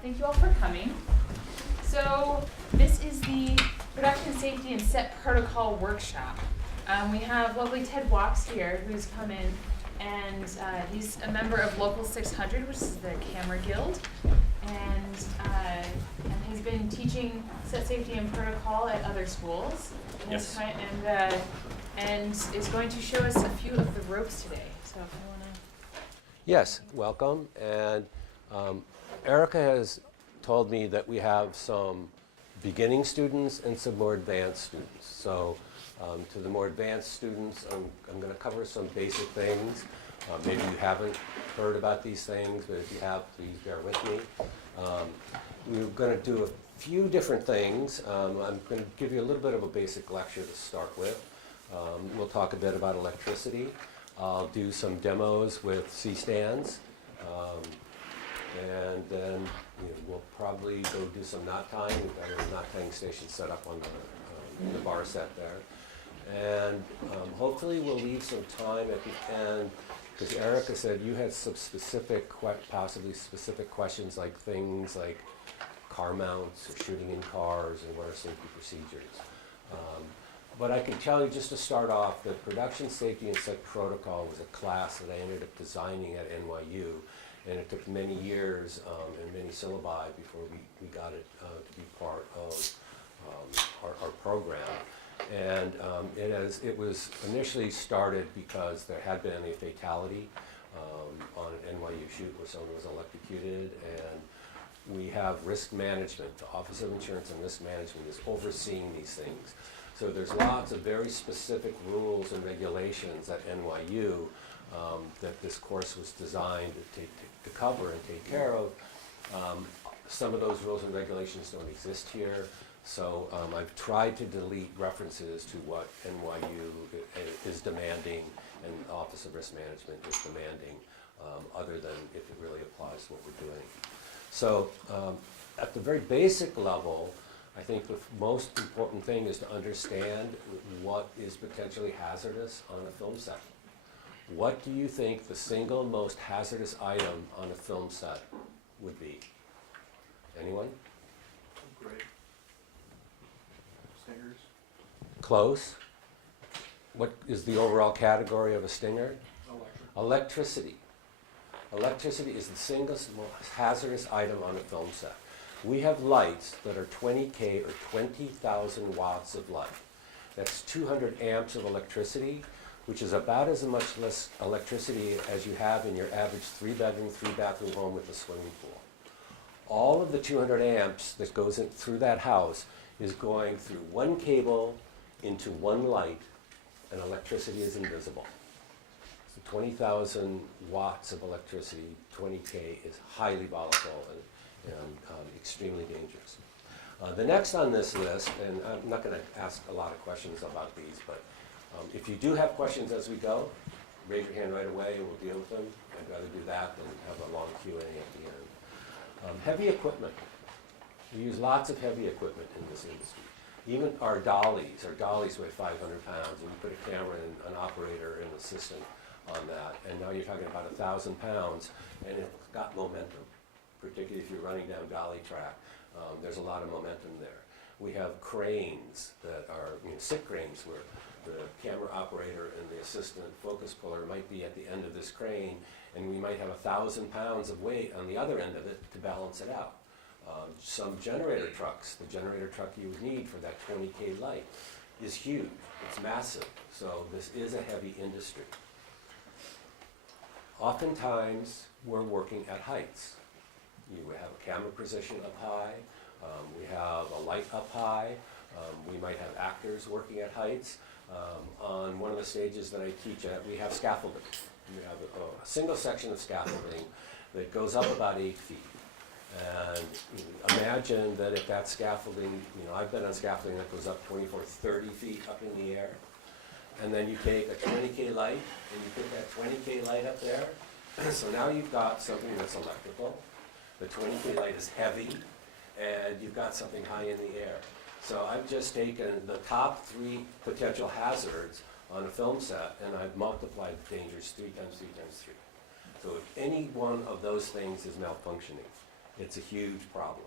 Thank you all for coming. So this is the Production Safety and Set Protocol Workshop. We have lovely Ted Wachs here who's come in, and he's a member of Local 600, which is the Camera Guild, and he's been teaching set safety and protocol at other schools. Yes. And is going to show us a few of the ropes today. So if you want to. Yes, welcome. And Erica has told me that we have some beginning students and some more advanced students. So to the more advanced students, I'm going to cover some basic things. Maybe you haven't heard about these things, but if you have, please bear with me. We're going to do a few different things. I'm going to give you a little bit of a basic lecture to start with. We'll talk a bit about electricity. I'll do some demos with C-stands. And then we'll probably go do some knot tying. We've got a knot tying station set up on the bar set there. And hopefully we'll leave some time at the end, because Erica said you had some specific, possibly specific questions, like things like car mounts or shooting in cars and what are safety procedures. But I can tell you just to start off that Production Safety and Set Protocol was a class that I ended up designing at NYU. And it took many years and many syllabi before we got it to be part of our program. And it was initially started because there had been a fatality on an NYU shoot where someone was electrocuted. And we have risk management. The Office of Insurance and Risk Management is overseeing these things. So there's lots of very specific rules and regulations at NYU that this course was designed to cover and take care of. Some of those rules and regulations don't exist here, so I've tried to delete references to what NYU is demanding and the Office of Risk Management is demanding, other than if it really applies to what we're doing. So at the very basic level, I think the most important thing is to understand what is potentially hazardous on a film set. What do you think the single most hazardous item on a film set would be? Anyone? Great. Stingers. Close. What is the overall category of a stinger? Electric. Electricity. Electricity is the single most hazardous item on a film set. We have lights that are 20K or 20,000 watts of light. That's 200 amps of electricity, which is about as much less electricity as you have in your average 3-bedroom, 3-bathroom home with a swimming pool. All of the 200 amps that goes in through that house is going through one cable into one light, and electricity is invisible. So 20,000 watts of electricity, 20K, is highly volatile and extremely dangerous. The next on this list, and I'm not going to ask a lot of questions about these, but if you do have questions as we go, raise your hand right away and we'll deal with them. I'd rather do that than have a long Q&A at the end. Heavy equipment. We use lots of heavy equipment in this industry. Even our dollies weigh 500 pounds, and you put a camera and an operator and an assistant on that, and now you're talking about 1,000 pounds, and it's got momentum, particularly if you're running down dolly track. There's a lot of momentum there. We have cranes that are sit cranes where the camera operator and the assistant focus puller might be at the end of this crane, and we might have 1,000 pounds of weight on the other end of it to balance it out. Some generator trucks, the generator truck you would need for that 20K light is huge. It's massive. So this is a heavy industry. Oftentimes, we're working at heights. You have a camera position up high. We have a light up high. We might have actors working at heights. On one of the stages that I teach at, we have scaffolding. We have a single section of scaffolding that goes up about 8 feet. And imagine that if that scaffolding, I've been on scaffolding that goes up 24, 30 feet up in the air. And then you take a 20K light and you put that 20K light up there. So now you've got something that's electrical. The 20K light is heavy, and you've got something high in the air. So I've just taken the top 3 potential hazards on a film set, and I've multiplied the dangers 3 times 3 times 3. So if any one of those things is malfunctioning, It's a huge problem.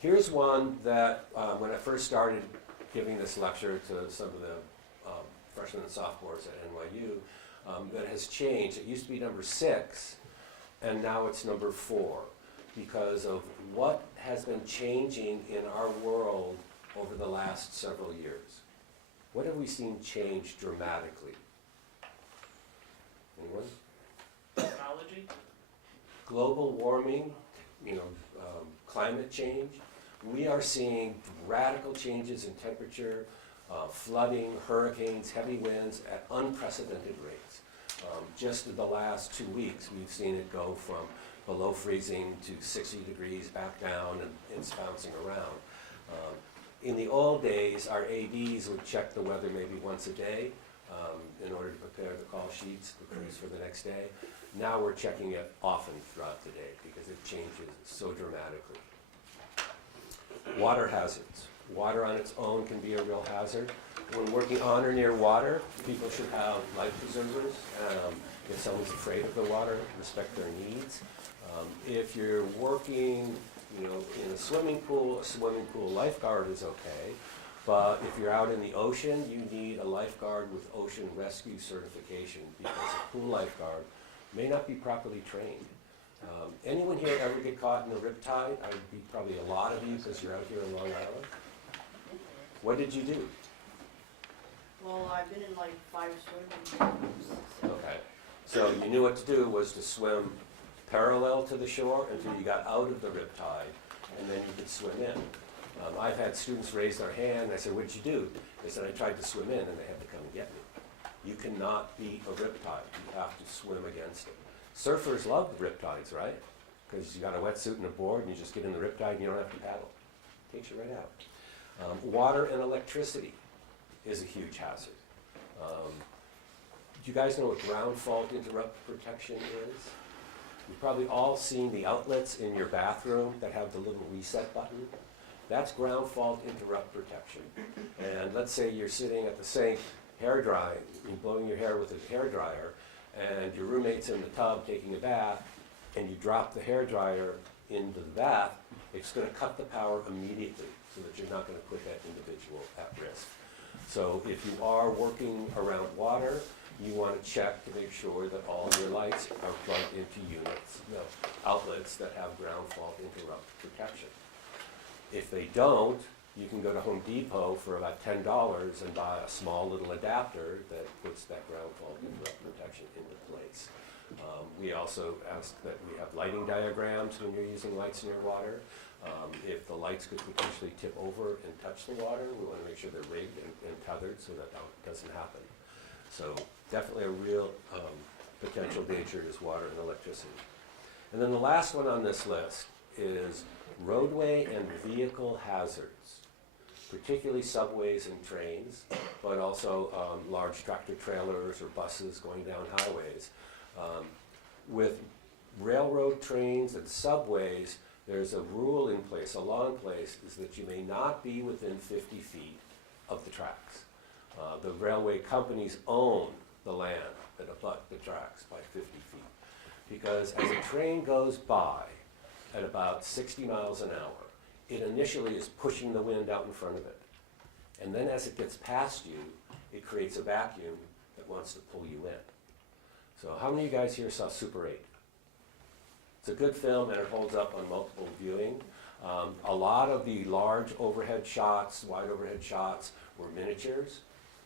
Here's one that when I first started giving this lecture to some of the freshmen and sophomores at NYU, that has changed. It used to be number 6, and now it's number 4, because of what has been changing in our world over the last several years. What have we seen change dramatically? Anyone? Technology? Global warming, climate change. We are seeing radical changes in temperature, flooding, hurricanes, heavy winds at unprecedented rates. Just in the last 2 weeks, we've seen it go from below freezing to 60 degrees back down, and it's bouncing around. In the old days, our ADs would check the weather maybe once a day in order to prepare the call sheets, the crews for the next day. Now we're checking it often throughout the day because it changes so dramatically. Water hazards. Water on its own can be a real hazard. When working on or near water, people should have life preservers. If someone's afraid of the water, respect their needs. If you're working, in a swimming pool lifeguard is okay. But if you're out in the ocean, you need a lifeguard with ocean rescue certification, because a pool lifeguard may not be properly trained. Anyone here ever get caught in a riptide? I'd be probably a lot of you, because you're out here in Long Island. What did you do? Well, I've been in like 5 swimming pools. Okay, so you knew what to do was to swim parallel to the shore until you got out of the riptide, and then you could swim in. I've had students raise their hand, and I said, "What did you do?" They said, "I tried to swim in," and they had to come and get me. You cannot beat a riptide. You have to swim against it. Surfers love riptides, right? Because you got a wetsuit and a board, and you just get in the riptide, and you don't have to paddle. Takes you right out. Water and electricity is a huge hazard. Do you guys know what ground fault interrupt protection is? You've probably all seen the outlets in your bathroom that have the little reset button. That's ground fault interrupt protection. And let's say you're sitting at the sink, hair drying, you're blowing your hair with a hair dryer, and your roommate's in the tub taking a bath, and you drop the hair dryer into the bath, it's going to cut the power immediately so that you're not going to put that individual at risk. So if you are working around water, you want to check to make sure that all your lights are plugged into units, outlets that have ground fault interrupt protection. If they don't, you can go to Home Depot for about $10 and buy a small little adapter that puts that ground fault interrupt protection into place. We also ask that we have lighting diagrams when you're using lights in your water. If the lights could potentially tip over and touch the water, we want to make sure they're rigged and tethered so that doesn't happen. So definitely a real potential danger is water and electricity. And then the last one on this list is roadway and vehicle hazards, particularly subways and trains, but also large tractor trailers or buses going down highways. With railroad trains and subways, there's a rule in place, a law in place, is that you may not be within 50 feet of the tracks. The railway companies own the land that abut the tracks by 50 feet. Because as a train goes by at about 60 miles an hour, it initially is pushing the wind out in front of it. And then as it gets past you, it creates a vacuum that wants to pull you in. So how many of you guys here saw Super 8? It's a good film and it holds up on multiple viewing. A lot of the large overhead shots, wide overhead shots, were miniatures,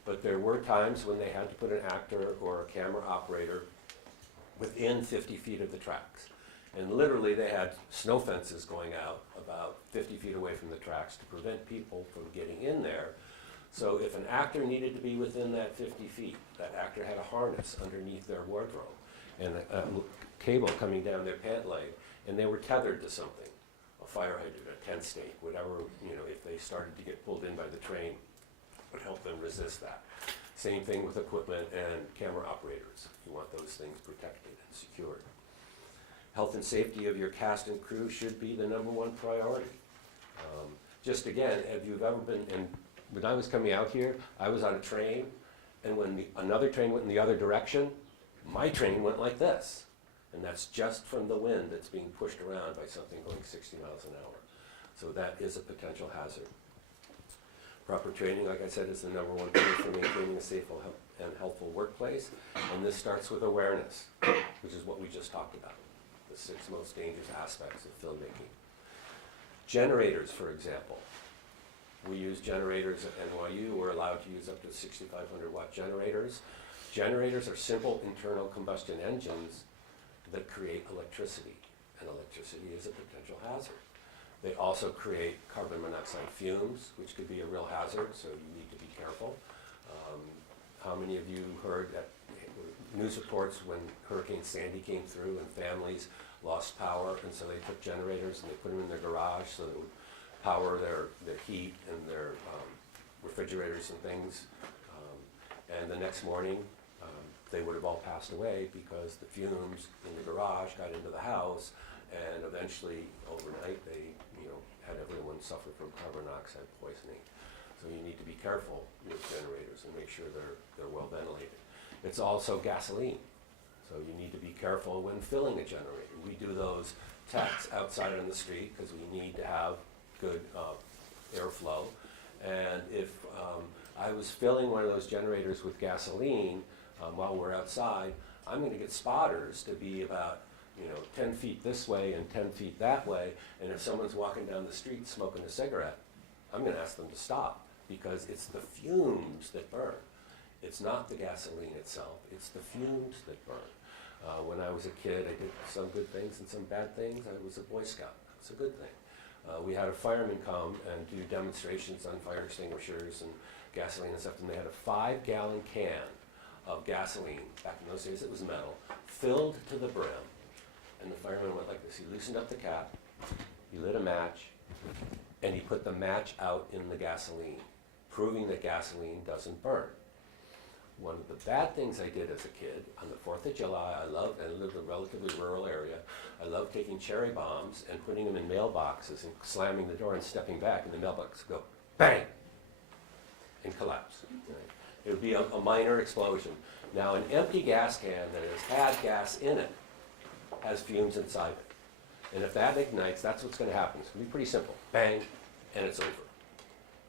but there were times when they had to put an actor or a camera operator within 50 feet of the tracks. And literally they had snow fences going out about 50 feet away from the tracks to prevent people from getting in there. So if an actor needed to be within that 50 feet, that actor had a harness underneath their wardrobe and a cable coming down their pant leg, and they were tethered to something, a fire hydrant, a tent stake, whatever, if they started to get pulled in by the train, would help them resist that. Same thing with equipment and camera operators. You want those things protected and secured. Health and safety of your cast and crew should be the #1 priority. Just again, have you ever been, and when I was coming out here, I was on a train, and when another train went in the other direction, my train went like this. And that's just from the wind that's being pushed around by something going 60 miles an hour. So that is a potential hazard. Proper training, like I said, is the number one thing for maintaining a safe and healthful workplace. And this starts with awareness, which is what we just talked about, the 6 most dangerous aspects of filmmaking. Generators, for example. We use generators at NYU. We're allowed to use up to 6,500 watt generators. Generators are simple internal combustion engines that create electricity, and electricity is a potential hazard. They also create carbon monoxide fumes, which could be a real hazard, so you need to be careful. How many of you heard that news reports when Hurricane Sandy came through and families lost power, and so they took generators and they put them in their garage so that it would power their heat and their refrigerators and things. And the next morning, they would have all passed away because the fumes in the garage got into the house, and eventually, overnight, they had everyone suffer from carbon monoxide poisoning. So you need to be careful with generators and make sure they're well ventilated. It's also gasoline, so you need to be careful when filling a generator. We do those tests outside on the street because we need to have good airflow. And if I was filling one of those generators with gasoline while we're outside, I'm going to get spotters to be about 10 feet this way and 10 feet that way, and if someone's walking down the street smoking a cigarette, I'm going to ask them to stop, because it's the fumes that burn. It's not the gasoline itself, it's the fumes that burn. When I was a kid, I did some good things and some bad things. I was a Boy Scout. It's a good thing. We had a fireman come and do demonstrations on fire extinguishers and gasoline and stuff, and they had a 5-gallon can of gasoline, back in those days it was metal, filled to the brim. And the fireman went like this. He loosened up the cap, he lit a match, and he put the match out in the gasoline, proving that gasoline doesn't burn. One of the bad things I did as a kid, on the 4th of July, I lived in a relatively rural area, I loved taking cherry bombs and putting them in mailboxes and slamming the door and stepping back, and the mailbox would go bang and collapse. Right? It would be a minor explosion. Now, an empty gas can that has had gas in it has fumes inside it. And if that ignites, that's what's going to happen. It's going to be pretty simple. Bang, and it's over.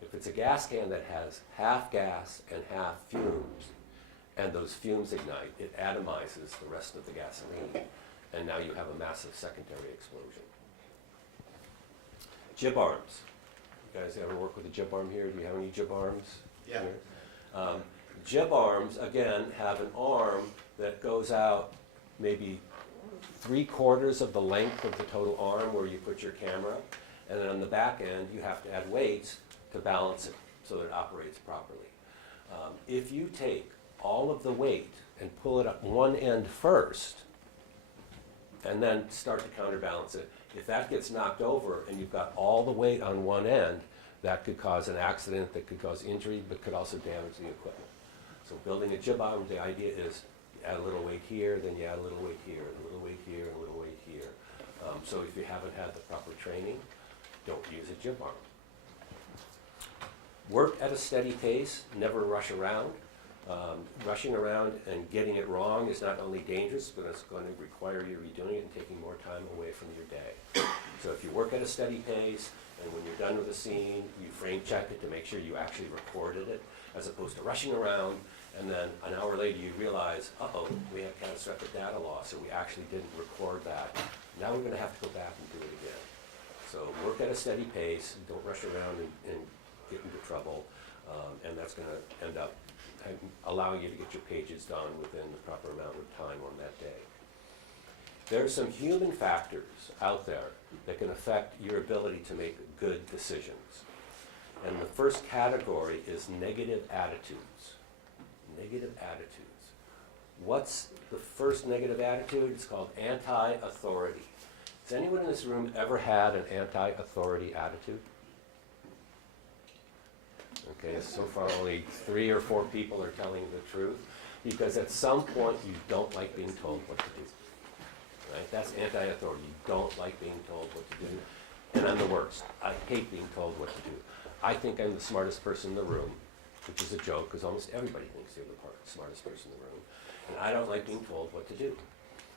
If it's a gas can that has half gas and half fumes, and those fumes ignite, it atomizes the rest of the gasoline, and now you have a massive secondary explosion. Jib arms. You guys ever work with a jib arm here? Do you have any jib arms? Yeah. Here? Jib arms, again, have an arm that goes out maybe 3/4 of the length of the total arm where you put your camera, and then on the back end you have to add weights to balance it so that it operates properly. If you take all of the weight and pull it up one end first, and then start to counterbalance it, if that gets knocked over and you've got all the weight on one end, that could cause an accident, that could cause injury, but could also damage the equipment. So building a jib arm, the idea is add a little weight here, then you add a little weight here, a little weight here, and a little weight here. So if you haven't had the proper training, don't use a jib arm. Work at a steady pace, never rush around. Rushing around and getting it wrong is not only dangerous, but it's going to require you redoing it and taking more time away from your day. So if you work at a steady pace, and when you're done with a scene, you frame check it to make sure you actually recorded it, as opposed to rushing around, and then an hour later you realize, uh-oh, we have catastrophic data loss, or we actually didn't record that. Now we're going to have to go back and do it again. So work at a steady pace, don't rush around and get into trouble, and that's going to end up allowing you to get your pages done within the proper amount of time on that day. There are some human factors out there that can affect your ability to make good decisions. And the first category is negative attitudes. Negative attitudes. What's the first negative attitude? It's called anti-authority. Has anyone in this room ever had an anti-authority attitude? Okay, so far only 3 or 4 people are telling the truth, because at some point you don't like being told what to do. Right? That's anti-authority. You don't like being told what to do. And I'm the worst. I hate being told what to do. I think I'm the smartest person in the room, which is a joke, because almost everybody thinks they're the smartest person in the room. And I don't like being told what to do.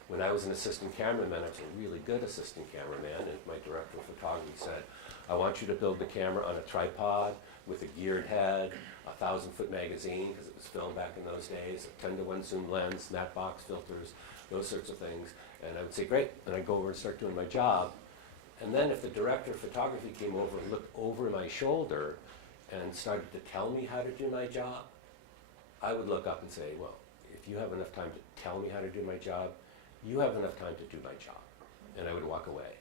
When I was an assistant cameraman, I was a really good assistant cameraman, and my director of photography said, I want you to build the camera on a tripod with a geared head, a 1,000-foot magazine, because it was filmed back in those days, a 10-to-1 zoom lens, snap box filters, those sorts of things. And I would say, great, and I'd go over and start doing my job. And then if the director of photography came over and looked over my shoulder and started to tell me how to do my job, I would look up and say, well, if you have enough time to tell me how to do my job, you have enough time to do my job. And I would walk away.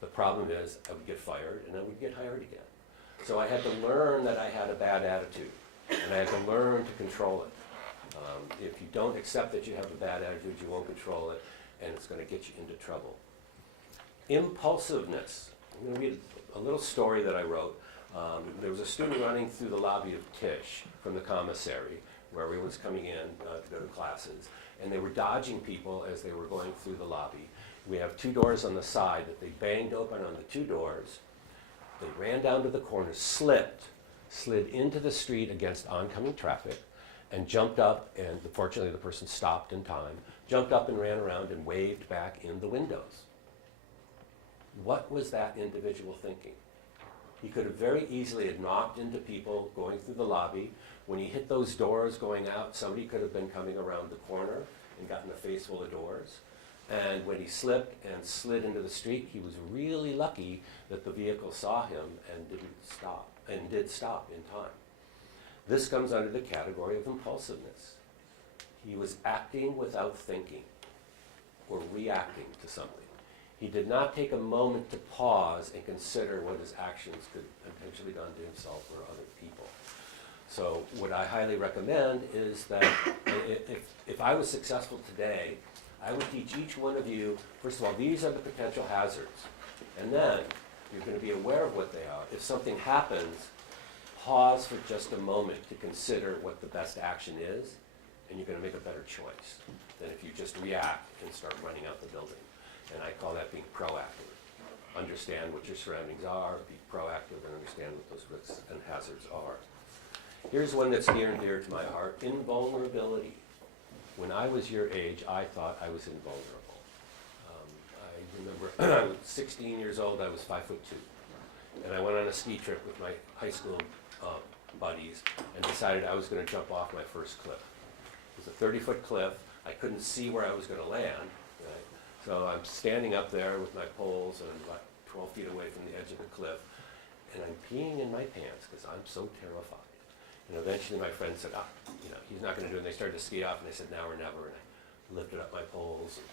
The problem is I would get fired and I would get hired again. So I had to learn that I had a bad attitude, and I had to learn to control it. If you don't accept that you have a bad attitude, you won't control it, and it's going to get you into trouble. Impulsiveness. I'm going to read a little story that I wrote. There was a student running through the lobby of Tisch from the commissary, where everyone's coming in to go to classes, and they were dodging people as they were going through the lobby. We have two doors on the side that they banged open on the two doors. They ran down to the corner, slipped, slid into the street against oncoming traffic, and jumped up, and fortunately the person stopped in time, jumped up and ran around and waved back in the windows. What was that individual thinking? He could have very easily had knocked into people going through the lobby. When he hit those doors going out, somebody could have been coming around the corner and gotten a face full of doors. And when he slipped and slid into the street, he was really lucky that the vehicle saw him and did stop in time. This comes under the category of impulsiveness. He was acting without thinking or reacting to something. He did not take a moment to pause and consider what his actions could potentially done to himself or other people. So what I highly recommend is that if I was successful today, I would teach each one of you, first of all, these are the potential hazards. And then you're going to be aware of what they are. If something happens, pause for just a moment to consider what the best action is, and you're going to make a better choice than if you just react and start running out the building. And I call that being proactive. Understand what your surroundings are, be proactive, and understand what those risks and hazards are. Here's one that's near and dear to my heart, invulnerability. When I was your age, I thought I was invulnerable. I remember I was 16 years old, I was 5'2". And I went on a ski trip with my high school buddies and decided I was going to jump off my first cliff. It was a 30-foot cliff. I couldn't see where I was going to land. Right? So I'm standing up there with my poles and I'm about 12 feet away from the edge of the cliff. And I'm peeing in my pants because I'm so terrified. And eventually my friend said, he's not going to do it. And they started to ski off, and I said, now or never. And I lifted up my poles, and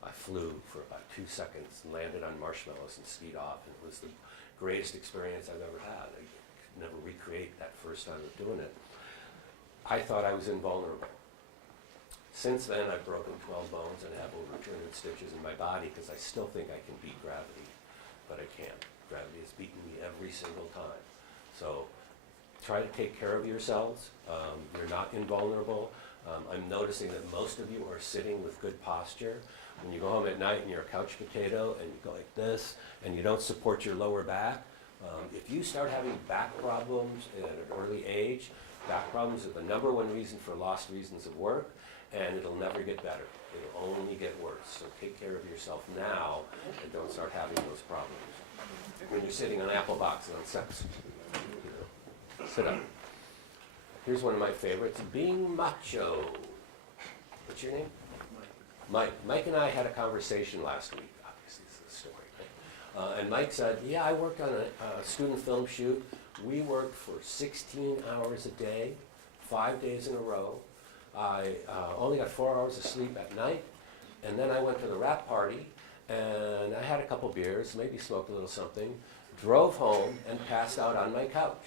I flew for about 2 seconds and landed on marshmallows and skied off. And it was the greatest experience I've ever had. I could never recreate that first time of doing it. I thought I was invulnerable. Since then, I've broken 12 bones and have over 200 stitches in my body because I still think I can beat gravity, but I can't. Gravity has beaten me every single time. So try to take care of yourselves. You're not invulnerable. I'm noticing that most of you are sitting with good posture. When you go home at night and you're a couch potato and you go like this and you don't support your lower back, if you start having back problems at an early age, back problems are the #1 reason for lost reasons of work, and it'll never get better. It'll only get worse. So take care of yourself now and don't start having those problems. When you're sitting on apple boxes on sets, sit up. Here's one of my favorites, being macho. What's your name? Mike. Mike and I had a conversation last week. Obviously, this is a story, right? And Mike said, yeah, I worked on a student film shoot. We worked for 16 hours a day, 5 days in a row. I only got 4 hours of sleep at night. And then I went to the wrap party, and I had a couple beers, maybe smoked a little something, drove home, and passed out on my couch.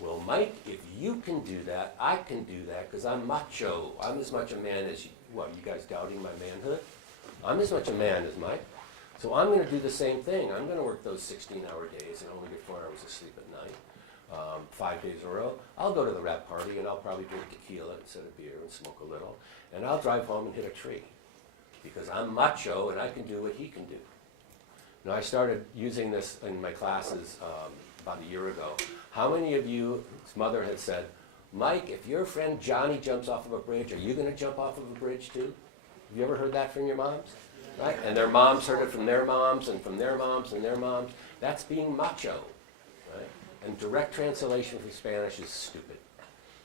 Well, Mike, if you can do that, I can do that because I'm macho. I'm as much a man as you. What, you guys doubting my manhood? I'm as much a man as Mike. So I'm going to do the same thing. I'm going to work those 16-hour days and only get 4 hours of sleep at night, 5 days in a row. I'll go to the wrap party and I'll probably drink tequila instead of beer and smoke a little. And I'll drive home and hit a tree because I'm macho and I can do what he can do. Now, I started using this in my classes about a year ago. How many of you, his mother had said, Mike, if your friend Johnny jumps off of a bridge, are you going to jump off of a bridge too? Have you ever heard that from your moms? Right? And their moms heard it from their moms and from their moms and their moms. That's being macho. Right? And direct translation from Spanish is stupid.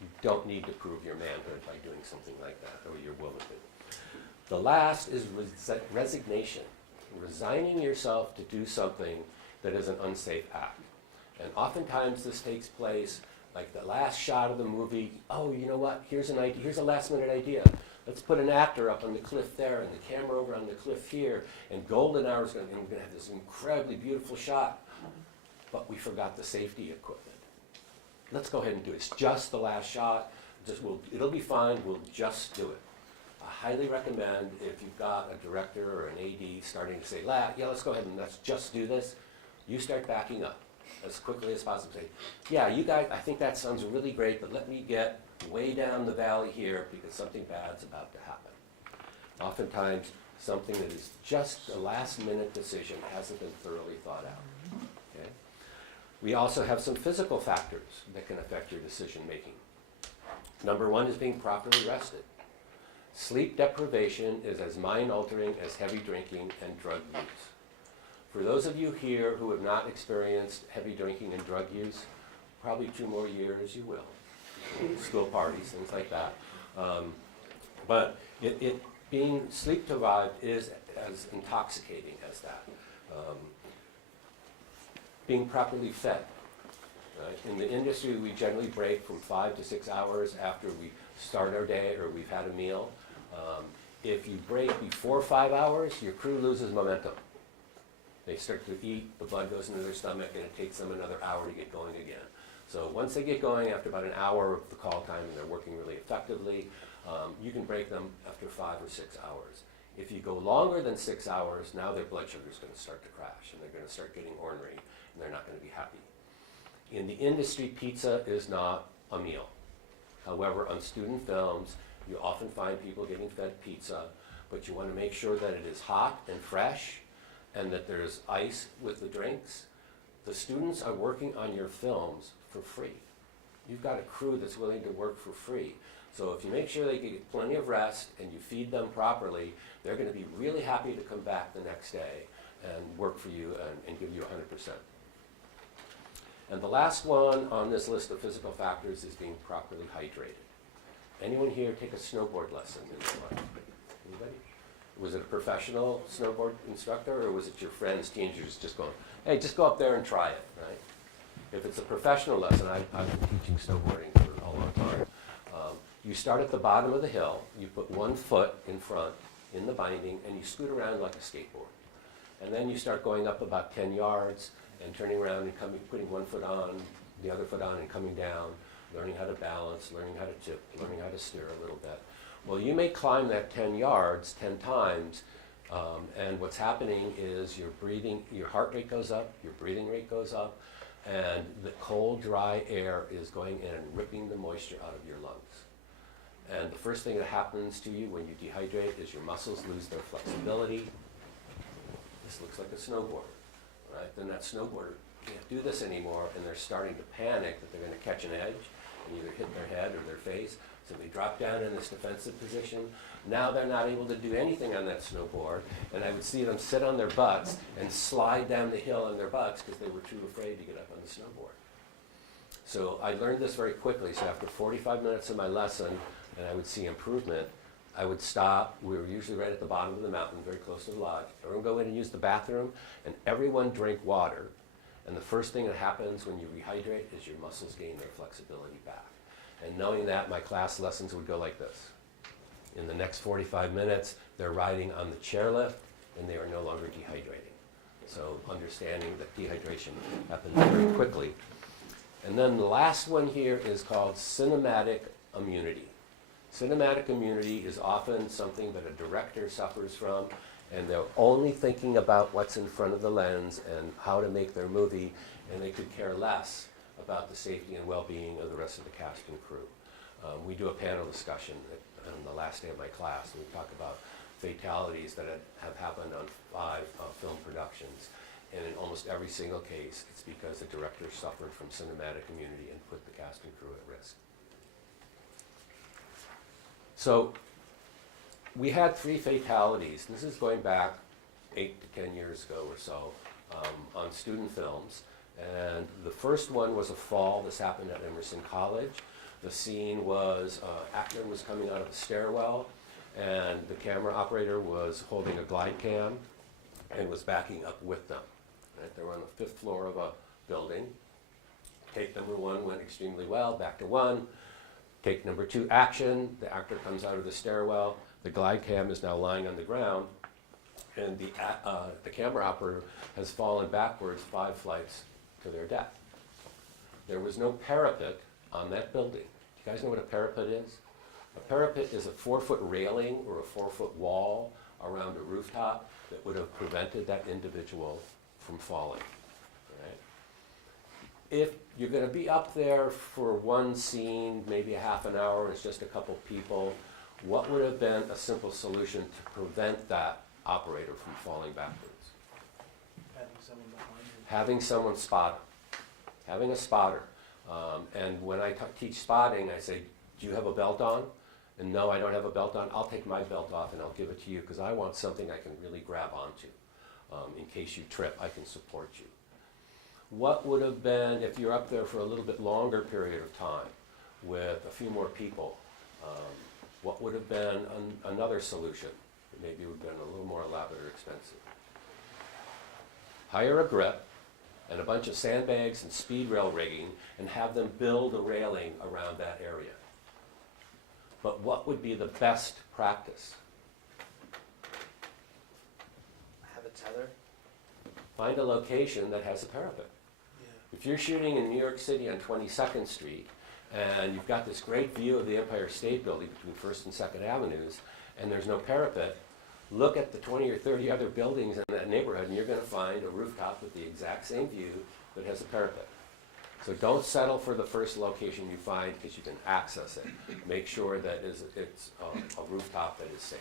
You don't need to prove your manhood by doing something like that, or your womanhood. The last is resignation. Resigning yourself to do something that is an unsafe act. And oftentimes this takes place like the last shot of the movie. Oh, you know what? Here's an idea. Here's a last minute idea. Let's put an actor up on the cliff there and the camera over on the cliff here, and golden hour is going to, and we're going to have this incredibly beautiful shot. But we forgot the safety equipment. Let's go ahead and do it. It's just the last shot. It'll be fine. We'll just do it. I highly recommend if you've got a director or an AD starting to say, yeah, let's go ahead and let's just do this. You start backing up as quickly as possible. Say, yeah, you guys, I think that sounds really great, but let me get way down the valley here because something bad's about to happen. Oftentimes, something that is just a last minute decision hasn't been thoroughly thought out. Okay? We also have some physical factors that can affect your decision making. Number one is being properly rested. Sleep deprivation is as mind-altering as heavy drinking and drug use. For those of you here who have not experienced heavy drinking and drug use, probably 2 more years you will. School parties, things like that. But being sleep deprived is as intoxicating as that. Being properly fed. Right? In the industry, we generally break from 5 to 6 hours after we start our day or we've had a meal. If you break before 5 hours, your crew loses momentum. They start to eat, the blood goes into their stomach, and it takes them another hour to get going again. So once they get going, after about an hour of the call time and they're working really effectively, you can break them after 5 or 6 hours. If you go longer than 6 hours, now their blood sugar is going to start to crash, and they're going to start getting ornery, and they're not going to be happy. In the industry, pizza is not a meal. However, on student films, you often find people getting fed pizza, but you want to make sure that it is hot and fresh and that there's ice with the drinks. The students are working on your films for free. You've got a crew that's willing to work for free. So if you make sure they get plenty of rest and you feed them properly, they're going to be really happy to come back the next day and work for you and give you 100%. And the last one on this list of physical factors is being properly hydrated. Anyone here take a snowboard lesson in their life? Anybody? Was it a professional snowboard instructor, or was it your friends, teenagers, just going, hey, just go up there and try it, right? If it's a professional lesson, I've been teaching snowboarding for a long time. You start at the bottom of the hill, you put one foot in front in the binding, and you scoot around like a skateboard. And then you start going up about 10 yards and turning around and putting one foot on, the other foot on, and coming down, learning how to balance, learning how to tip, learning how to steer a little bit. Well, you may climb that 10 yards 10 times, and what's happening is your heart rate goes up, your breathing rate goes up, and the cold, dry air is going in and ripping the moisture out of your lungs. And the first thing that happens to you when you dehydrate is your muscles lose their flexibility. This looks like a snowboarder, right? Then that snowboarder can't do this anymore, and they're starting to panic that they're going to catch an edge and either hit their head or their face. So they drop down in this defensive position. Now they're not able to do anything on that snowboard, and I would see them sit on their butts and slide down the hill on their butts because they were too afraid to get up on the snowboard. So I learned this very quickly. So after 45 minutes of my lesson, and I would see improvement, I would stop. We were usually right at the bottom of the mountain, very close to the lodge. Everyone go in and use the bathroom, and everyone drink water. And the first thing that happens when you rehydrate is your muscles gain their flexibility back. And knowing that, my class lessons would go like this. In the next 45 minutes, they're riding on the chairlift, and they are no longer dehydrating. So understanding that dehydration happens very quickly. And then the last one here is called cinematic immunity. Cinematic immunity is often something that a director suffers from, and they're only thinking about what's in front of the lens and how to make their movie, and they could care less about the safety and well-being of the rest of the cast and crew. We do a panel discussion on the last day of my class, and we talk about fatalities that have happened on 5 film productions. And in almost every single case, it's because the director suffered from cinematic immunity and put the cast and crew at risk. So we had 3 fatalities. This is going back 8 to 10 years ago or so on student films. And the first one was a fall. This happened at Emerson College. The scene was actor was coming out of the stairwell, and the camera operator was holding a glide cam and was backing up with them. Right? They were on the 5th floor of a building. Take number 1 went extremely well, back to 1. Take number 2, action. The actor comes out of the stairwell. The glide cam is now lying on the ground, and the camera operator has fallen backwards 5 flights to their death. There was no parapet on that building. Do you guys know what a parapet is? A parapet is a 4-foot railing or a 4-foot wall around a rooftop that would have prevented that individual from falling. Right? If you're going to be up there for one scene, maybe a half an hour, it's just a couple people, what would have been a simple solution to prevent that operator from falling backwards? Having someone behind you. Having someone spot him, having a spotter. And when I teach spotting, I say, do you have a belt on? And no, I don't have a belt on. I'll take my belt off and I'll give it to you because I want something I can really grab onto. In case you trip, I can support you. What would have been, if you're up there for a little bit longer period of time with a few more people, what would have been another solution? Maybe it would have been a little more elaborate or expensive. Hire a grip and a bunch of sandbags and speed rail rigging and have them build a railing around that area. But what would be the best practice? Have a tether. Find a location that has a parapet. Yeah. If you're shooting in New York City on 22nd Street and you've got this great view of the Empire State Building between 1st and 2nd Avenues and there's no parapet, look at the 20 or 30 other buildings in that neighborhood and you're going to find a rooftop with the exact same view that has a parapet. So don't settle for the first location you find because you can access it. Make sure that it's a rooftop that is safe.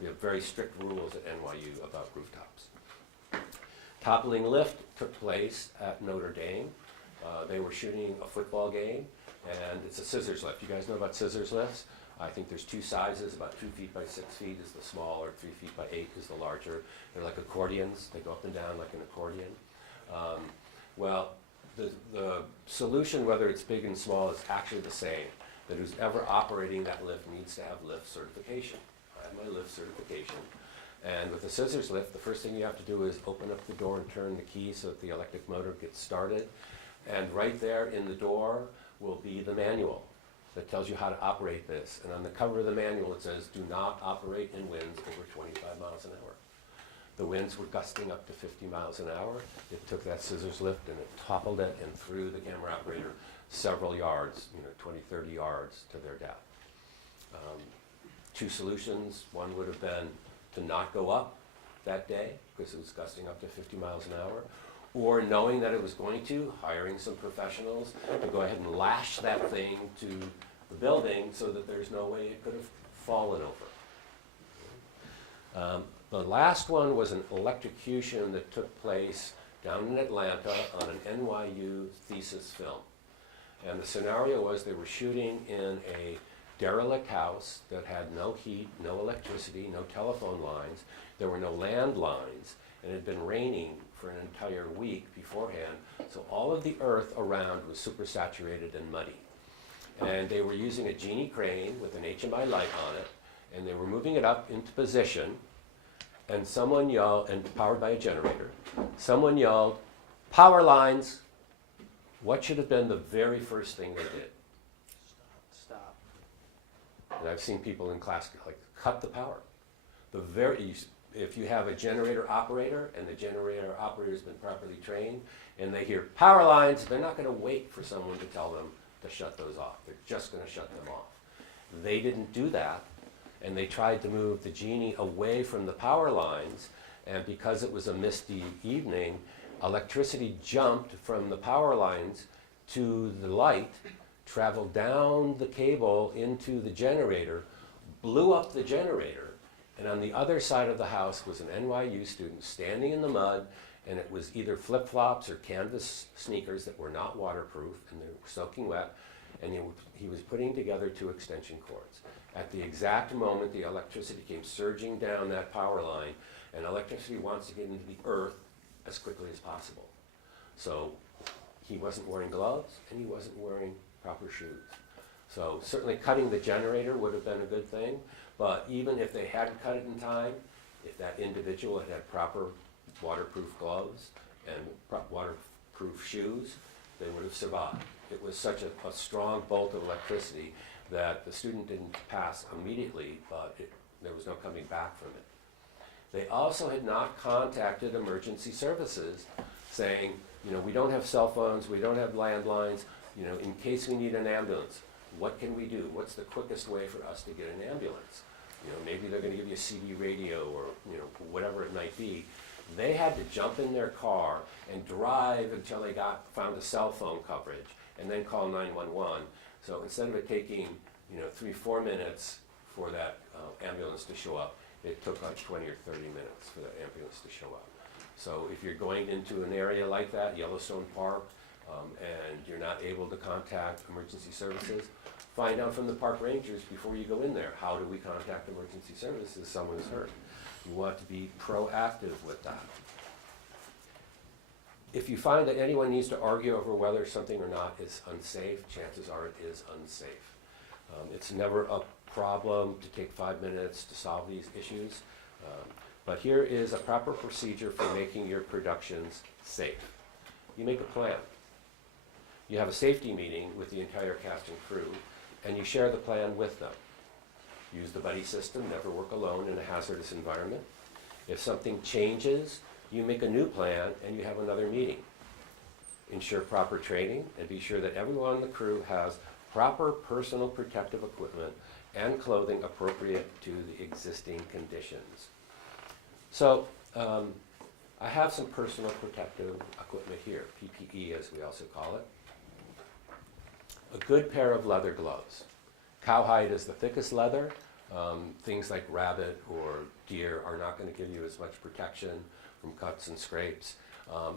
We have very strict rules at NYU about rooftops. Toppling lift took place at Notre Dame. They were shooting a football game, and it's a scissors lift. You guys know about scissors lifts? I think there's 2 sizes, about 2 feet by 6 feet is the smaller, 3 feet by 8 is the larger. They're like accordions. They go up and down like an accordion. Well, the solution, whether it's big and small, is actually the same. That who's ever operating that lift needs to have lift certification. I have my lift certification. And with the scissors lift, the first thing you have to do is open up the door and turn the key so that the electric motor gets started. And right there in the door will be the manual that tells you how to operate this. And on the cover of the manual it says, do not operate in winds over 25 miles an hour. The winds were gusting up to 50 miles an hour. It took that scissors lift and it toppled it and threw the camera operator several yards, 20, 30 yards to their death. 2 solutions. One would have been to not go up that day because it was gusting up to 50 miles an hour, or knowing that it was going to, hiring some professionals to go ahead and lash that thing to the building so that there's no way it could have fallen over. The last one was an electrocution that took place down in Atlanta on an NYU thesis film. And the scenario was they were shooting in a derelict house that had no heat, no electricity, no telephone lines. There were no landlines, and it had been raining for an entire week beforehand. So all of the earth around was supersaturated and muddy. And they were using a Genie crane with an HMI light on it, and they were moving it up into position. And someone yelled, and powered by a generator, someone yelled, "Power lines!" What should have been the very first thing they did? Stop. And I've seen people in class like, cut the power. If you have a generator operator and the generator operator has been properly trained and they hear power lines, they're not going to wait for someone to tell them to shut those off. They're just going to shut them off. They didn't do that, and they tried to move the Genie away from the power lines, and because it was a misty evening, electricity jumped from the power lines to the light, traveled down the cable into the generator, blew up the generator, and on the other side of the house was an NYU student standing in the mud, and it was either flip-flops or canvas sneakers that were not waterproof, and they were soaking wet, and he was putting together 2 extension cords. At the exact moment the electricity came surging down that power line, and electricity wants to get into the earth as quickly as possible. So he wasn't wearing gloves and he wasn't wearing proper shoes. So certainly cutting the generator would have been a good thing, but even if they hadn't cut it in time, if that individual had had proper waterproof gloves and waterproof shoes, they would have survived. It was such a strong bolt of electricity that the student didn't pass immediately, but there was no coming back from it. They also had not contacted emergency services saying, you know, we don't have cell phones, we don't have landlines, you know, in case we need an ambulance, what can we do? What's the quickest way for us to get an ambulance? You know, maybe they're going to give you a CD radio or, you know, whatever it might be. They had to jump in their car and drive until they found a cell phone coverage and then call 911. So instead of it taking, you know, 3-4 minutes for that ambulance to show up, it took like 20 or 30 minutes for that ambulance to show up. So if you're going into an area like that, Yellowstone Park, and you're not able to contact emergency services, find out from the park rangers before you go in there, how do we contact emergency services if someone is hurt? You want to be proactive with that. If you find that anyone needs to argue over whether something or not is unsafe, chances are it is unsafe. It's never a problem to take 5 minutes to solve these issues, but here is a proper procedure for making your productions safe. You make a plan. You have a safety meeting with the entire cast and crew, and you share the plan with them. Use the buddy system, never work alone in a hazardous environment. If something changes, you make a new plan and you have another meeting. Ensure proper training and be sure that everyone on the crew has proper personal protective equipment and clothing appropriate to the existing conditions. So I have some personal protective equipment here, PPE as we also call it. A good pair of leather gloves. Cowhide is the thickest leather. Things like rabbit or deer are not going to give you as much protection from cuts and scrapes.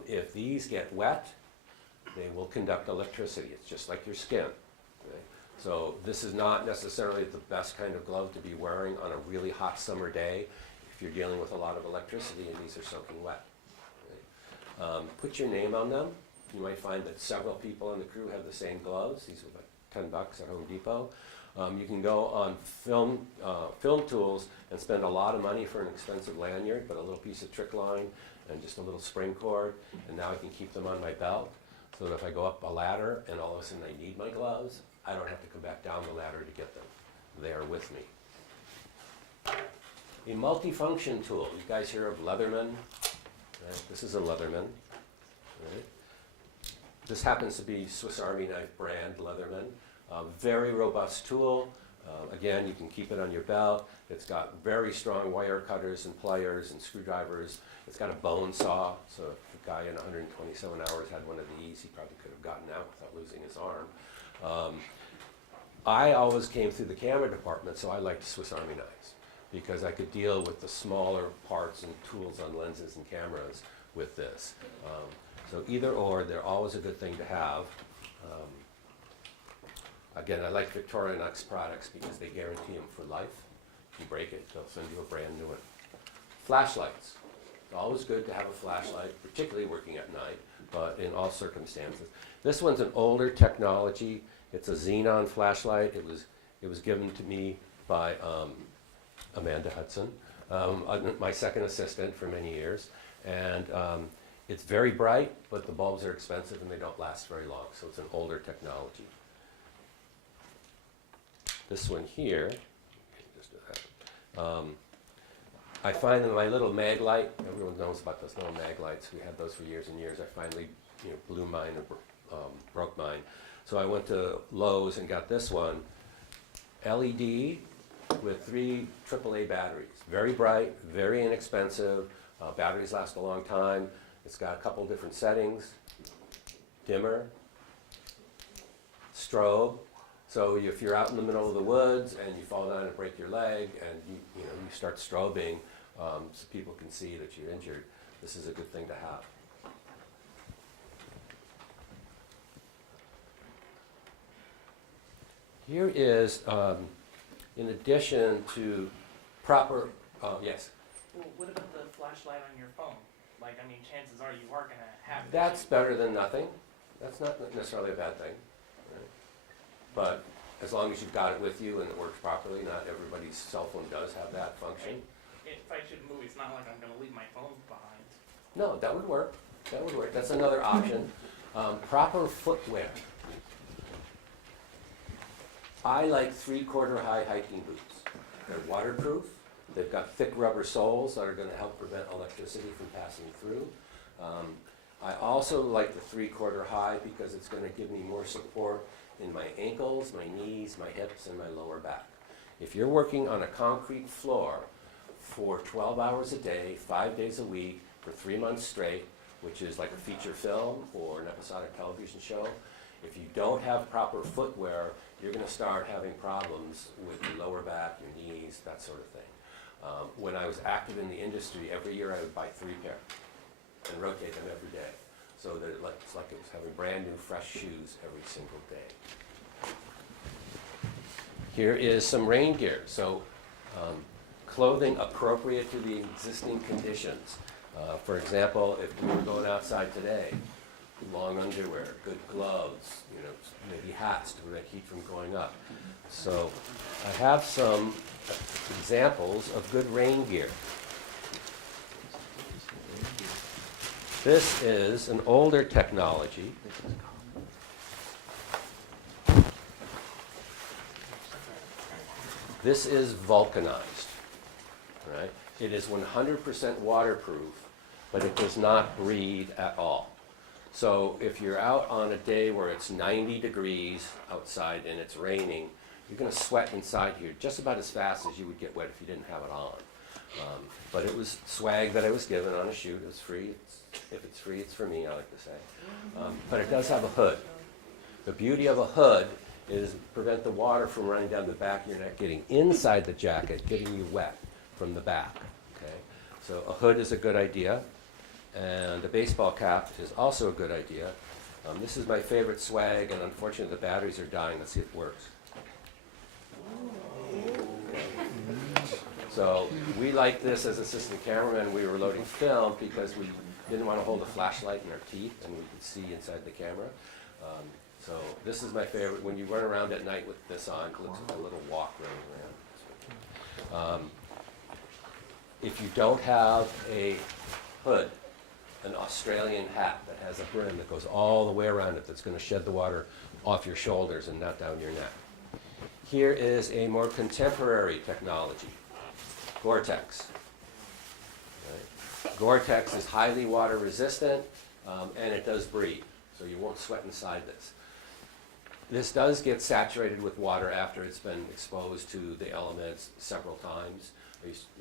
If these get wet, they will conduct electricity. It's just like your skin. Okay? So this is not necessarily the best kind of glove to be wearing on a really hot summer day if you're dealing with a lot of electricity and these are soaking wet. Okay? Put your name on them. You might find that several people on the crew have the same gloves. These are like $10 at Home Depot. You can go on film tools and spend a lot of money for an expensive lanyard, but a little piece of trick line and just a little spring cord, and now I can keep them on my belt so that if I go up a ladder and all of a sudden I need my gloves, I don't have to come back down the ladder to get them. They are with me. A multifunction tool. You guys hear of Leatherman? Right? This is a Leatherman. Right? This happens to be Swiss Army knife brand Leatherman. Very robust tool. Again, you can keep it on your belt. It's got very strong wire cutters and pliers and screwdrivers. It's got a bone saw, so if the guy in 127 hours had one of these, he probably could have gotten out without losing his arm. I always came through the camera department, so I liked Swiss Army knives because I could deal with the smaller parts and tools on lenses and cameras with this. So either or, they're always a good thing to have. Again, I like Victorinox products because they guarantee them for life. If you break it, they'll send you a brand new one. Flashlights. It's always good to have a flashlight, particularly working at night, but in all circumstances. This one's an older technology. It's a xenon flashlight. It was given to me by Amanda Hudson, my second assistant for many years. And it's very bright, but the bulbs are expensive and they don't last very long, so it's an older technology. This one here, just do that. I find that my little mag light, everyone knows about those little mag lights. We had those for years and years. I finally blew mine or broke mine. So I went to Lowe's and got this one, LED with 3 AAA batteries. Very bright, very inexpensive. Batteries last a long time. It's got a couple different settings, dimmer, strobe. So if you're out in the middle of the woods and you fall down and break your leg and you start strobing so people can see that you're injured, this is a good thing to have. Here is, in addition to proper, yes, Well, what about the flashlight on your phone? Like, I mean, chances are you are gonna have. it. that's better than nothing. That's not necessarily a bad thing. Right? But as long as you've got it with you and it works properly, not everybody's cell phone does have that function. If I should move, it's not like I'm gonna leave my phone behind. No, that would work. That would work. That's another option. Proper footwear. I like 3/4 high hiking boots. They're waterproof. They've got thick rubber soles that are going to help prevent electricity from passing through. I also like the 3/4 high because it's going to give me more support in my ankles, my knees, my hips, and my lower back. If you're working on a concrete floor for 12 hours a day, 5 days a week, for 3 months straight, which is like a feature film or an episodic television show, if you don't have proper footwear, you're going to start having problems with your lower back, your knees, that sort of thing. When I was active in the industry, every year I would buy 3 pair and rotate them every day, so that it's like it was having brand new, fresh shoes every single day. Here is some rain gear. So clothing appropriate to the existing conditions. For example, if we were going outside today, long underwear, good gloves, maybe hats to prevent heat from going up. So I have some examples of good rain gear. This is an older technology. This is vulcanized, right? It is 100% waterproof, but it does not breathe at all. So if you're out on a day where it's 90 degrees outside and it's raining, you're going to sweat inside here just about as fast as you would get wet if you didn't have it on. But it was swag that I was given on a shoot. It was free. If it's free, it's for me, I like to say. But it does have a hood. The beauty of a hood is prevent the water from running down the back of your neck, getting inside the jacket, getting you wet from the back. Okay? So a hood is a good idea. And a baseball cap is also a good idea. This is my favorite swag, and unfortunately the batteries are dying. Let's see if it works. So we like this as assistant cameramen. We were loading film because we didn't want to hold a flashlight in our teeth and we could see inside the camera. So this is my favorite. When you run around at night with this on, it looks like a little walk running around. If you don't have a hood, an Australian hat that has a brim that goes all the way around it, that's going to shed the water off your shoulders and not down your neck. Here is a more contemporary technology, Gore-Tex. Right? Gore-Tex is highly water resistant and it does breathe, so you won't sweat inside this. This does get saturated with water after it's been exposed to the elements several times.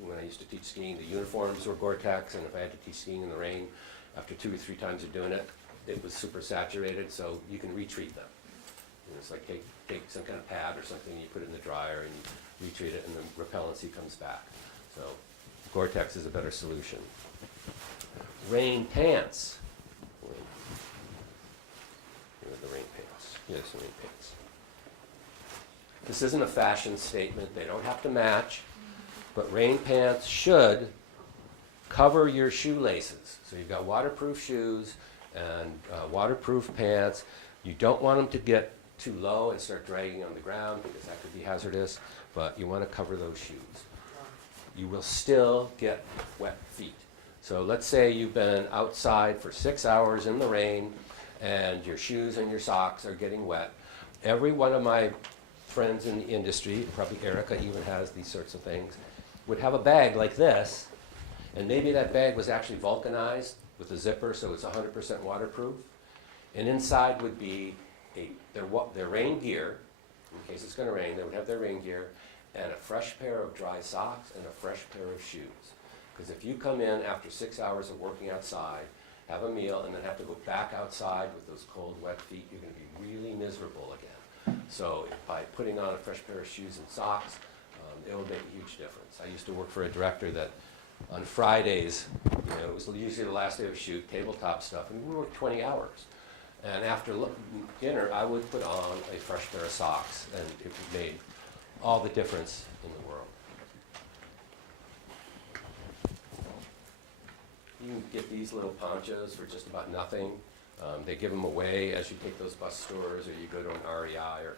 When I used to teach skiing, the uniforms were Gore-Tex, and if I had to teach skiing in the rain, after 2 or 3 times of doing it, it was super saturated, so you can retreat them. It's like take some kind of pad or something, you put it in the dryer and you retreat it, and the repellency comes back. So Gore-Tex is a better solution. Rain pants. Here are the rain pants. Here's the rain pants. This isn't a fashion statement. They don't have to match. But rain pants should cover your shoelaces. So you've got waterproof shoes and waterproof pants. You don't want them to get too low and start dragging on the ground because that could be hazardous, but you want to cover those shoes. You will still get wet feet. So let's say you've been outside for 6 hours in the rain and your shoes and your socks are getting wet. Every one of my friends in the industry, probably Erica even has these sorts of things, would have a bag like this, and maybe that bag was actually vulcanized with a zipper so it's 100% waterproof. And inside would be their rain gear, in case it's going to rain, they would have their rain gear, and a fresh pair of dry socks and a fresh pair of shoes. Because if you come in after 6 hours of working outside, have a meal, and then have to go back outside with those cold, wet feet, you're going to be really miserable again. So by putting on a fresh pair of shoes and socks, it will make a huge difference. I used to work for a director that on Fridays, it was usually the last day of shoot, tabletop stuff, and we worked 20 hours. And after dinner, I would put on a fresh pair of socks, and it made all the difference in the world. You can get these little ponchos for just about nothing. They give them away as you take those bus stores, or you go to an REI or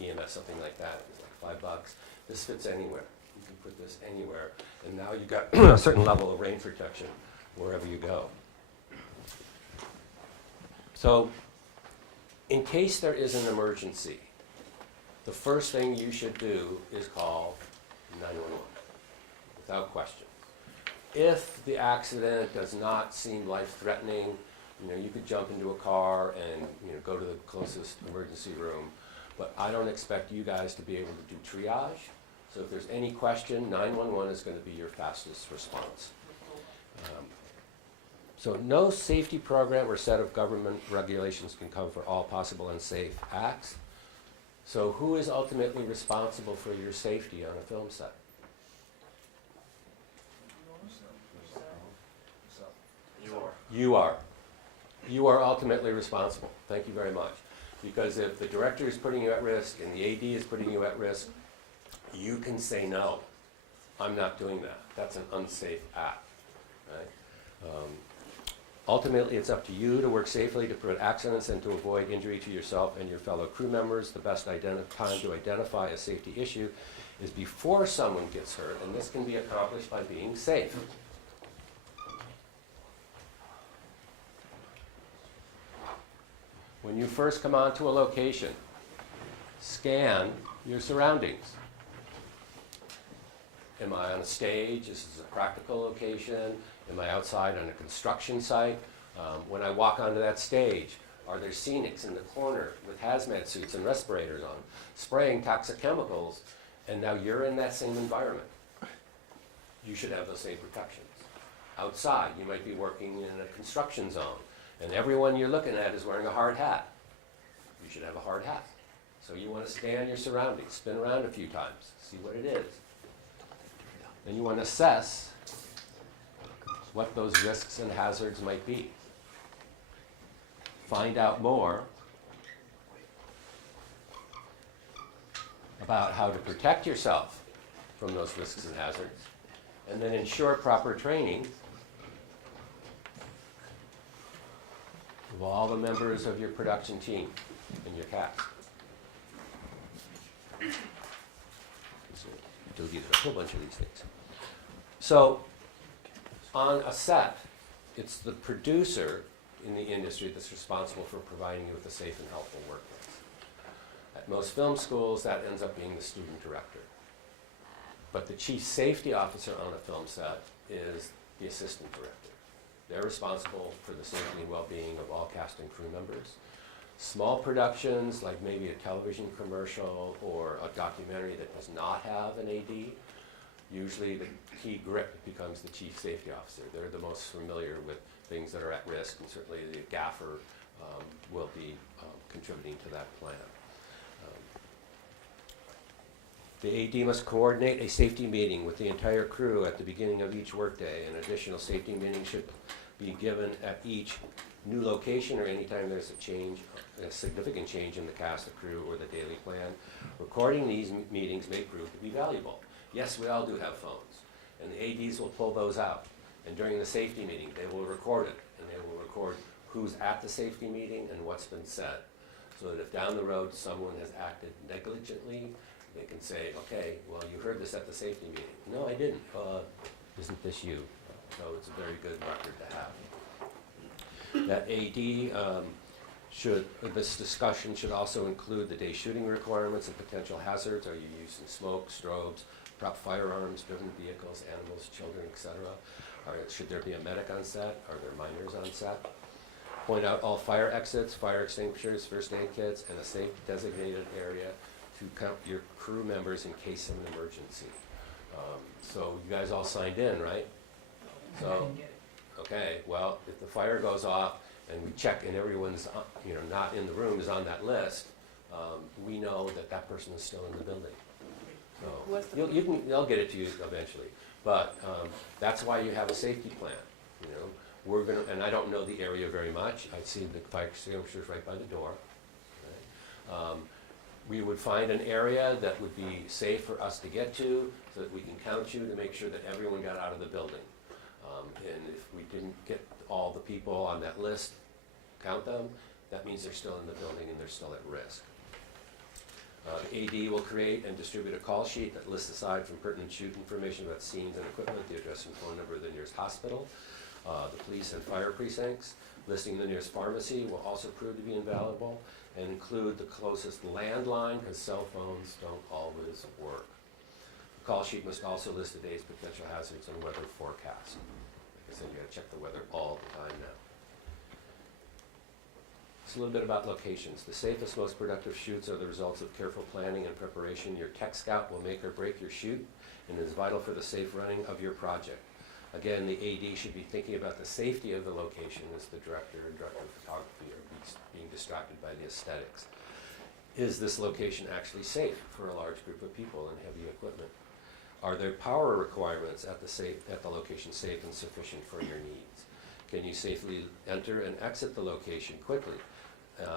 EMS, something like that. It's like $5. This fits anywhere. You can put this anywhere, and now you've got a certain level of rain protection wherever you go. So, in case there is an emergency, the first thing you should do is call 911, without question. If the accident does not seem life-threatening, you could jump into a car and go to the closest emergency room. But I don't expect you guys to be able to do triage. So if there's any question, 911 is going to be your fastest response. So no safety program or set of government regulations can cover all possible unsafe acts. So who is ultimately responsible for your safety on a film set? You are. You are ultimately responsible. Thank you very much. Because if the director is putting you at risk and the AD is putting you at risk, you can say no. I'm not doing that. That's an unsafe act. Right? Ultimately, it's up to you to work safely to prevent accidents and to avoid injury to yourself and your fellow crew members. The best time to identify a safety issue is before someone gets hurt, and this can be accomplished by being safe. When you first come onto a location, scan your surroundings. Am I on a stage? This is a practical location. Am I outside on a construction site? When I walk onto that stage, are there scenics in the corner with hazmat suits and respirators on, spraying toxic chemicals, and now you're in that same environment? You should have those same protections. Outside, you might be working in a construction zone, and everyone you're looking at is wearing a hard hat. You should have a hard hat. So you want to scan your surroundings, spin around a few times, see what it is. Then you want to assess what those risks and hazards might be. Find out more about how to protect yourself from those risks and hazards, and then ensure proper training of all the members of your production team and your cast. So, deleted a whole bunch of these things. So, on a set, it's the producer in the industry that's responsible for providing you with a safe and healthful workplace. At most film schools, that ends up being the student director. But the chief safety officer on a film set is the assistant director. They're responsible for the safety and well-being of all cast and crew members. Small productions, like maybe a television commercial or a documentary that does not have an AD, usually the key grip becomes the chief safety officer. They're the most familiar with things that are at risk, and certainly the gaffer will be contributing to that plan. The AD must coordinate a safety meeting with the entire crew at the beginning of each workday. An additional safety meeting should be given at each new location or anytime there's a significant change in the cast, the crew, or the daily plan. Recording these meetings may prove to be valuable. Yes, we all do have phones, and the ADs will pull those out. And during the safety meeting, they will record it, and they will record who's at the safety meeting and what's been said. So that if down the road someone has acted negligently, they can say, okay, well, you heard this at the safety meeting. No, I didn't. Isn't this you? So it's a very good record to have. That AD this discussion should also include the day shooting requirements and potential hazards. Are you using smoke, strobes, prop firearms, driven vehicles, animals, children, etc.? Should there be a medic on set? Are there minors on set? Point out all fire exits, fire extinguishers, first aid kits, and a safe designated area to count your crew members in case of an emergency. So you guys all signed in, right? So, okay, well, if the fire goes off and we check and everyone's not in the room is on that list, we know that that person is still in the building. So they'll get it to you eventually. But that's why you have a safety plan. we're gonna, and I don't know the area very much, I see the fire extinguishers right by the door. Right? We would find an area that would be safe for us to get to, so that we can count you to make sure that everyone got out of the building. And if we didn't get all the people on that list, count them, that means they're still in the building and they're still at risk. The AD will create and distribute a call sheet that lists aside from pertinent shoot information about scenes and equipment, the address and phone number of the nearest hospital, the police and fire precincts. Listing the nearest pharmacy will also prove to be invaluable, and include the closest landline, because cell phones don't always work. The call sheet must also list the day's potential hazards and weather forecast. Like I said, you gotta check the weather all the time now. It's a little bit about locations. The safest, most productive shoots are the results of careful planning and preparation. Your tech scout will make or break your shoot, and is vital for the safe running of your project. Again, the AD should be thinking about the safety of the location as the director and director of photography are being distracted by the aesthetics. Is this location actually safe for a large group of people and heavy equipment? Are there power requirements at the location safe and sufficient for your needs? Can you safely enter and exit the location quickly?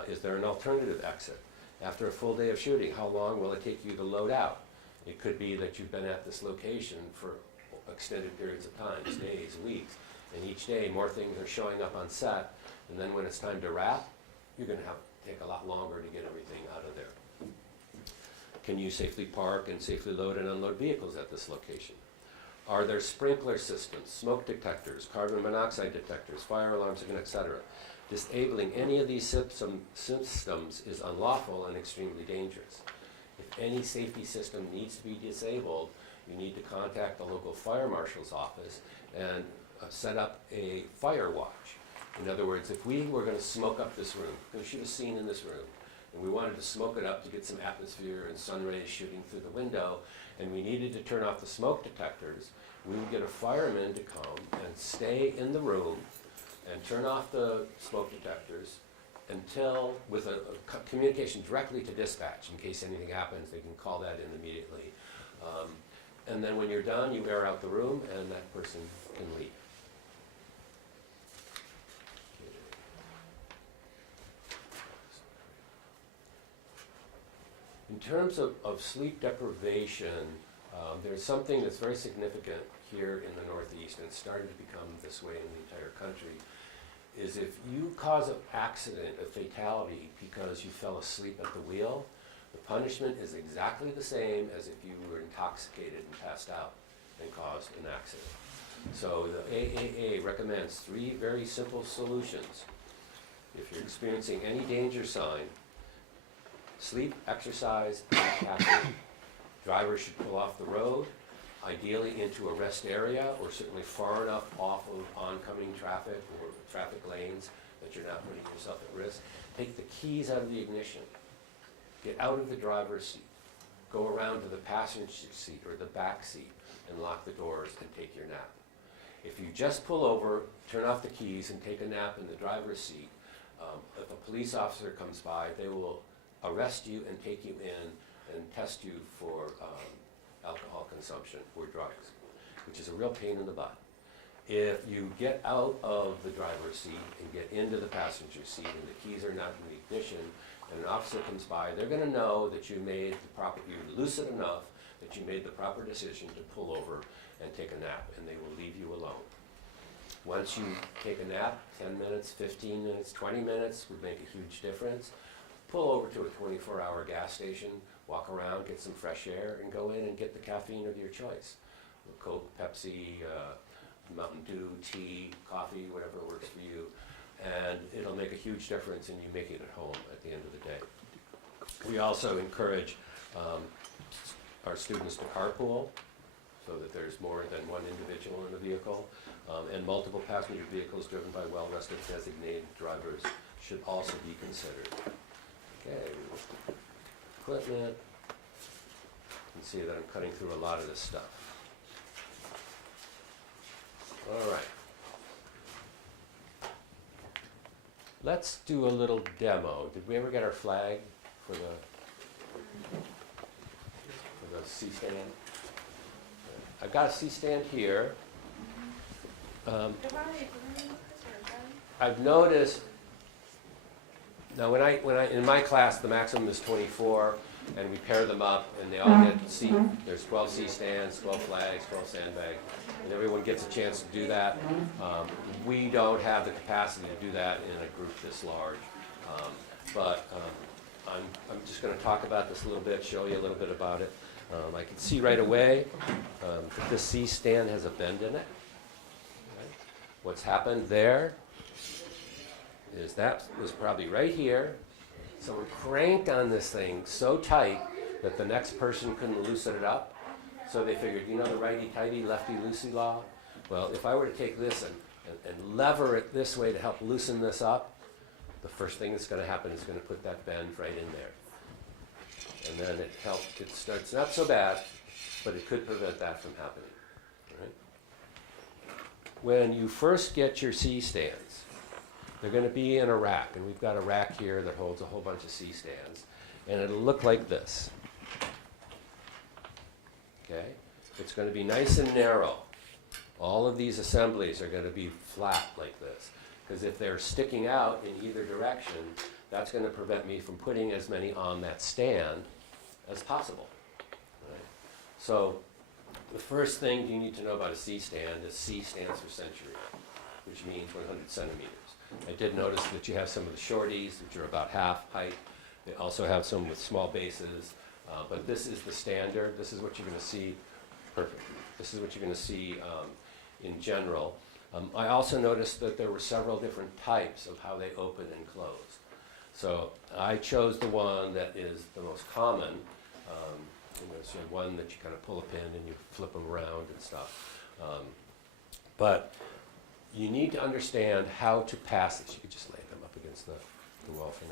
Is there an alternative exit? After a full day of shooting, how long will it take you to load out? It could be that you've been at this location for extended periods of time, days, weeks, and each day more things are showing up on set, and then when it's time to wrap, you're gonna have to take a lot longer to get everything out of there. Can you safely park and safely load and unload vehicles at this location? Are there sprinkler systems, smoke detectors, carbon monoxide detectors, fire alarms, and etc.? Disabling any of these systems is unlawful and extremely dangerous. If any safety system needs to be disabled, you need to contact the local fire marshal's office and set up a fire watch. In other words, if we were going to smoke up this room, going to shoot a scene in this room, and we wanted to smoke it up to get some atmosphere and sun rays shooting through the window, and we needed to turn off the smoke detectors, we would get a fireman to come and stay in the room and turn off the smoke detectors until, with a communication directly to dispatch, in case anything happens, they can call that in immediately. And then when you're done, you air out the room and that person can leave. In terms of sleep deprivation, there's something that's very significant here in the Northeast, and it's starting to become this way in the entire country, is if you cause an accident, a fatality, because you fell asleep at the wheel, the punishment is exactly the same as if you were intoxicated and passed out and caused an accident. So the AAA recommends 3 very simple solutions. If you're experiencing any danger sign, sleep, exercise, and caffeine. Drivers should pull off the road, ideally into a rest area, or certainly far enough off of oncoming traffic or traffic lanes that you're not putting yourself at risk. Take the keys out of the ignition. Get out of the driver's seat. Go around to the passenger seat or the back seat and lock the doors and take your nap. If you just pull over, turn off the keys and take a nap in the driver's seat, if a police officer comes by, they will arrest you and take you in and test you for alcohol consumption or drugs, which is a real pain in the butt. If you get out of the driver's seat and get into the passenger seat and the keys are not in the ignition, and an officer comes by, they're going to know that you're lucid enough that you made the proper decision to pull over and take a nap, and they will leave you alone. Once you take a nap, 10 minutes, 15 minutes, 20 minutes would make a huge difference. Pull over to a 24-hour gas station, walk around, get some fresh air, and go in and get the caffeine of your choice. Coke, Pepsi, Mountain Dew, tea, coffee, whatever works for you. And it'll make a huge difference in you making it home at the end of the day. We also encourage our students to carpool so that there's more than one individual in the vehicle. And multiple passenger vehicles driven by well-rested designated drivers should also be considered. Okay, equipment. You can see that I'm cutting through a lot of this stuff. All right. Let's do a little demo. Did we ever get our flag for the C-stand? I've got a C-stand here. I've noticed, now when I, in my class, the maximum is 24, and we pair them up, and they all get C, there's 12 C stands, 12 flags, 12 sandbags, and everyone gets a chance to do that. We don't have the capacity to do that in a group this large. I'm just gonna talk about this a little bit, show you a little bit about it. I can see right away that this C stand has a bend in it. Okay. What's happened there is that was probably right here. Someone cranked on this thing so tight that the next person couldn't loosen it up. So they figured, you know the righty-tighty, lefty-loosey law? Well, if I were to take this and lever it this way to help loosen this up, the first thing that's going to happen is going to put that bend right in there. And then it starts not so bad, but it could prevent that from happening. Right? When you first get your C-stands, they're going to be in a rack, and we've got a rack here that holds a whole bunch of C-stands, and it'll look like this. Okay? It's going to be nice and narrow. All of these assemblies are going to be flat like this, because if they're sticking out in either direction, that's going to prevent me from putting as many on that stand as possible. Right? So the first thing you need to know about a C-stand is C stands for century, which means 100 centimeters. I did notice that you have some of the shorties, which are about half height. They also have some with small bases, but this is the standard. This is what you're going to see. Perfect. This is what you're going to see in general. I also noticed that there were several different types of how they open and close. So I chose the one that is the most common. It's one that you kind of pull a pin and you flip them around and stuff. But you need to understand how to pass this. You could just lay them up against the wall for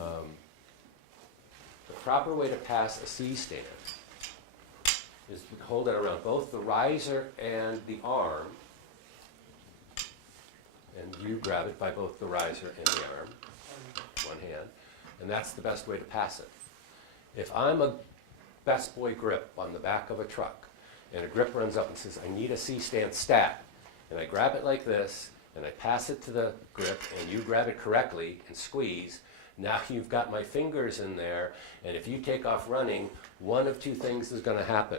now. The proper way to pass a C-stand is to hold it around both the riser and the arm, and you grab it by both the riser and the arm, one hand, and that's the best way to pass it. If I'm a best boy grip on the back of a truck, and a grip runs up and says, I need a C-stand stat, and I grab it like this, and I pass it to the grip, and you grab it correctly and squeeze, now you've got my fingers in there, and if you take off running, one of two things is going to happen.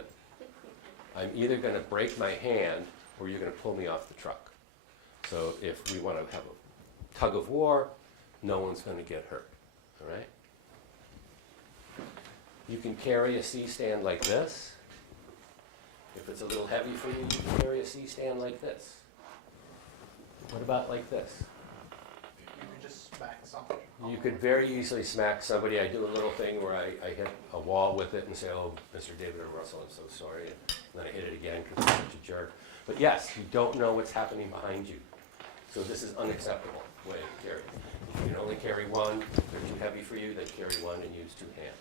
I'm either going to break my hand, or you're going to pull me off the truck. So if we want to have a tug of war, no one's going to get hurt. All right? You can carry a C-stand like this. If it's a little heavy for you, you can carry a C-stand like this. What about like this? You could just smack something. You could very easily smack somebody. I do a little thing where I hit a wall with it and say, oh, Mr. David or Russell, I'm so sorry. And then I hit it again because I'm such a jerk. But yes, you don't know what's happening behind you. So this is unacceptable way to carry. If you can only carry one, if they're too heavy for you, then carry one and use two hands.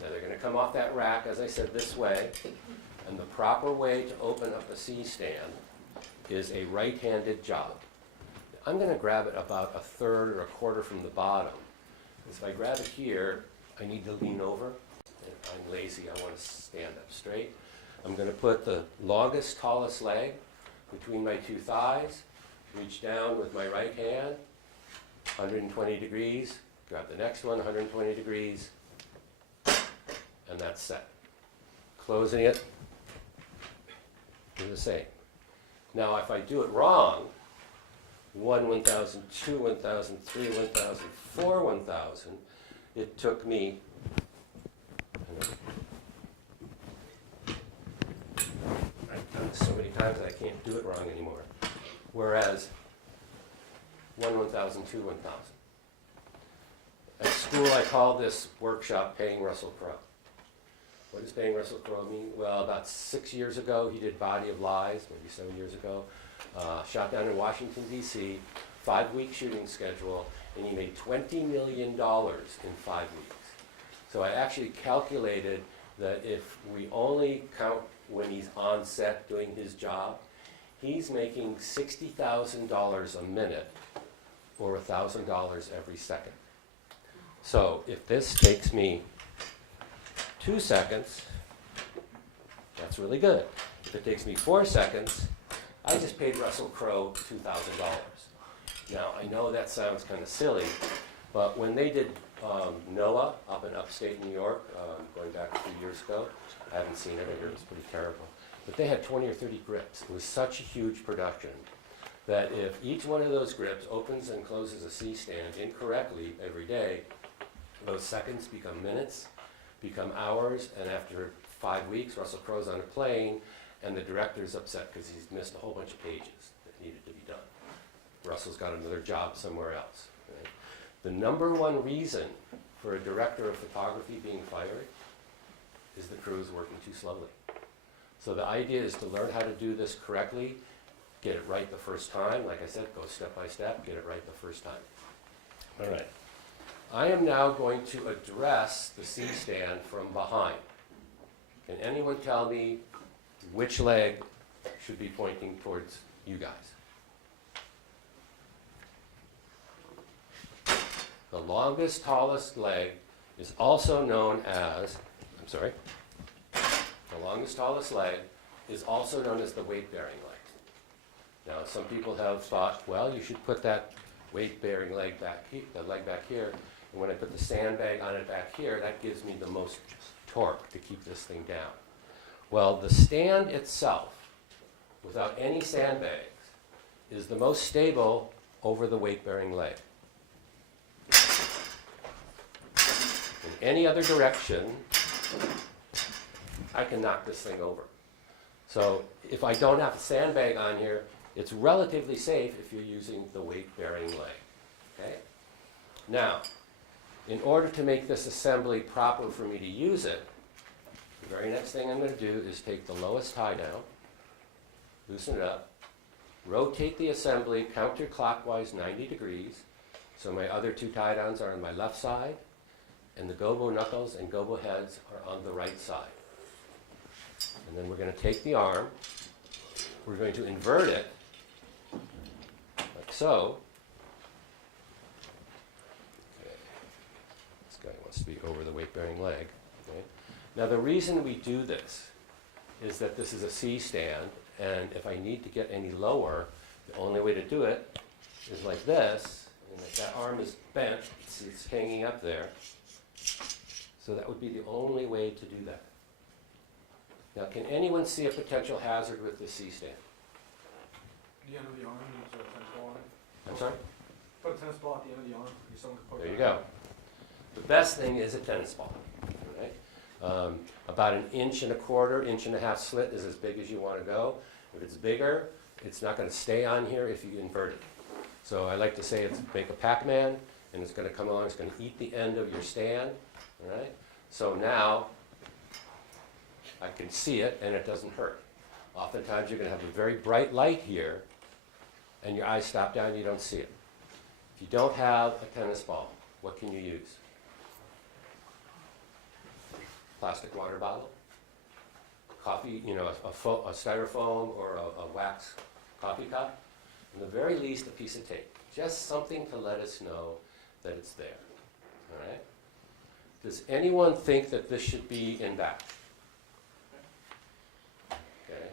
Now they're going to come off that rack, as I said, this way. And the proper way to open up a C-stand is a right-handed job. I'm going to grab it about a third or a quarter from the bottom. If I grab it here, I need to lean over. If I'm lazy, I want to stand up straight. I'm going to put the longest, tallest leg between my two thighs, reach down with my right hand, 120 degrees, grab the next one, 120 degrees, and that's set. Closing it, do the same. Now if I do it wrong, 1, 1,000, 2, 1,000, 3, 1,000, 4, 1,000, it took me, I've done this so many times that I can't do it wrong anymore. Whereas 1, 1,000, 2, 1,000. At school I call this workshop Paying Russell Crowe. What does Paying Russell Crowe mean? Well, about 6 years ago, he did Body of Lies, maybe 7 years ago. Shot down in Washington, D.C., 5-week shooting schedule, and he made $20 million in 5 weeks. So I actually calculated that if we only count when he's on set doing his job, he's making $60,000 a minute or $1,000 every second. So if this takes me 2 seconds, that's really good. If it takes me 4 seconds, I just paid Russell Crowe $2,000. Now, I know that sounds kind of silly, but when they did NOAA up in upstate New York, going back a few years ago, I haven't seen it, I heard it was pretty terrible, but they had 20 or 30 grips. It was such a huge production that if each one of those grips opens and closes a C-stand incorrectly every day, those seconds become minutes, become hours, and after 5 weeks, Russell Crowe's on a plane, and the director's upset because he's missed a whole bunch of pages that needed to be done. Russell's got another job somewhere else. Right? The number one reason for a director of photography being fired is the crew is working too slowly. So the idea is to learn how to do this correctly, get it right the first time. Like I said, go step by step, get it right the first time. All right. I am now going to address the C-stand from behind. Can anyone tell me which leg should be pointing towards you guys? The longest, tallest leg is also known as, the longest, tallest leg is also known as the weight-bearing leg. Now, some people have thought, well, you should put that weight-bearing leg back here, and when I put the sandbag on it back here, that gives me the most torque to keep this thing down. Well, the stand itself, without any sandbags, is the most stable over the weight-bearing leg. In any other direction, I can knock this thing over. So if I don't have a sandbag on here, it's relatively safe if you're using the weight-bearing leg. Okay? Now, in order to make this assembly proper for me to use it, the very next thing I'm going to do is take the lowest tie down, loosen it up, rotate the assembly counterclockwise 90 degrees, so my other two tie downs are on my left side, and the gobo knuckles and gobo heads are on the right side. And then we're going to take the arm, we're going to invert it, like so. Okay. This guy wants to be over the weight-bearing leg. Okay. Now the reason we do this is that this is a C-stand, and if I need to get any lower, the only way to do it is like this, and if that arm is bent, it's hanging up there. So that would be the only way to do that. Now, can anyone see a potential hazard with the C-stand? The end of the arm, you put a tennis ball on it. I'm sorry? Put a tennis ball at the end of the arm, someone could poke There you it go. out. The best thing is a tennis ball. Right? About 1.25 inch, 1.5 slit is as big as you want to go. If it's bigger, it's not going to stay on here if you invert it. So I like to say it's make a Pac-Man, and it's going to come along, it's going to eat the end of your stand. All right? So now I can see it and it doesn't hurt. Oftentimes you're going to have a very bright light here and your eyes stop down and you don't see it. If you don't have a tennis ball, what can you use? Plastic water bottle, coffee, a styrofoam or a wax coffee cup, and the very least a piece of tape. Just something to let us know that it's there. All right? Does anyone think that this should be in back? Okay.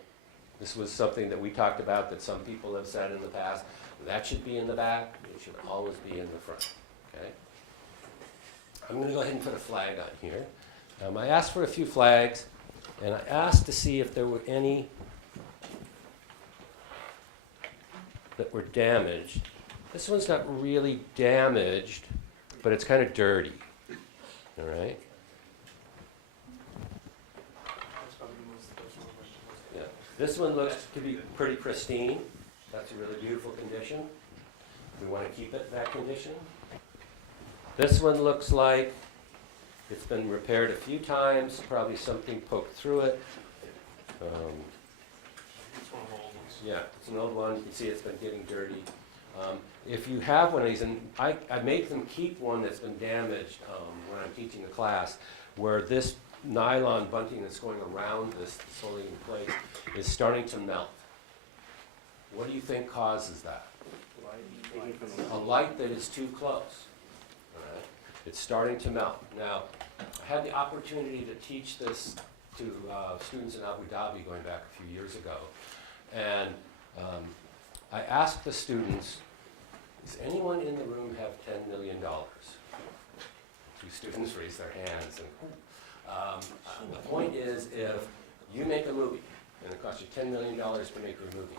This was something that we talked about that some people have said in the past. That should be in the back. It should always be in the front. Okay. I'm going to go ahead and put a flag on here. I asked for a few flags, and I asked to see if there were any that were damaged. This one's not really damaged, but it's kind of dirty. All right? That's probably the most personal question. Yeah. This one looks to be pretty pristine. That's a really beautiful condition. We want to keep it in that condition. This one looks like it's been repaired a few times, probably something poked through it. It's one of the old ones. Yeah, it's an old one. You can see it's been getting dirty. If you have one of these, and I make them keep one that's been damaged when I'm teaching a class, where this nylon bunting that's going around this solely in place is starting to melt. What do you think causes that? A light that is too close. All right? It's starting to melt. Now, I had the opportunity to teach this to students in Abu Dhabi going back a few years ago. And I asked the students, Does anyone in the room have $10 million? Two students raise their hands. And the point is, if you make a movie and it costs you $10 million to make your movie,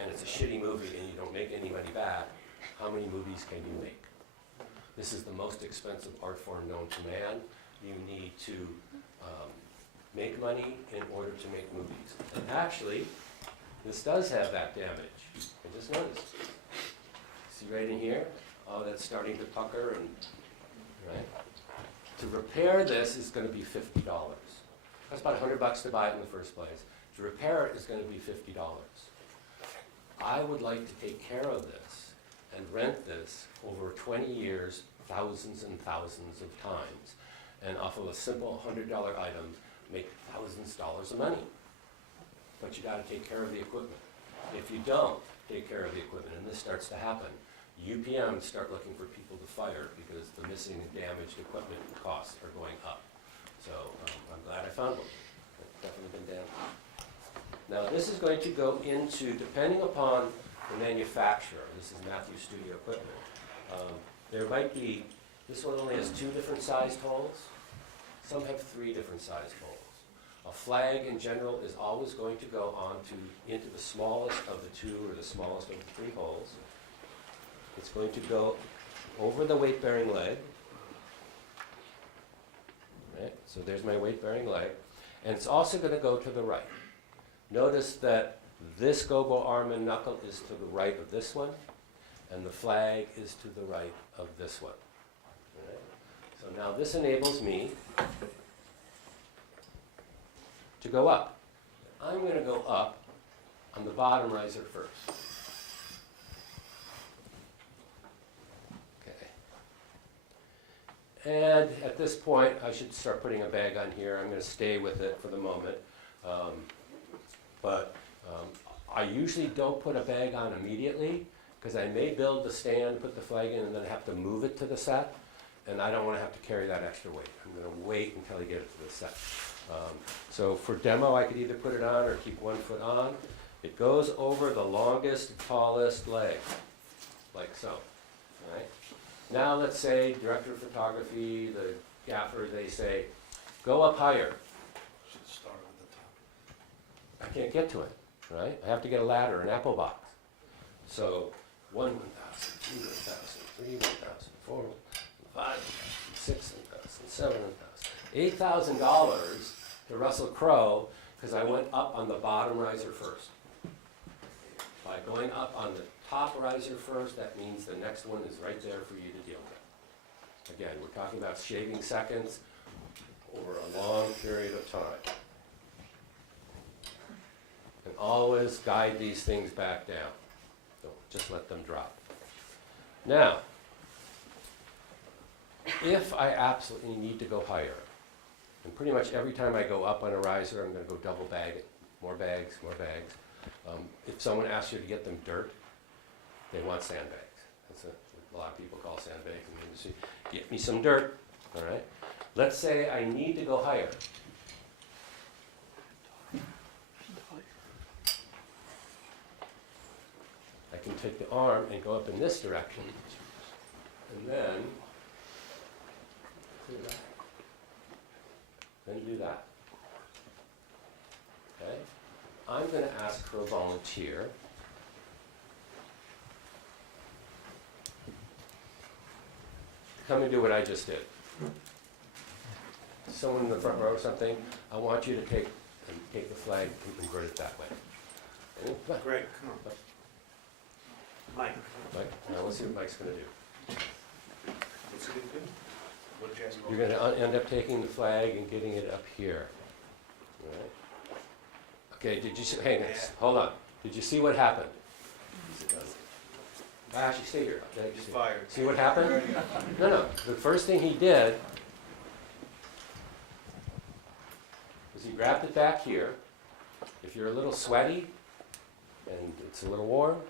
and it's a shitty movie and you don't make any money back, how many movies can you make? This is the most expensive art form known to man. You need to make money in order to make movies. And actually, this does have that damage. I just noticed. See right in here? Oh, that's starting to pucker and, right? To repair this is going to be $50. That's about $100 to buy it in the first place. To repair it is going to be $50. I would like to take care of this and rent this over 20 years, thousands and thousands of times, and off of a simple $100 item, make thousands of dollars of money. But you got to take care of the equipment. If you don't take care of the equipment, and this starts to happen, UPMs start looking for people to fire because the missing and damaged equipment costs are going up. So I'm glad I found one. It's definitely been damaged. Now this is going to go into, depending upon the manufacturer, this is Matthews Studio equipment, there might be, this one only has 2 different sized holes. Some have 3 different sized holes. A flag in general is always going to go into the smallest of the 2 or the smallest of the 3 holes. It's going to go over the weight-bearing leg. Right? So there's my weight-bearing leg. And it's also going to go to the right. Notice that this gobo arm and knuckle is to the right of this one, and the flag is to the right of this one. Right? So now this enables me to go up. I'm going to go up on the bottom riser first. And at this point, I should start putting a bag on here. I'm going to stay with it for the moment. I usually don't put a bag on immediately because I may build the stand, put the flag in, and then have to move it to the set. And I don't want to have to carry that extra weight. I'm going to wait until I get it to the set. So for demo, I could either put it on or keep one foot on. It goes over the longest, tallest leg, like so. Right? Now let's say director of photography, the gaffer, they say, go up higher. Should start at the top. I can't get to it, right? I have to get a ladder, an apple box. So 1, 1,000, 2, 1,000, 3, 1,000, 4, 1,000, 5, 1,000, 6, 1,000, 7, 1,000. $8,000 to Russell Crowe because I went up on the bottom riser first. By going up on the top riser first, that means the next one is right there for you to deal with. Again, we're talking about shaving seconds over a long period of time. And always guide these things back down. Don't just let them drop. Now, if I absolutely need to go higher, and pretty much every time I go up on a riser, I'm going to go double bag it. More bags, more bags. If someone asks you to get them dirt, they want sandbags. That's what a lot of people call sandbags in the industry. Get me some dirt, all right? Let's say I need to go higher. I can take the arm and go up in this direction, and then do that. Then do that. Okay? I'm going to ask for a volunteer. Come and do what I just did. Someone in the front row or something, I want you to take the flag and convert it that way. Greg, come on. Mike. Mike, now let's see what Mike's going to do. What's he gonna do? What did you ask me? You're going to end up taking the flag and getting it up here. All right. Okay, did you see, hey, hold on. Did you see what happened? Actually, stay here. He's fired. See what happened? No. The first thing he did was he grabbed it back here. If you're a little sweaty and it's a little warm,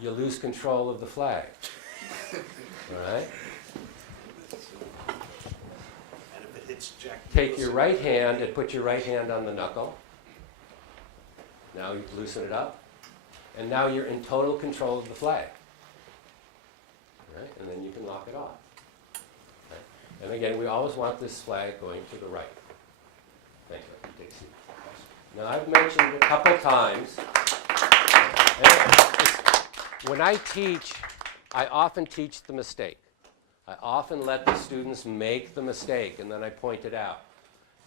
you lose control of the flag. All right? And if it hits Jack. Take your right hand and put your right hand on the knuckle. Now you loosen it up. And now you're in total control of the flag. Right? And then you can lock it off. Right? And again, we always want this flag going to the right. Thank you. Take a seat. Now, I've mentioned a couple times, when I teach, I often teach the mistake. I often let the students make the mistake, and then I point it out.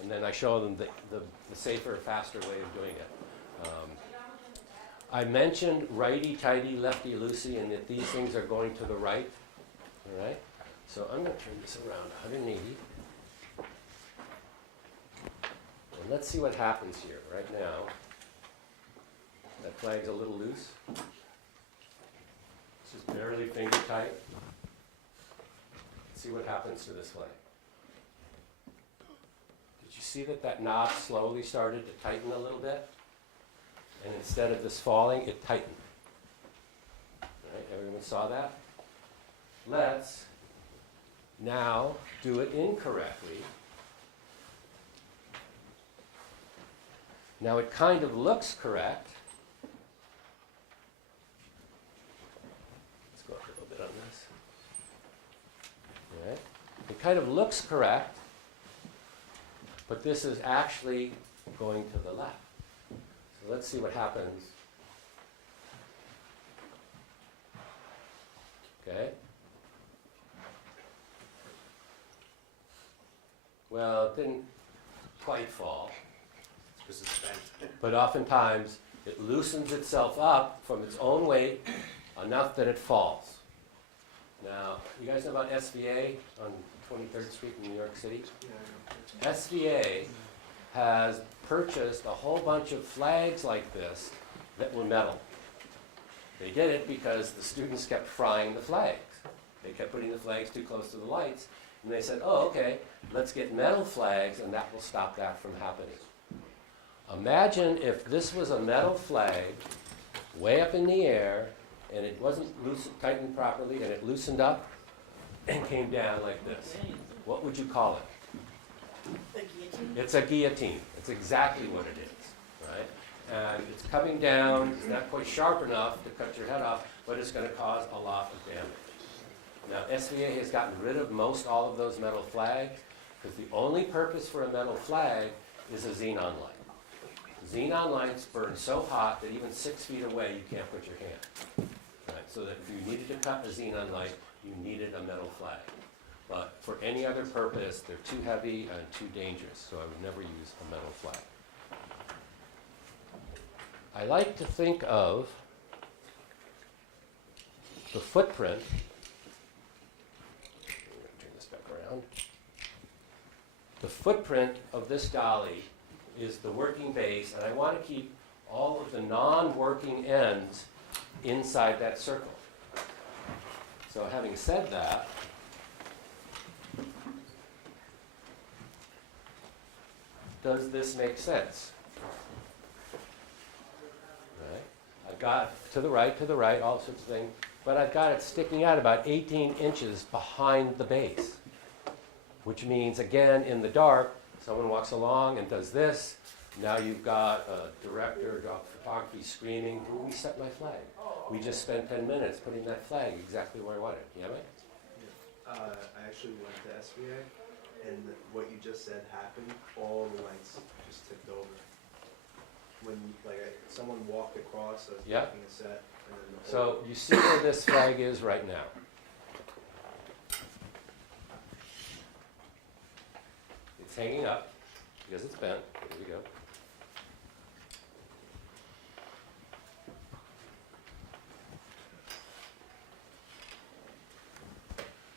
And then I show them the safer, faster way of doing it. I mentioned righty-tighty, lefty-loosey, and that these things are going to the right. All right? So I'm going to turn this around 180. And let's see what happens here right now. That flag's a little loose. It's just barely finger tight. Let's see what happens to this flag. Did you see that knob slowly started to tighten a little bit? And instead of this falling, it tightened. All right, everyone saw that? Let's now do it incorrectly. Now it kind of looks correct. Let's go up a little bit on this. All right. It kind of looks correct, but this is actually going to the left. So let's see what happens. Okay. Well, it didn't quite fall. But oftentimes, it loosens itself up from its own weight enough that it falls. Now, you guys know about SVA on 23rd Street in New York City? SVA has purchased a whole bunch of flags like this that were metal. They did it because the students kept frying the flags. They kept putting the flags too close to the lights, and they said, oh, okay, let's get metal flags, and that will stop that from happening. Imagine if this was a metal flag way up in the air, and it wasn't tightened properly, and it loosened up and came down like this. What would you call it? A guillotine. It's a guillotine. It's exactly what it is, right? And it's coming down. It's not quite sharp enough to cut your head off, but it's going to cause a lot of damage. Now, SVA has gotten rid of most all of those metal flags because the only purpose for a metal flag is a xenon light. Xenon lights burn so hot that even 6 feet away you can't put your hand. Right? So that if you needed to cut a xenon light, you needed a metal flag. But for any other purpose, they're too heavy and too dangerous, so I would never use a metal flag. I like to think of the footprint. I'm going to turn this back around. The footprint of this dolly is the working base, and I want to keep all of the non-working ends inside that circle. So having said that, does this make sense? Right? I've got to the right, all sorts of things, but I've got it sticking out about 18 inches behind the base, which means, again, in the dark, someone walks along and does this. Now you've got a director of photography screaming, "Will we set my flag? We just spent 10 minutes putting that flag exactly where I wanted it." Yeah, right? I actually went to SVA, and what you just said happened. All the lights just tipped over. When someone walked across, I was Yeah. making a set, and then the So whole, you see where this flag is right now. It's hanging up because it's bent. There we go.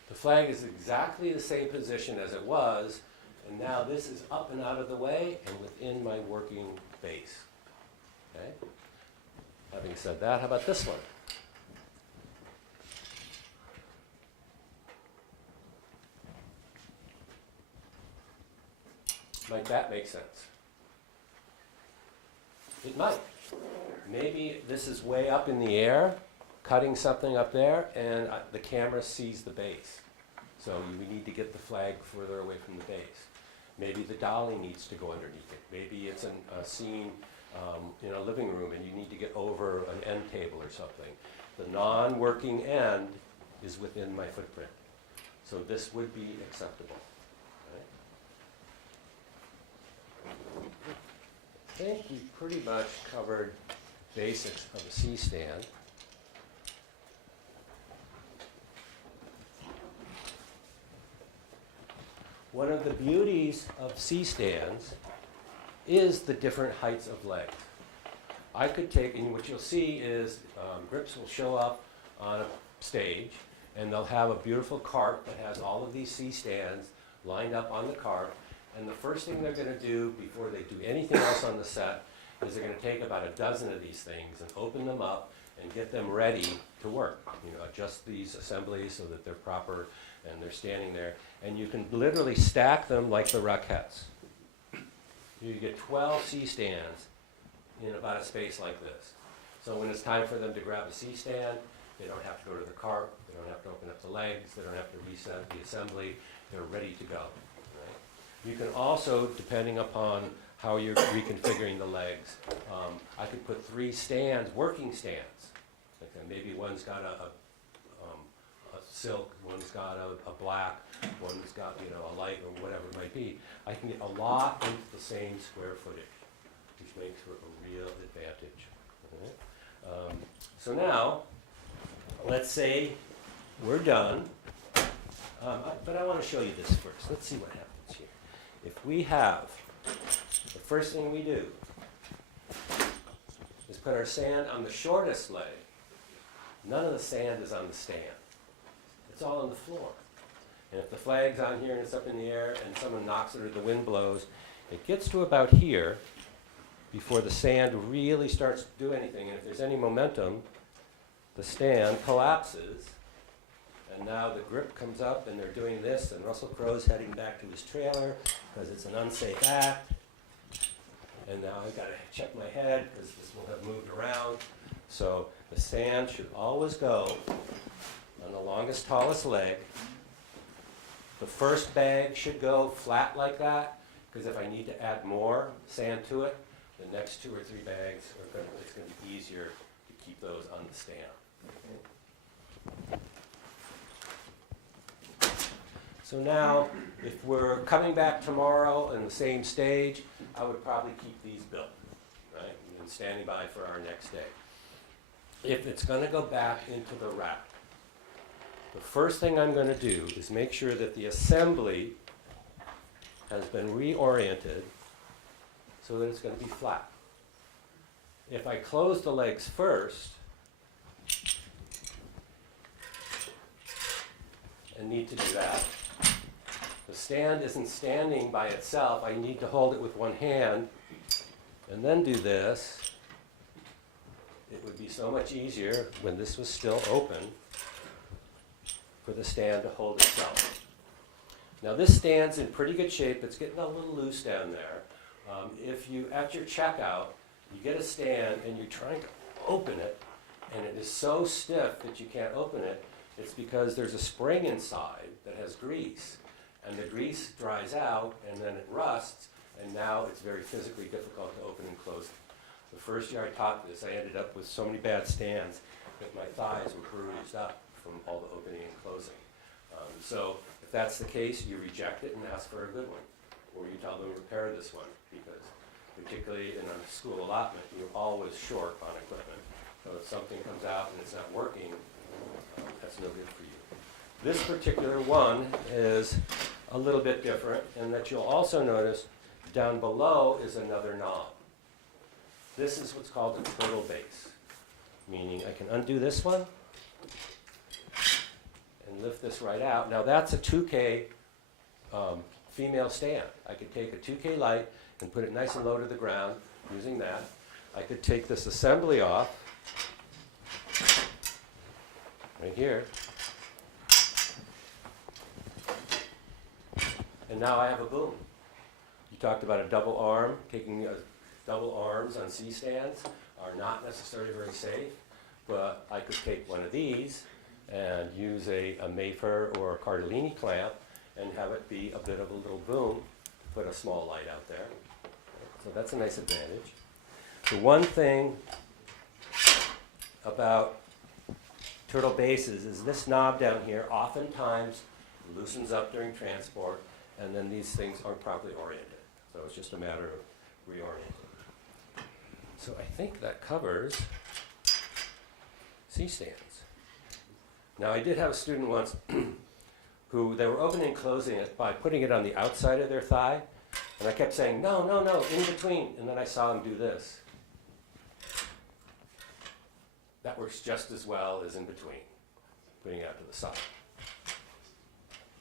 The flag is exactly the same position as it was, and now this is up and out of the way and within my working base. Okay? Having said that, how about this one? Might that make sense? It might. Maybe this is way up in the air, cutting something up there, and the camera sees the base. So we need to get the flag further away from the base. Maybe the dolly needs to go underneath it. Maybe it's a scene in a living room and you need to get over an end table or something. The non-working end is within my footprint. So this would be acceptable. Right? I think we pretty much covered basics of a C-stand. One of the beauties of C-stands is the different heights of legs. I could take, and what you'll see is grips will show up on a stage, and they'll have a beautiful cart that has all of these C-stands lined up on the cart, and the first thing they're going to do before they do anything else on the set is they're going to take about a dozen of these things and open them up and get them ready to work. You know, adjust these assemblies so that they're proper and they're standing there, and you can literally stack them like the Rockettes. You get 12 C-stands in about a space like this. So when it's time for them to grab a C-stand, they don't have to go to the cart, they don't have to open up the legs, they don't have to reset the assembly, they're ready to go. Right? You can also, depending upon how you're reconfiguring the legs, I could put 3 stands, working stands. Okay, maybe one's got a silk, one's got a black, one's got, you know, a light or whatever it might be. I can get a lot into the same square footage, which makes for a real advantage. Okay? So now, let's say we're done, but I want to show you this first. Let's see what happens here. If we have, the first thing we do is put our sand on the shortest leg. None of the sand is on the stand. It's all on the floor. And if the flag's on here and it's up in the air and someone knocks it or the wind blows, it gets to about here before the sand really starts to do anything. And if there's any momentum, the stand collapses. And now the grip comes up and they're doing this, and Russell Crowe's heading back to his trailer because it's an unsafe act. And now I've got to check my head because this will have moved around. So the sand should always go on the longest, tallest leg. The first bag should go flat like that, because if I need to add more sand to it, the next 2 or 3 bags it's going to be easier to keep those on the stand. Okay. So now, if we're coming back tomorrow in the same stage, I would probably keep these built, right, and standing by for our next day. If it's going to go back into the rack, the first thing I'm going to do is make sure that the assembly has been reoriented so that it's going to be flat. If I close the legs first and need to do that, the stand isn't standing by itself. I need to hold it with one hand and then do this. It would be so much easier when this was still open for the stand to hold itself. Now this stand's in pretty good shape. It's getting a little loose down there. If you, at your checkout, you get a stand and you're trying to open it, and it is so stiff that you can't open it, it's because there's a spring inside that has grease. And the grease dries out, and then it rusts, and now it's very physically difficult to open and close it. The first year I taught this, I ended up with so many bad stands that my thighs were bruised up from all the opening and closing. So if that's the case, you reject it and ask for a good one. Or you tell them repair this one, because particularly in a school allotment, you're always short on equipment. So if something comes out and it's not working, that's no good for you. This particular one is a little bit different, in that you'll also notice down below is another knob. This is what's called a turtle base, meaning I can undo this one and lift this right out. Now that's a 2K female stand. I could take a 2K light and put it nice and low to the ground using that. I could take this assembly off right here. And now I have a boom. You talked about a double arm. Taking double arms on C-stands are not necessarily very safe, but I could take one of these and use a Mayfair or a Cardellini clamp and have it be a bit of a little boom, put a small light out there. So that's a nice advantage. The one thing about turtle bases is this knob down here oftentimes loosens up during transport, and then these things aren't properly oriented. So it's just a matter of reorienting. So I think that covers C-stands. Now, I did have a student once who they were opening and closing it by putting it on the outside of their thigh, and I kept saying, no, no, no, in between, and then I saw him do this. That works just as well as in between, putting it out to the side.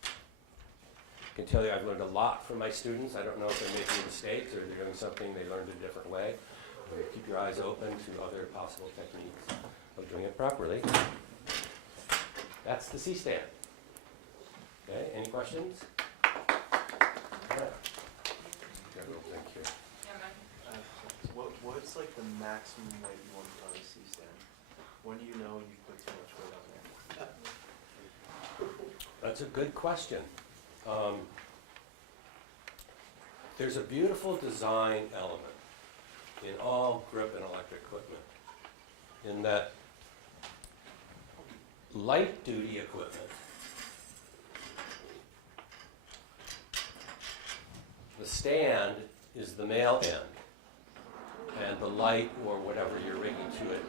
I can tell you I've learned a lot from my students. I don't know if they're making mistakes or they're doing something they learned a different way. Keep your eyes open to other possible techniques of doing it properly. That's the C-stand. Okay, any questions? All right. Got a little thing here. What's like the maximum weight you want to put on a C-stand? When do you know you put too much weight on there? That's a good question. There's a beautiful design element in all grip and electric equipment, in that light duty equipment, the stand is the male end, and the light, or whatever you're rigging to it,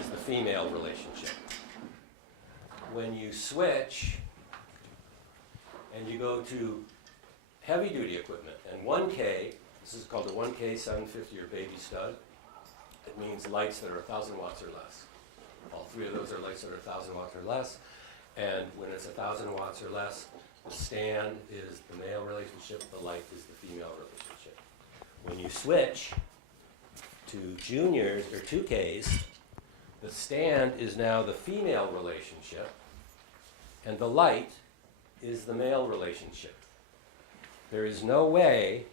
is the female relationship. When you switch and you go to heavy duty equipment, and 1K, this is called the 1K 750 or baby stud, it means lights that are 1,000 watts or less. All three of those are lights that are 1,000 watts or less, and when it's 1,000 watts or less, the stand is the male relationship, the light is the female relationship. When you switch to juniors or 2Ks, the stand is now the female relationship, and the light is the male relationship. There is no way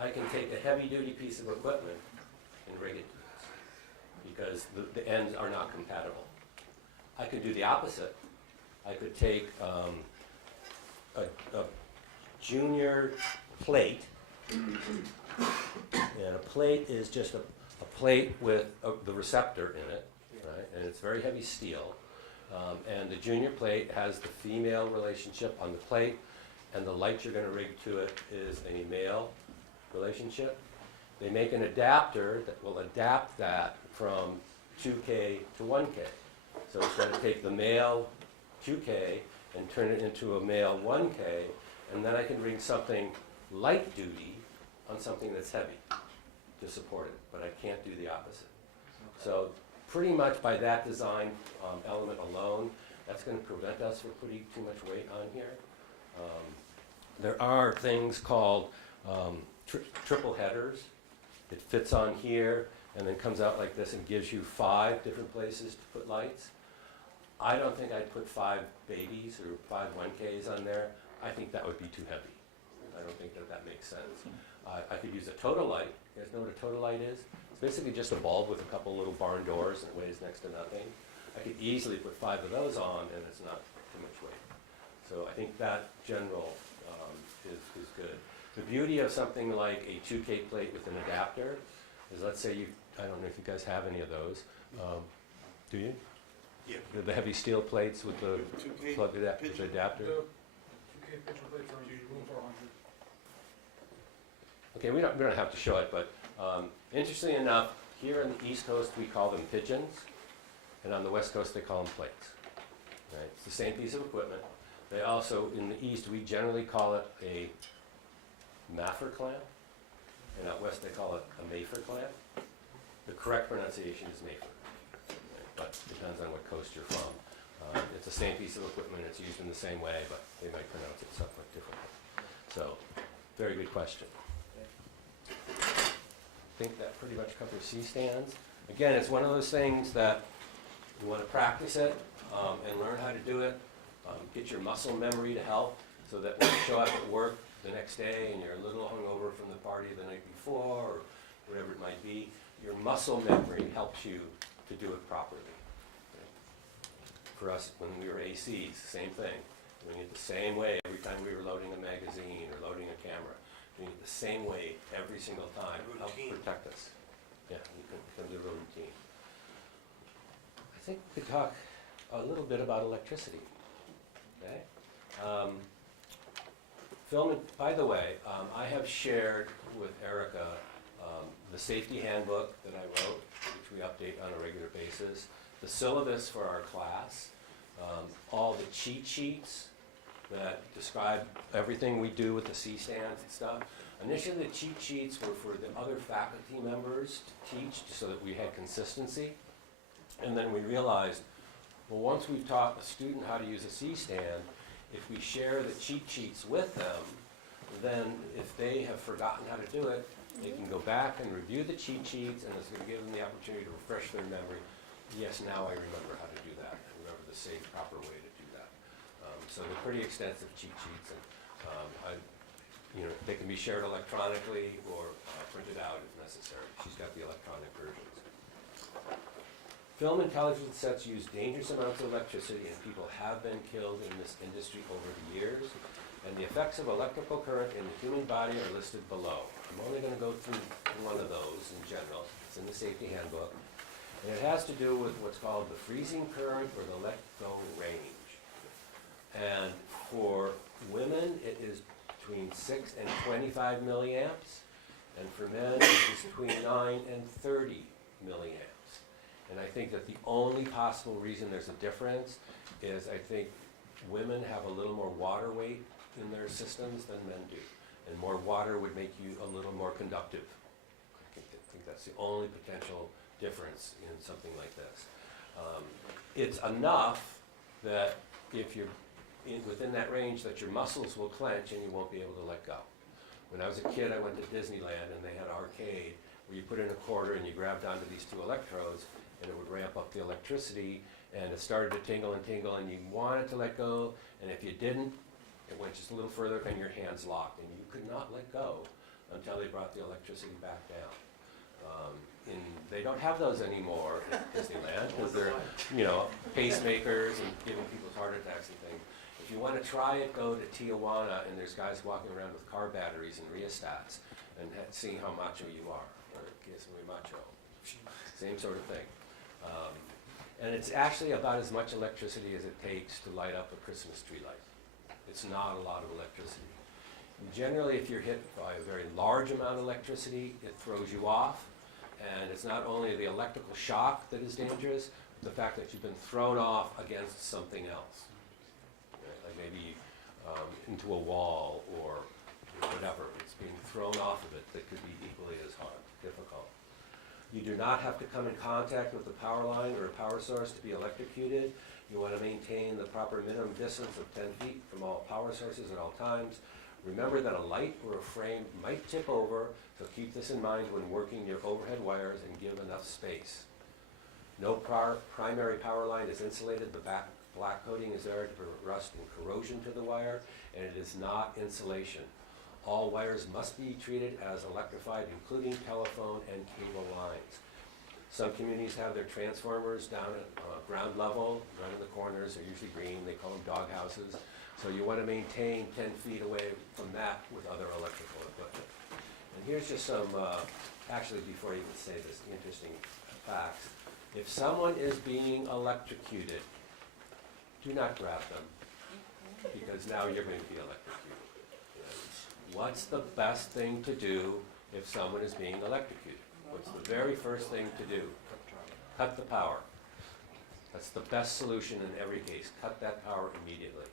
I can take a heavy-duty piece of equipment and rig it to this, because the ends are not compatible. I could do the opposite. I could take a junior plate, and a plate is just a plate with the receptor in it, right? And it's very heavy steel. And the junior plate has the female relationship on the plate, and the light you're going to rig to it is a male relationship. They make an adapter that will adapt that from 2K to 1K. So it's going to take the male 2K and turn it into a male 1K, and then I can rig something light duty on something that's heavy to support it, but I can't do the opposite. So pretty much by that design element alone, that's going to prevent us from putting too much weight on here. There are things called triple headers. It fits on here and then comes out like this and gives you 5 different places to put lights. I don't think I'd put 5 babies or 5 1Ks on there. I think that would be too heavy. I don't think that makes sense. I could use a Totolite. You guys know what a Totolite is? It's basically just a bulb with a couple little barn doors and it weighs next to nothing. I could easily put 5 of those on and it's not too much weight. So I think that general is good. The beauty of something like a 2K plate with an adapter is, let's say I don't know if you guys have any of those. Do you? Yeah. The heavy steel plates with the 2K plug with the adapter? The 2K picture plates are usually room for 100. Okay, we don't have to show it, but interestingly enough, here on the East Coast we call them pigeons, and on the West Coast they call them plates. Right? It's the same piece of equipment. They also, in the East, we generally call it a Maffer clamp, and out West they call it a Mayfer clamp. The correct pronunciation is Mayfer, right? But it depends on what coast you're from. It's the same piece of equipment, it's used in the same way, but they might pronounce it somewhat differently. So, very good question. I think that pretty much covers C-stands. Again, it's one of those things that you want to practice it and learn how to do it. Get your muscle memory to help, so that when you show up at work the next day and you're a little hungover from the party the night before, or whatever it might be, your muscle memory helps you to do it properly. For us, when we were ACs, same thing. Doing it the same way every time we were loading a magazine or loading a camera. doing it the same way every single time, help Routine. protect us. Yeah, it becomes a real routine. I think we could talk a little bit about electricity, okay? Phil, by the way, I have shared with Erica the safety handbook that I wrote, which we update on a regular basis, the syllabus for our class, all the cheat sheets that describe everything we do with the C-stands and stuff. Initially, the cheat sheets were for the other faculty members to teach so that we had consistency. And then we realized, well, once we've taught a student how to use a C-stand, if we share the cheat sheets with them, then if they have forgotten how to do it, they can go back and review the cheat sheets, and it's going to give them the opportunity to refresh their memory. Yes, now I remember how to do that. I remember the safe, proper way to do that. So they're pretty extensive cheat sheets, and they can be shared electronically or printed out if necessary. She's got the electronic versions. Film and television sets use dangerous amounts of electricity, and people have been killed in this industry over the years. And the effects of electrical current in the human body are listed below. I'm only going to go through one of those in general. It's in the safety handbook. And it has to do with what's called the freezing current or the let-go range. And for women, it is between 6 and 25 milliamps. And for men, it is between 9 and 30 milliamps. And I think that the only possible reason there's a difference is I think women have a little more water weight in their systems than men do. And more water would make you a little more conductive. I think that's the only potential difference in something like this. It's enough that if you're within that range that your muscles will clench and you won't be able to let go. When I was a kid, I went to Disneyland and they had an arcade where you put in a quarter and you grabbed onto these two electrodes and it would ramp up the electricity and it started to tingle and you wanted to let go, and if you didn't, it went just a little further and your hands locked and you could not let go until they brought the electricity back down. They don't have those anymore at Disneyland because they're, pacemakers and giving people heart attacks and things. If you want to try it, go to Tijuana and there's guys walking around with car batteries and rheostats and see how macho you are, or que es muy macho. Same sort of thing. And it's actually about as much electricity as it takes to light up a Christmas tree light. It's not a lot of electricity. Generally, if you're hit by a very large amount of electricity, it throws you off. And it's not only the electrical shock that is dangerous, but the fact that you've been thrown off against something else. Right? Like maybe into a wall or whatever. It's being thrown off of it that could be equally as hard, difficult. You do not have to come in contact with a power line or a power source to be electrocuted. You want to maintain the proper minimum distance of 10 feet from all power sources at all times. Remember that a light or a frame might tip over, so keep this in mind when working your overhead wires and give enough space. No primary power line is insulated. The black coating is there to prevent rust and corrosion to the wire, and it is not insulation. All wires must be treated as electrified, including telephone and cable lines. Some communities have their transformers down at ground level, right in the corners. They're usually green. They call them dog houses. So you want to maintain 10 feet away from that with other electrical equipment. And here's just some, actually before I even say this, interesting facts. If someone is being electrocuted, do not grab them, because now you're going to be electrocuted. What's the best thing to do if someone is being electrocuted? What's the very first thing to do? Cut the power. That's the best solution in every case. Cut that power immediately.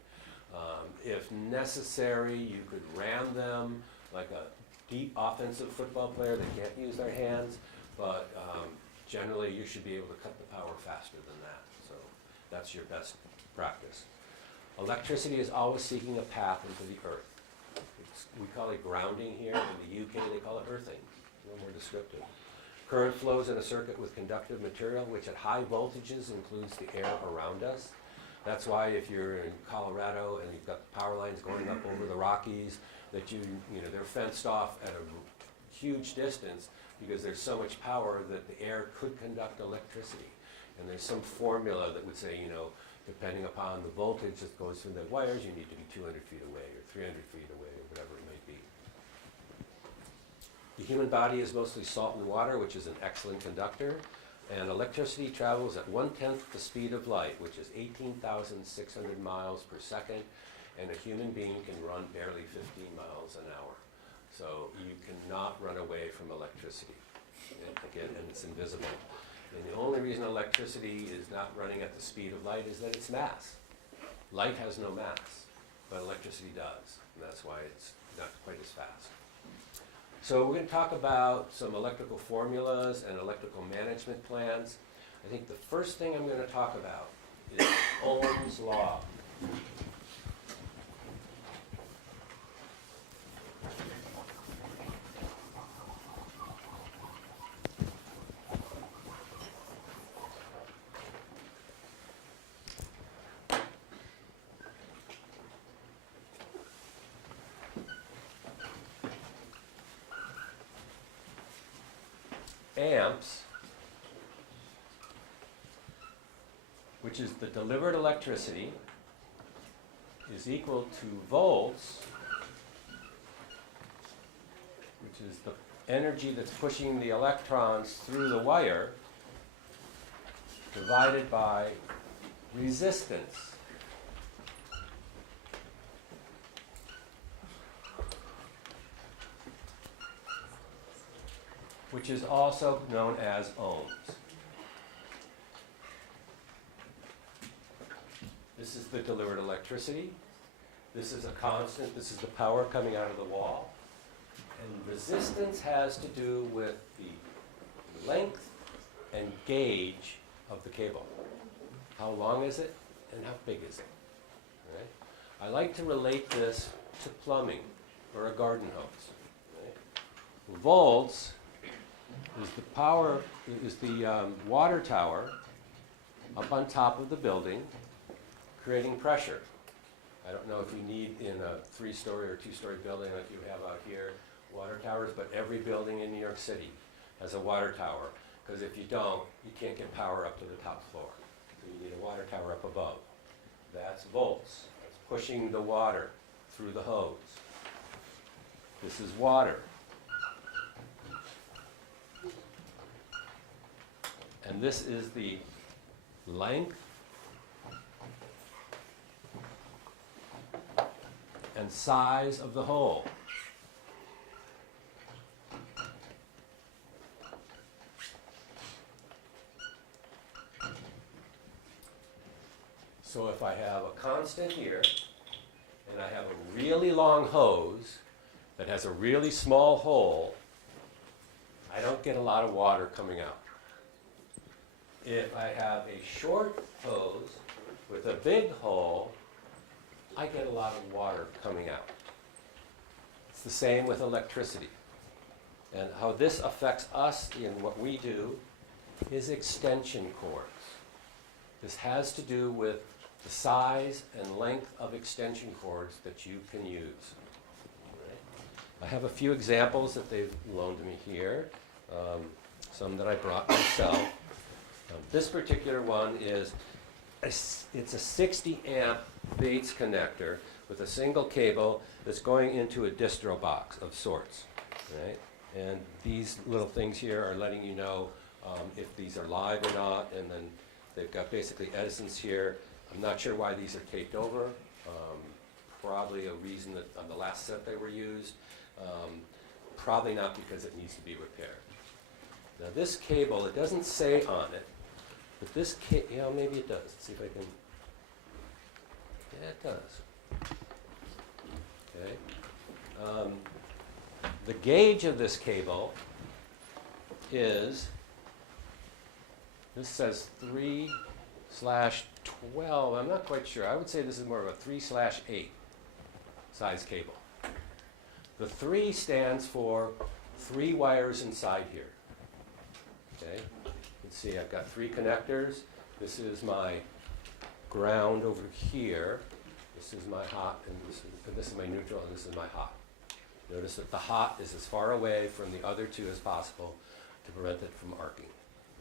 If necessary, you could ram them like a deep offensive football player. They can't use their hands, but generally you should be able to cut the power faster than that. So that's your best practice. Electricity is always seeking a path into the earth. We call it grounding here. In the UK, they call it earthing. A little more descriptive. Current flows in a circuit with conductive material, which at high voltages includes the air around us. That's why if you're in Colorado and you've got power lines going up over the Rockies, that they're fenced off at a huge distance because there's so much power that the air could conduct electricity. And there's some formula that would say, depending upon the voltage that goes through the wires, you need to be 200 feet away or 300 feet away or whatever it might be. The human body is mostly salt and water, which is an excellent conductor, and electricity travels at 1/10 the speed of light, which is 18,600 miles per second, and a human being can run barely 15 miles an hour. So you cannot run away from electricity. And again, and it's invisible. And the only reason electricity is not running at the speed of light is that it's mass. Light has no mass, but electricity does, and that's why it's not quite as fast. So we're going to talk about some electrical formulas and electrical management plans. I think the first thing I'm going to talk about is Ohm's law. Amps, which is the delivered electricity, is equal to volts, which is the energy that's pushing the electrons through the wire, divided by resistance. Which is also known as ohms. This is the delivered electricity. This is a constant. This is the power coming out of the wall. And resistance has to do with the length and gauge of the cable. How long is it and how big is it? Right? I like to relate this to plumbing or a garden hose. Right? Volts is the power, is the water tower up on top of the building creating pressure. I don't know if you need in a 3-story or 2-story building like you have out here water towers, but every building in New York City has a water tower, because if you don't, you can't get power up to the top floor. So you need a water tower up above. That's volts. That's pushing the water through the hose. This is water. And this is the length and size of the hole. So if I have a constant here, and I have a really long hose that has a really small hole, I don't get a lot of water coming out. If I have a short hose with a big hole, I get a lot of water coming out. It's the same with electricity. And how this affects us in what we do is extension cords. This has to do with the size and length of extension cords that you can use. I have a few examples that they've loaned me here, some that I brought myself. This particular one is, it's a 60 amp Bates connector with a single cable that's going into a distro box of sorts, right? And these little things here are letting you know if these are live or not, and then they've got basically Edison's here. I'm not sure why these are taped over. Probably a reason that on the last set they were used. Probably not because it needs to be repaired. Now this cable, it doesn't say on it, but this yeah, maybe it does. Let's see if I can. Yeah, it does. Okay. The gauge of this cable is, this says 3/12. I'm not quite sure. I would say this is more of a 3/8 size cable. The 3 stands for 3 wires inside here. Okay. You can see I've got 3 connectors. This is my ground over here. This is my hot, and this is my neutral, and this is my hot. Notice that the hot is as far away from the other 2 as possible to prevent it from arcing.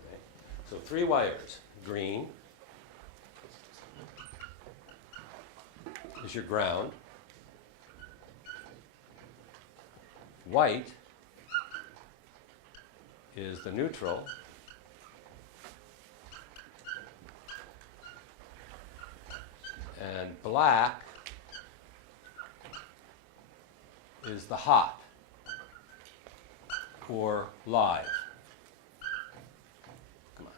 Okay. So 3 wires. Green is your ground. White is the neutral. And black is the hot or live. Come on.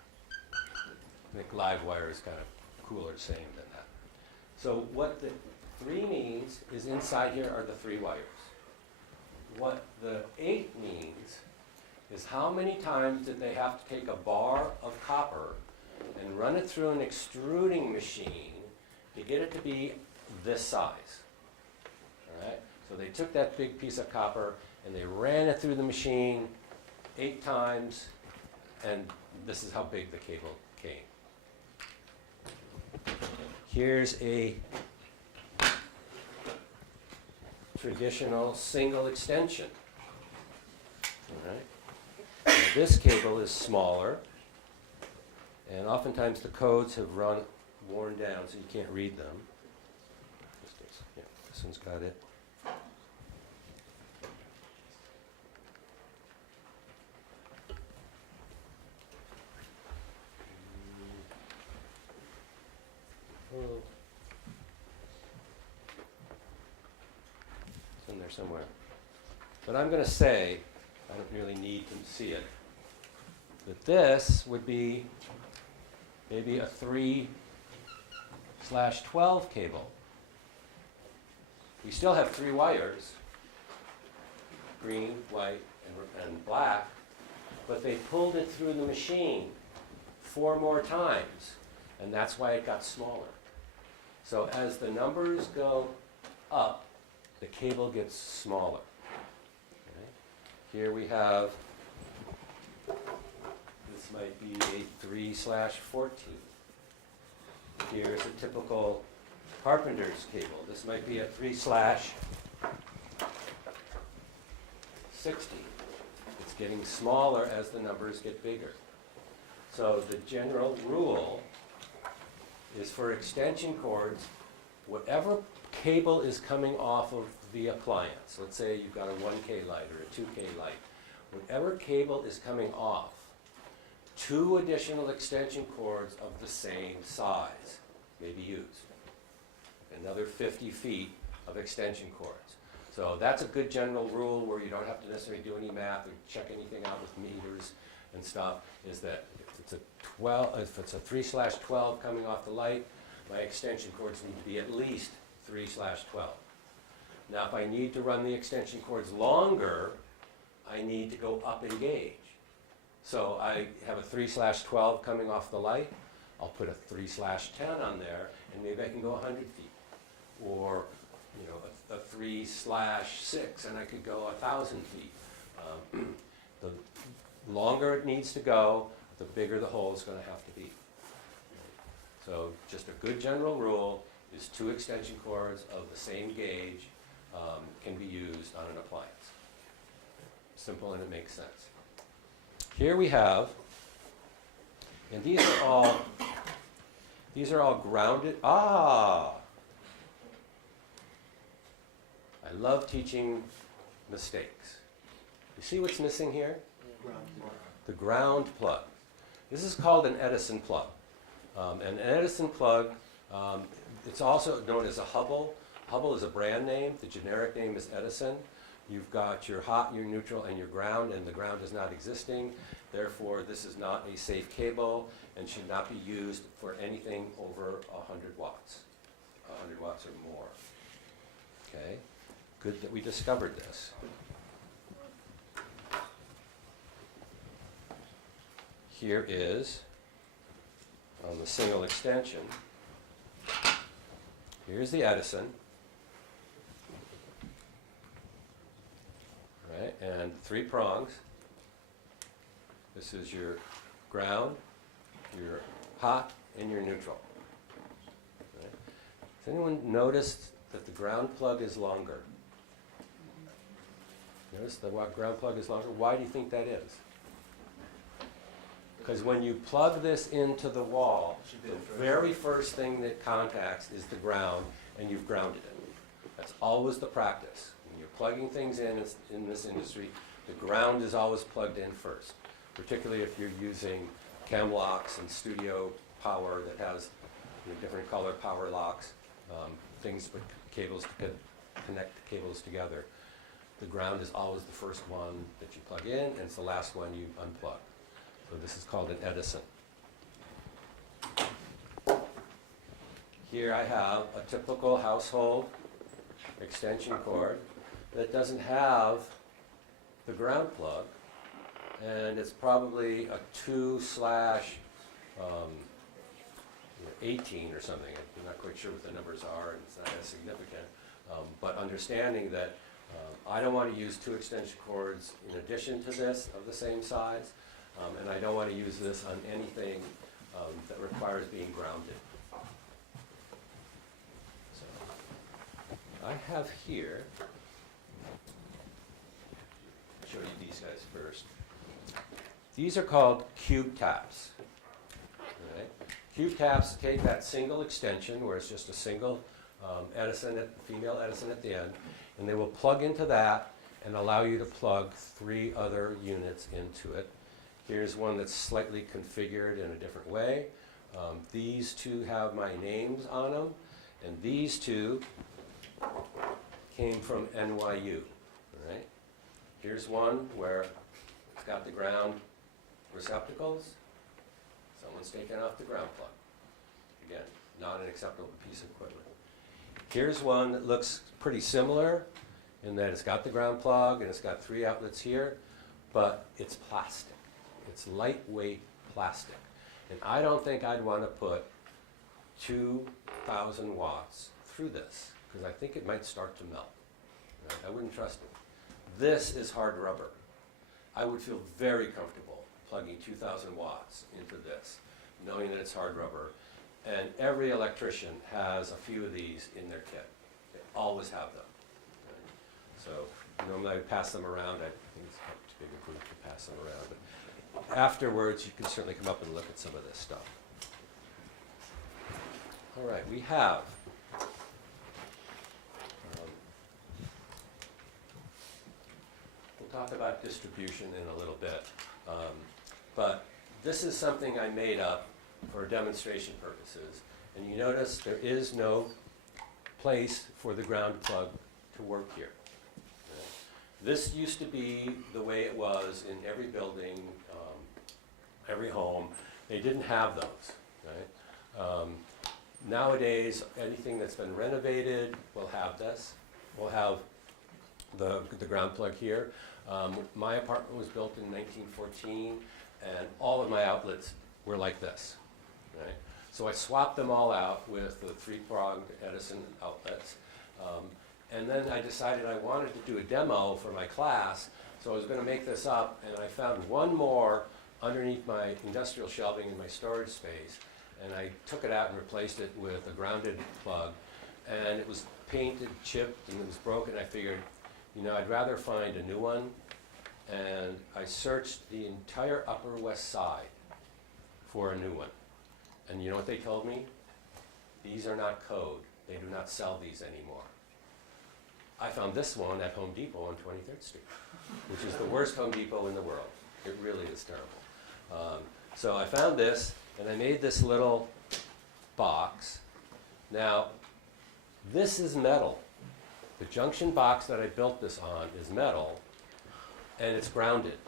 I think live wire is kind of cooler saying than that. So what the 3 means is inside here are the 3 wires. What the 8 means is how many times did they have to take a bar of copper and run it through an extruding machine to get it to be this size. All right? So they took that big piece of copper and they ran it through the machine 8 times, and this is how big the cable came. Here's a traditional single extension. All right? Now this cable is smaller, and oftentimes the codes have worn down so you can't read them. Yeah, this one's got it. Oh. It's in there somewhere. But I'm going to say, I don't really need to see it, that this would be maybe a 3/12 cable. We still have 3 wires, green, white, and black, but they pulled it through the machine 4 more times, and that's why it got smaller. So as the numbers go up, the cable gets smaller. Okay? Here we have, this might be a 3/14. Here's a typical carpenter's cable. This might be a 3/60. It's getting smaller as the numbers get bigger. So the general rule is for extension cords, whatever cable is coming off of the appliance, let's say you've got a 1K light or a 2K light, whatever cable is coming off, 2 additional extension cords of the same size may be used. Another 50 feet of extension cords. So that's a good general rule where you don't have to necessarily do any math or check anything out with meters and stuff, is that if it's a 3/12 coming off the light, my extension cords need to be at least 3/12. Now if I need to run the extension cords longer, I need to go up in gauge. So I have a 3/12 coming off the light, I'll put a 3/10 on there, and maybe I can go 100 feet. Or, you know, a 3/6, and I could go 1,000 feet. The longer it needs to go, the bigger the hole is going to have to be. So just a good general rule is 2 extension cords of the same gauge can be used on an appliance. Simple, and it makes sense. Here we have, and these are all grounded. I love teaching mistakes. You see what's missing here? The ground plug. This is called an Edison plug. An Edison plug, it's also known as a Hubble. Hubble is a brand name. The generic name is Edison. You've got your hot, your neutral, and your ground, and the ground is not existing. Therefore, this is not a safe cable and should not be used for anything over 100 watts. 100 watts or more. Okay? Good that we discovered this. Here is, on the single extension, here's the Edison. Right, and 3 prongs. This is your ground, your hot, and your neutral. Right. Has anyone noticed that the ground plug is longer? Notice the ground plug is longer? Why do you think that is? Because when you plug this into the wall, the very first thing that contacts is the ground, and you've grounded it. That's always the practice. When you're plugging things in this industry, the ground is always plugged in first. particularly if you're using cam locks and studio power that has different color power locks, things with cables to connect cables together. The ground is always the first one that you plug in, and it's the last one you unplug. So this is called an Edison. Here I have a typical household extension cord that doesn't have the ground plug, and it's probably a 2/18 or something. I'm not quite sure what the numbers are, and it's not as significant. But understanding that I don't want to use 2 extension cords in addition to this of the same size, and I don't want to use this on anything that requires being grounded. So I have here, I'll show you these guys first. These are called cube taps. Right? Cube taps take that single extension where it's just a single female Edison at the end, and they will plug into that and allow you to plug 3 other units into it. Here's one that's slightly configured in a different way. These 2 have my names on them, and these 2 came from NYU. Right? Here's one where it's got the ground receptacles. Someone's taken off the ground plug. Again, not an acceptable piece of equipment. Here's one that looks pretty similar in that it's got the ground plug and it's got 3 outlets here, but it's plastic. It's lightweight plastic. And I don't think I'd want to put 2,000 watts through this, because I think it might start to melt. Right? I wouldn't trust it. This is hard rubber. I would feel very comfortable plugging 2,000 watts into this, knowing that it's hard rubber. And every electrician has a few of these in their kit. They always have them. Right? So normally I would pass them around. I think it's too big a group to pass them around. But afterwards, you can certainly come up and look at some of this stuff. All right, we have we'll talk about distribution in a little bit. But this is something I made up for demonstration purposes. And you notice there is no place for the ground plug to work here. This used to be the way it was in every building, every home. They didn't have those. Right? Nowadays, anything that's been renovated will have this. Will have the ground plug here. My apartment was built in 1914, and all of my outlets were like this. Right? So I swapped them all out with the 3-pronged Edison outlets. And then I decided I wanted to do a demo for my class, so I was going to make this up, and I found one more underneath my industrial shelving in my storage space, and I took it out and replaced it with a grounded plug, and it was painted, chipped, and it was broken. I figured, I'd rather find a new one, and I searched the entire Upper West Side for a new one. And you know what they told me? These are not code. They do not sell these anymore. I found this one at Home Depot on 23rd Street, which is the worst Home Depot in the world. It really is terrible. So I found this, and I made this little box. Now, this is metal. The junction box that I built this on is metal, and it's grounded.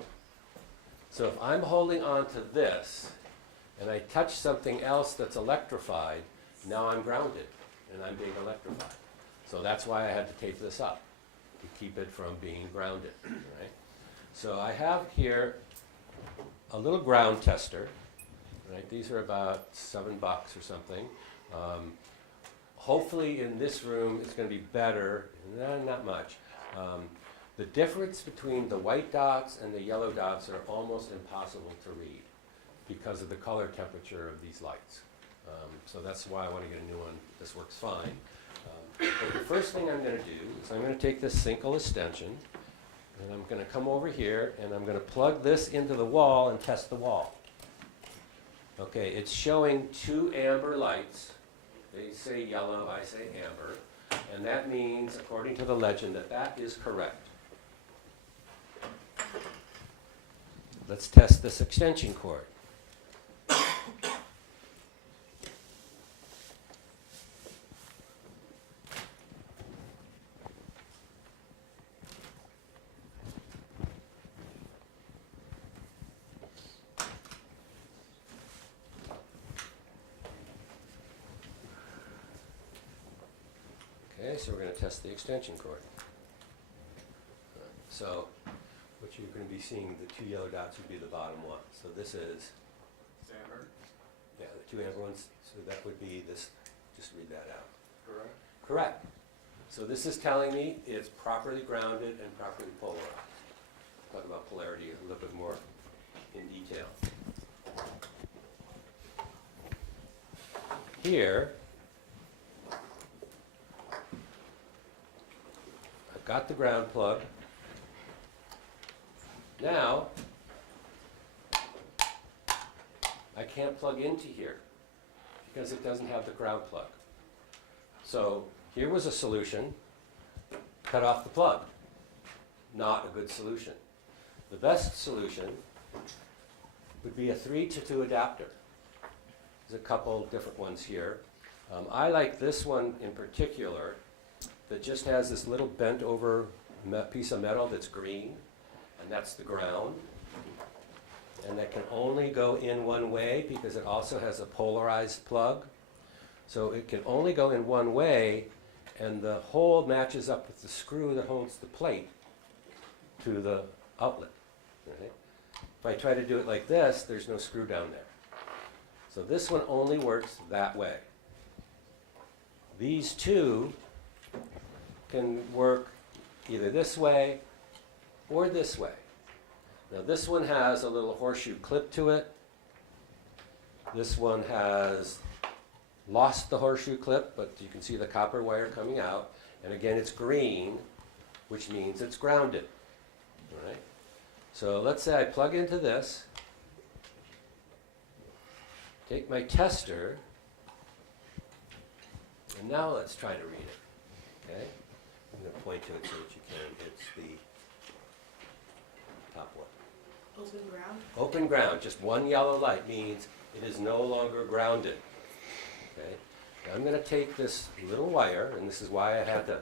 So if I'm holding on to this, and I touch something else that's electrified, now I'm grounded, and I'm being electrified. So that's why I had to tape this up, to keep it from being grounded. Right? So I have here a little ground tester. Right? These are about $7 or something. Hopefully in this room it's going to be better, not much. The difference between the white dots and the yellow dots are almost impossible to read because of the color temperature of these lights. So that's why I want to get a new one. This works fine. But the first thing I'm going to do is I'm going to take this single extension, and I'm going to come over here, and I'm going to plug this into the wall and test the wall. Okay, it's showing 2 amber lights. They say yellow, I say amber. And that means, according to the legend, that that is correct. let's test this extension cord. Okay, so we're going to test the extension cord. So what you're going to be seeing, the two yellow dots would be the bottom one. So this is, Standard, yeah, the two amber ones, so that would be this, just read that out. correct? Correct. So this is telling me it's properly grounded and properly polarized. Talk about polarity a little bit more in detail. Here, I've got the ground plug. Now, I can't plug into here because it doesn't have the ground plug. So here was a solution, cut off the plug. Not a good solution. The best solution would be a 3-to-2 adapter. There's a couple different ones here. I like this one in particular that just has this little bent over piece of metal that's green, and that's the ground. And that can only go in one way because it also has a polarized plug. So it can only go in one way, and the hole matches up with the screw that holds the plate to the outlet. Right? If I try to do it like this, there's no screw down there. So this one only works that way. These two can work either this way or this way. Now this one has a little horseshoe clip to it. This one has lost the horseshoe clip, but you can see the copper wire coming out. And again, it's green, which means it's grounded. All right? So let's say I plug into this, take my tester, and now let's try to read it. Okay? I'm going to point to it so that you can. It's the top one. Open ground? Open ground, just one yellow light means it is no longer grounded. Okay? Now I'm going to take this little wire, and this is why I had to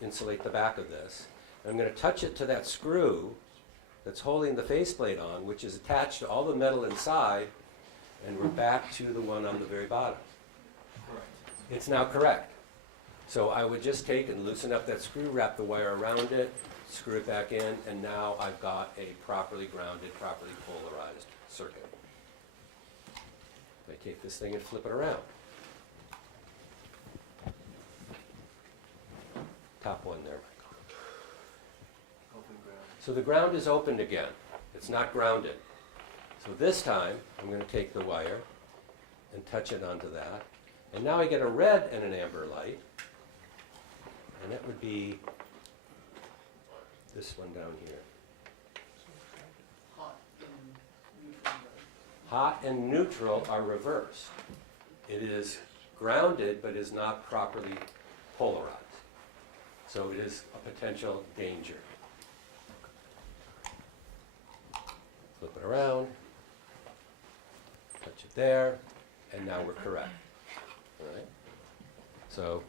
insulate the back of this. I'm going to touch it to that screw that's holding the faceplate on, which is attached to all the metal inside, and we're back to the one on the very bottom. Correct. It's now correct. So I would just take and loosen up that screw, wrap the wire around it, screw it back in, and now I've got a properly grounded, properly polarized circuit. I take this thing and flip it around. Top one there, Michael. Open ground. So the ground is opened again. It's not grounded. So this time, I'm going to take the wire and touch it onto that. And now I get a red and an amber light. And that would be this one down here. Hot and neutral. Hot and neutral are reversed. It is grounded, but is not properly polarized. So it is a potential danger. Flip it around, touch it there, and now we're correct. All right? So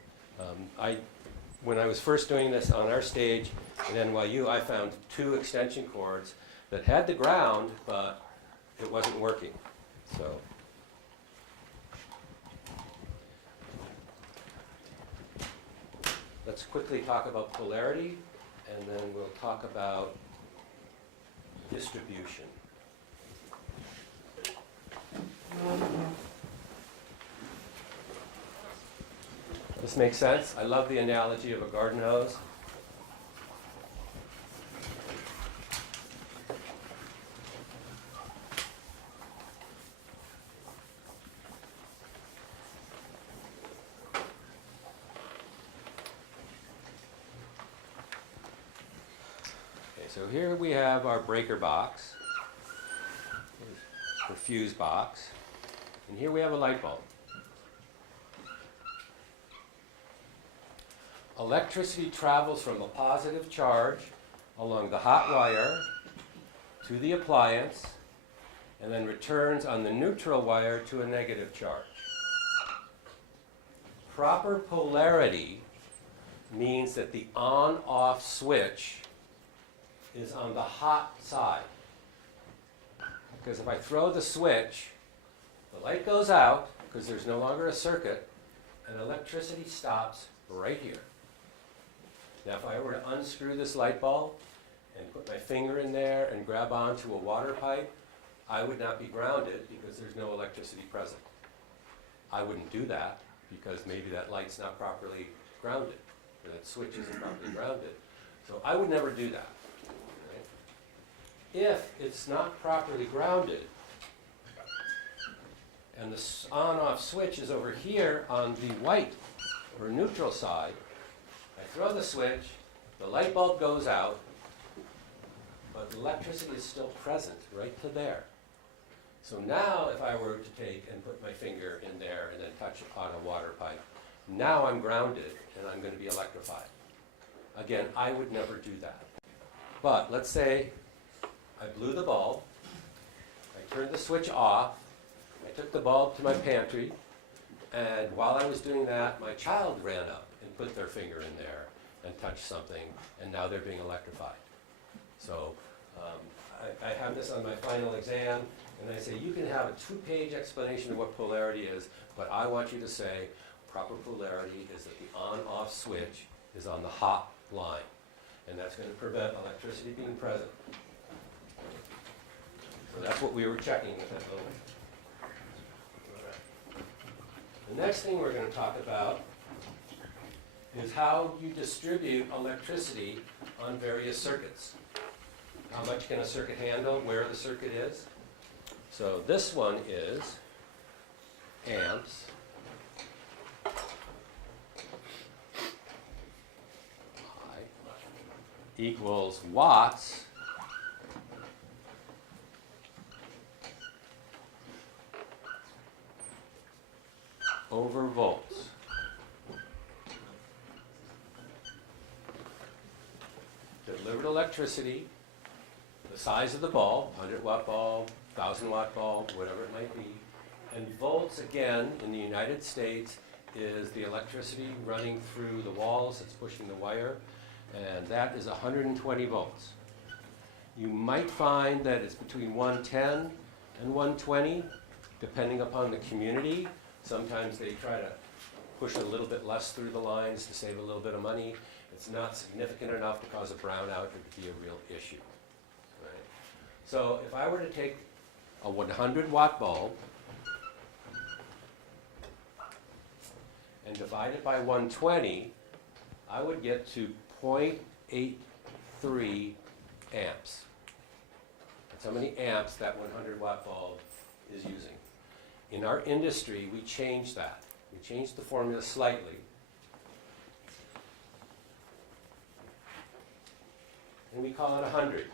when I was first doing this on our stage at NYU, I found 2 extension cords that had the ground, but it wasn't working. So let's quickly talk about polarity, and then we'll talk about distribution. This makes sense? I love the analogy of a garden hose. Okay, so here we have our breaker box, or fuse box, and here we have a light bulb. Electricity travels from a positive charge along the hot wire to the appliance and then returns on the neutral wire to a negative charge. Proper polarity means that the on-off switch is on the hot side. Because if I throw the switch, the light goes out because there's no longer a circuit, and electricity stops right here. Now if I were to unscrew this light bulb and put my finger in there and grab onto a water pipe, I would not be grounded because there's no electricity present. I wouldn't do that because maybe that light's not properly grounded, or that switch isn't properly grounded. So I would never do that. Right? If it's not properly grounded, and the on-off switch is over here on the white or neutral side, I throw the switch, the light bulb goes out, but electricity is still present right to there. So now if I were to take and put my finger in there and then touch on a water pipe, now I'm grounded and I'm going to be electrified. Again, I would never do that. But let's say I blew the bulb, I turned the switch off, I took the bulb to my pantry, and while I was doing that, my child ran up and put their finger in there and touched something, and now they're being electrified. So I have this on my final exam, and I say, you can have a 2-page explanation of what polarity is, but I want you to say proper polarity is that the on-off switch is on the hot line, and that's going to prevent electricity being present. So that's what we were checking with that little. The next thing we're going to talk about is how you distribute electricity on various circuits. How much can a circuit handle, where the circuit is. So this one is amps. I equals watts over volts. Delivered electricity, the size of the bulb, 100-watt bulb, 1,000-watt bulb, whatever it might be. And volts, again, in the United States, is the electricity running through the walls that's pushing the wire, and that is 120 volts. You might find that it's between 110 and 120, depending upon the community. Sometimes they try to push a little bit less through the lines to save a little bit of money. It's not significant enough to cause a brownout or to be a real issue. Right? So if I were to take a 100-watt bulb and divide it by 120, I would get to 0.83 amps. That's how many amps that 100-watt bulb is using. In our industry, we changed that. We changed the formula slightly. And we call it 100.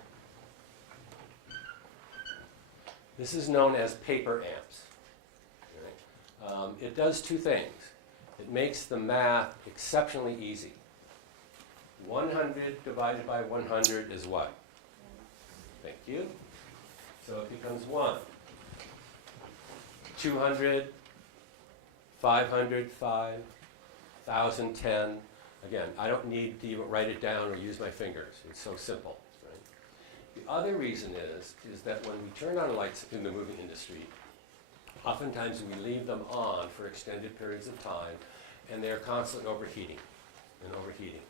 This is known as paper amps. Right? It does two things. It makes the math exceptionally easy. 100 divided by 100 is what? Thank you. So it becomes 1. 200, 500, 5, 1,000, 10. Again, I don't need to even write it down or use my fingers. It's so simple. Right? The other reason is that when we turn on lights in the movie industry, oftentimes we leave them on for extended periods of time, and they're constantly overheating and overheating.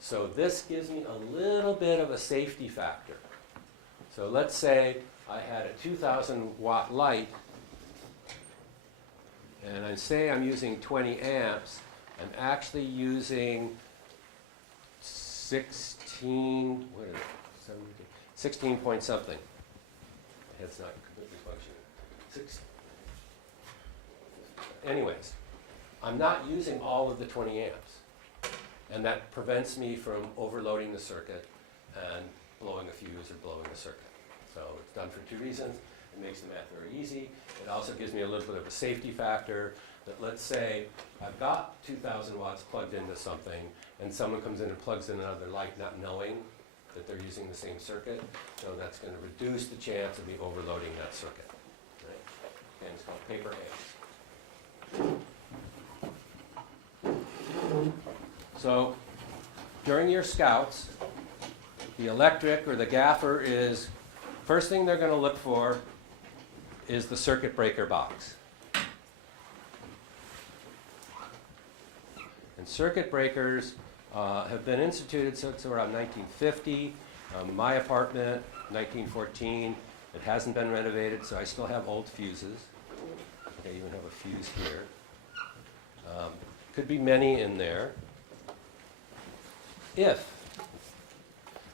So this gives me a little bit of a safety factor. So let's say I had a 2,000-watt light, and I say I'm using 20 amps. I'm actually using 16, what is it, 17, 16 point something. My head's not completely functioning. Anyways, I'm not using all of the 20 amps. And that prevents me from overloading the circuit and blowing a fuse or blowing a circuit. So it's done for two reasons. It makes the math very easy. It also gives me a little bit of a safety factor that, let's say I've got 2,000 watts plugged into something and someone comes in and plugs in another light not knowing that they're using the same circuit, so that's going to reduce the chance of me overloading that circuit. Right? And it's called paper A's. So during your scouts, the electric or the gaffer is, first thing they're going to look for is the circuit breaker box. And circuit breakers have been instituted since around 1950. My apartment, 1914. It hasn't been renovated, so I still have old fuses. I even have a fuse here. Could be many in there. If,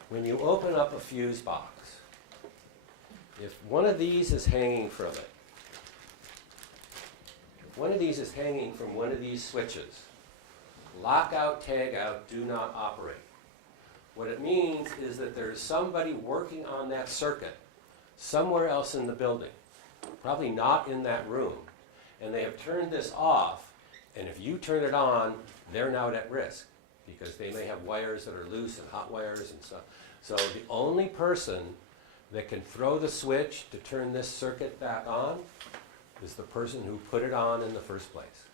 when you open up a fuse box, if one of these is hanging from it, if one of these is hanging from one of these switches, lockout, tag out, do not operate. What it means is that there's somebody working on that circuit somewhere else in the building, probably not in that room, and they have turned this off, and if you turn it on, they're now at risk because they may have wires that are loose and hot wires and stuff. So the only person that can throw the switch to turn this circuit back on is the person who put it on in the first place.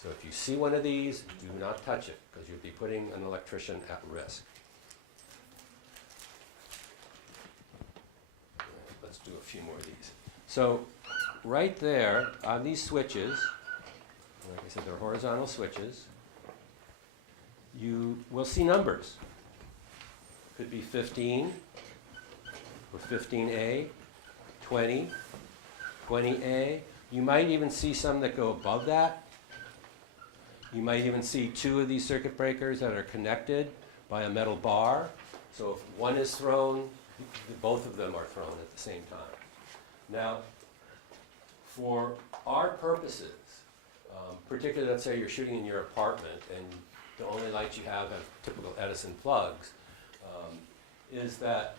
So if you see one of these, do not touch it, because you'll be putting an electrician at risk. Let's do a few more of these. So right there on these switches, like I said, they're horizontal switches, you will see numbers. Could be 15, or 15A, 20, 20A. You might even see some that go above that. You might even see two of these circuit breakers that are connected by a metal bar. So if one is thrown, both of them are thrown at the same time. Now, for our purposes, particularly let's say you're shooting in your apartment and the only lights you have typical Edison plugs, is that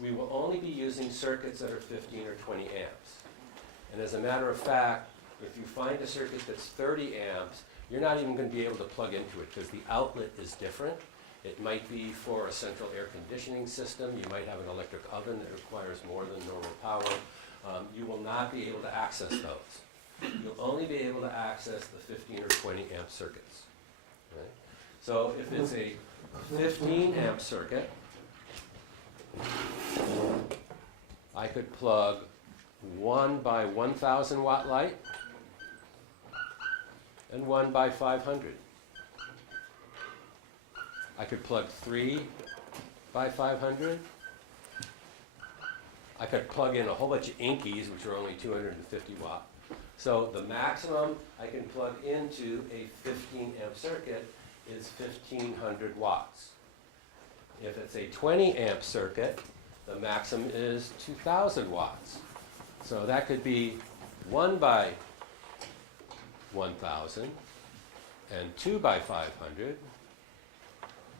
we will only be using circuits that are 15 or 20 amps. And as a matter of fact, if you find a circuit that's 30 amps, you're not even going to be able to plug into it because the outlet is different. It might be for a central air conditioning system. You might have an electric oven that requires more than normal power. You will not be able to access those. You'll only be able to access the 15 or 20 amp circuits. Right? So if it's a 15 amp circuit, I could plug 1 by 1,000 watt light and 1 by 500. I could plug 3 by 500. I could plug in a whole bunch of Inkies, which are only 250 watt. So the maximum I can plug into a 15 amp circuit is 1,500 watts. If it's a 20 amp circuit, the maximum is 2,000 watts. So that could be 1 by 1,000 and 2 by 500.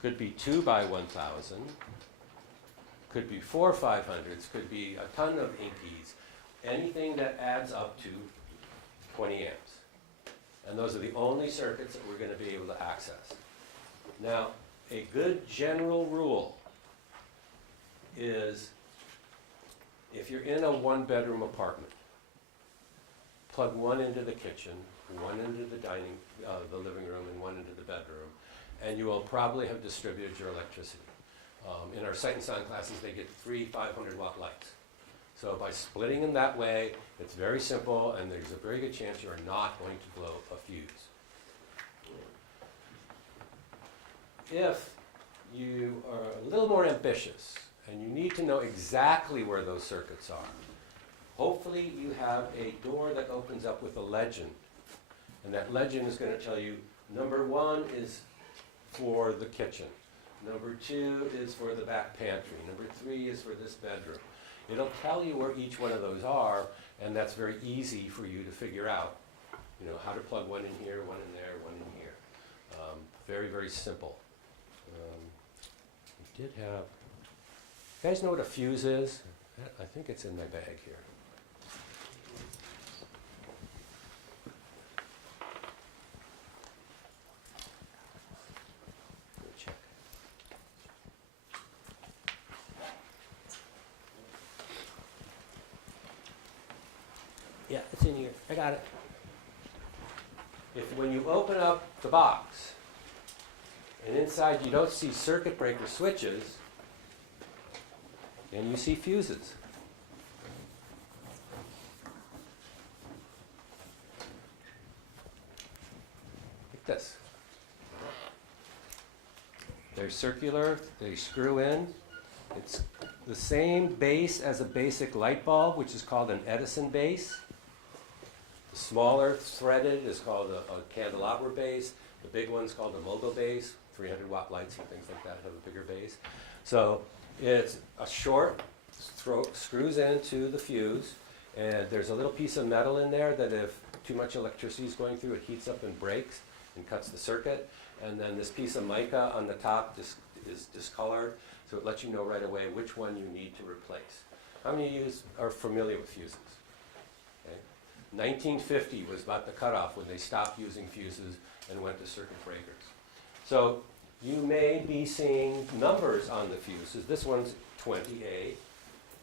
Could be 2 by 1,000. Could be 4 500s. Could be a ton of Inkies. Anything that adds up to 20 amps. And those are the only circuits that we're going to be able to access. Now, a good general rule is if you're in a one-bedroom apartment, plug one into the kitchen, one into the the living room, and one into the bedroom, and you will probably have distributed your electricity. In our sight and sound classes, they get 3 500 watt lights. So by splitting them that way, it's very simple, and there's a very good chance you are not going to blow a fuse. If you are a little more ambitious and you need to know exactly where those circuits are, hopefully you have a door that opens up with a legend. And that legend is going to tell you, number 1 is for the kitchen. Number 2 is for the back pantry. Number 3 is for this bedroom. It'll tell you where each one of those are, and that's very easy for you to figure out. You know, how to plug one in here, one in there, one in here. Very, very simple. We did have, you guys know what a fuse is? I think it's in my bag here. Let me check. I got it. If when you open up the box, and inside you don't see circuit breaker switches, and you see fuses. Like this. They're circular, they screw in. It's the same base as a basic light bulb, which is called an Edison base. The smaller threaded is called a candelabra base. The big one's called a mogul base. 300-watt lights and things like that have a bigger base. So it's a short throat, screws into the fuse, and there's a little piece of metal in there that if too much electricity is going through, it heats up and breaks and cuts the circuit. And then this piece of mica on the top is discolored, so it lets you know right away which one you need to replace. How many of you are familiar with fuses? Okay. 1950 was about the cutoff when they stopped using fuses and went to circuit breakers. So you may be seeing numbers on the fuses. This one's 20A.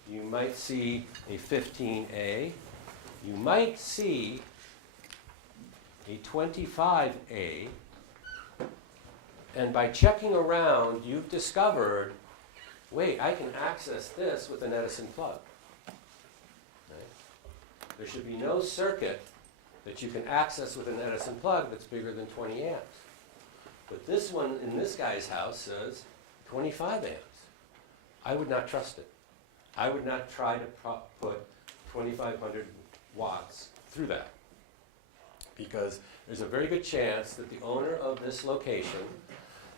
You might see a 15A. You might see a 25A. And by checking around, you've discovered, wait, I can access this with an Edison plug. Okay. There should be no circuit that you can access with an Edison plug that's bigger than 20 amps. But this one in this guy's house says 25 amps. I would not trust it. I would not try to put 2,500 watts through that, because there's a very good chance that the owner of this location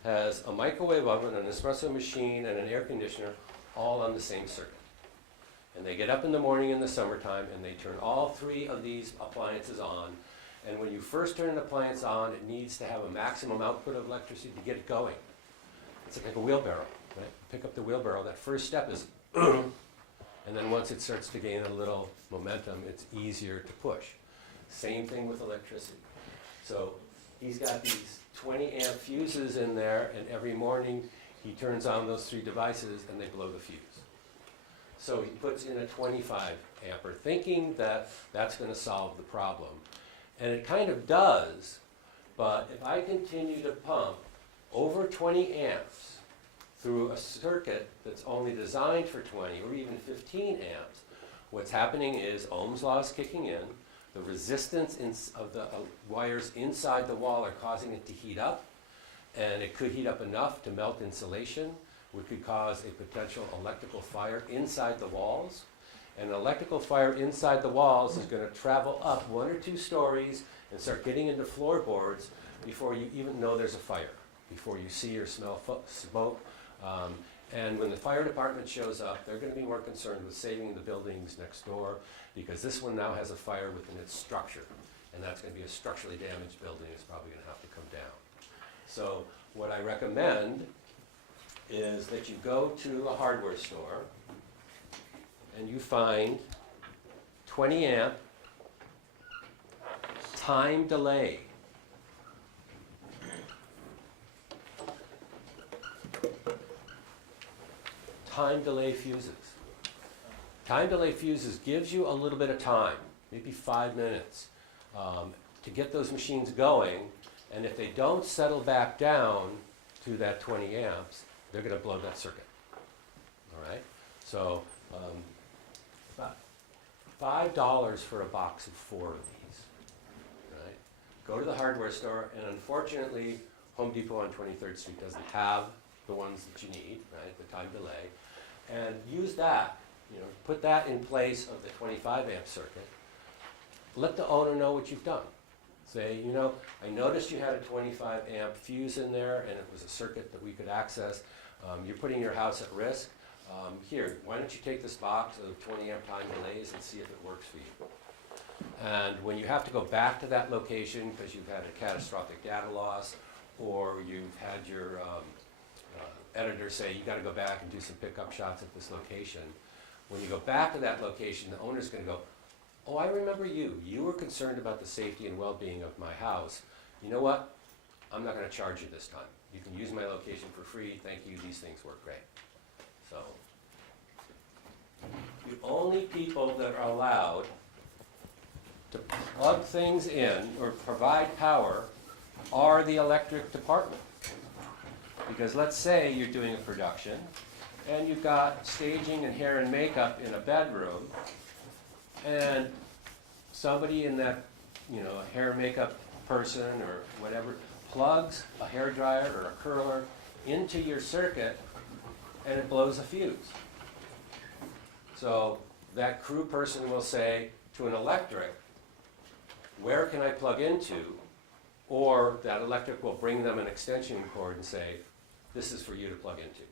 has a microwave oven, an espresso machine, and an air conditioner all on the same circuit. And they get up in the morning in the summertime and they turn all three of these appliances on. And when you first turn an appliance on, it needs to have a maximum output of electricity to get it going. It's like a wheelbarrow, right? Pick up the wheelbarrow, that first step is and then once it starts to gain a little momentum, it's easier to push. Same thing with electricity. So he's got these 20 amp fuses in there, and every morning he turns on those three devices and they blow the fuse. So he puts in a 25 amper, thinking that that's going to solve the problem. And it kind of does, but if I continue to pump over 20 amps through a circuit that's only designed for 20 or even 15 amps, what's happening is Ohm's law is kicking in. The resistance of the wires inside the wall are causing it to heat up, and it could heat up enough to melt insulation, which could cause a potential electrical fire inside the walls. And an electrical fire inside the walls is going to travel up 1 or 2 stories and start getting into floorboards before you even know there's a fire, before you see or smell smoke. And when the fire department shows up, they're going to be more concerned with saving the buildings next door, because this one now has a fire within its structure, and that's going to be a structurally damaged building. It's probably going to have to come down. So what I recommend is that you go to a hardware store and you find 20 amp time delay. Time delay fuses. Time delay fuses gives you a little bit of time, maybe 5 minutes, to get those machines going, and if they don't settle back down to that 20 amps, they're going to blow that circuit. All right? So about $5 for a box of 4 of these. Right? Go to the hardware store, and unfortunately, Home Depot on 23rd Street doesn't have the ones that you need, right? The time delay, and use that. You know, put that in place of the 25 amp circuit. Let the owner know what you've done. Say, you know, I noticed you had a 25 amp fuse in there, and it was a circuit that we could access. You're putting your house at risk. Here, why don't you take this box of 20 amp time delays and see if it works for you. And when you have to go back to that location because you've had a catastrophic data loss, or you've had your editor say you got to go back and do some pickup shots at this location, when you go back to that location, the owner's going to go, oh, I remember you. You were concerned about the safety and well-being of my house. You know what? I'm not going to charge you this time. You can use my location for free. Thank you. These things work great. So the only people that are allowed to plug things in or provide power are the electric department. Because let's say you're doing a production and you've got staging and hair and makeup in a bedroom, and somebody in that, a hair and makeup person or whatever, plugs a hair dryer or a curler into your circuit and it blows a fuse. So that crew person will say to an electric, where can I plug into? Or that electric will bring them an extension cord and say, this is for you to plug into.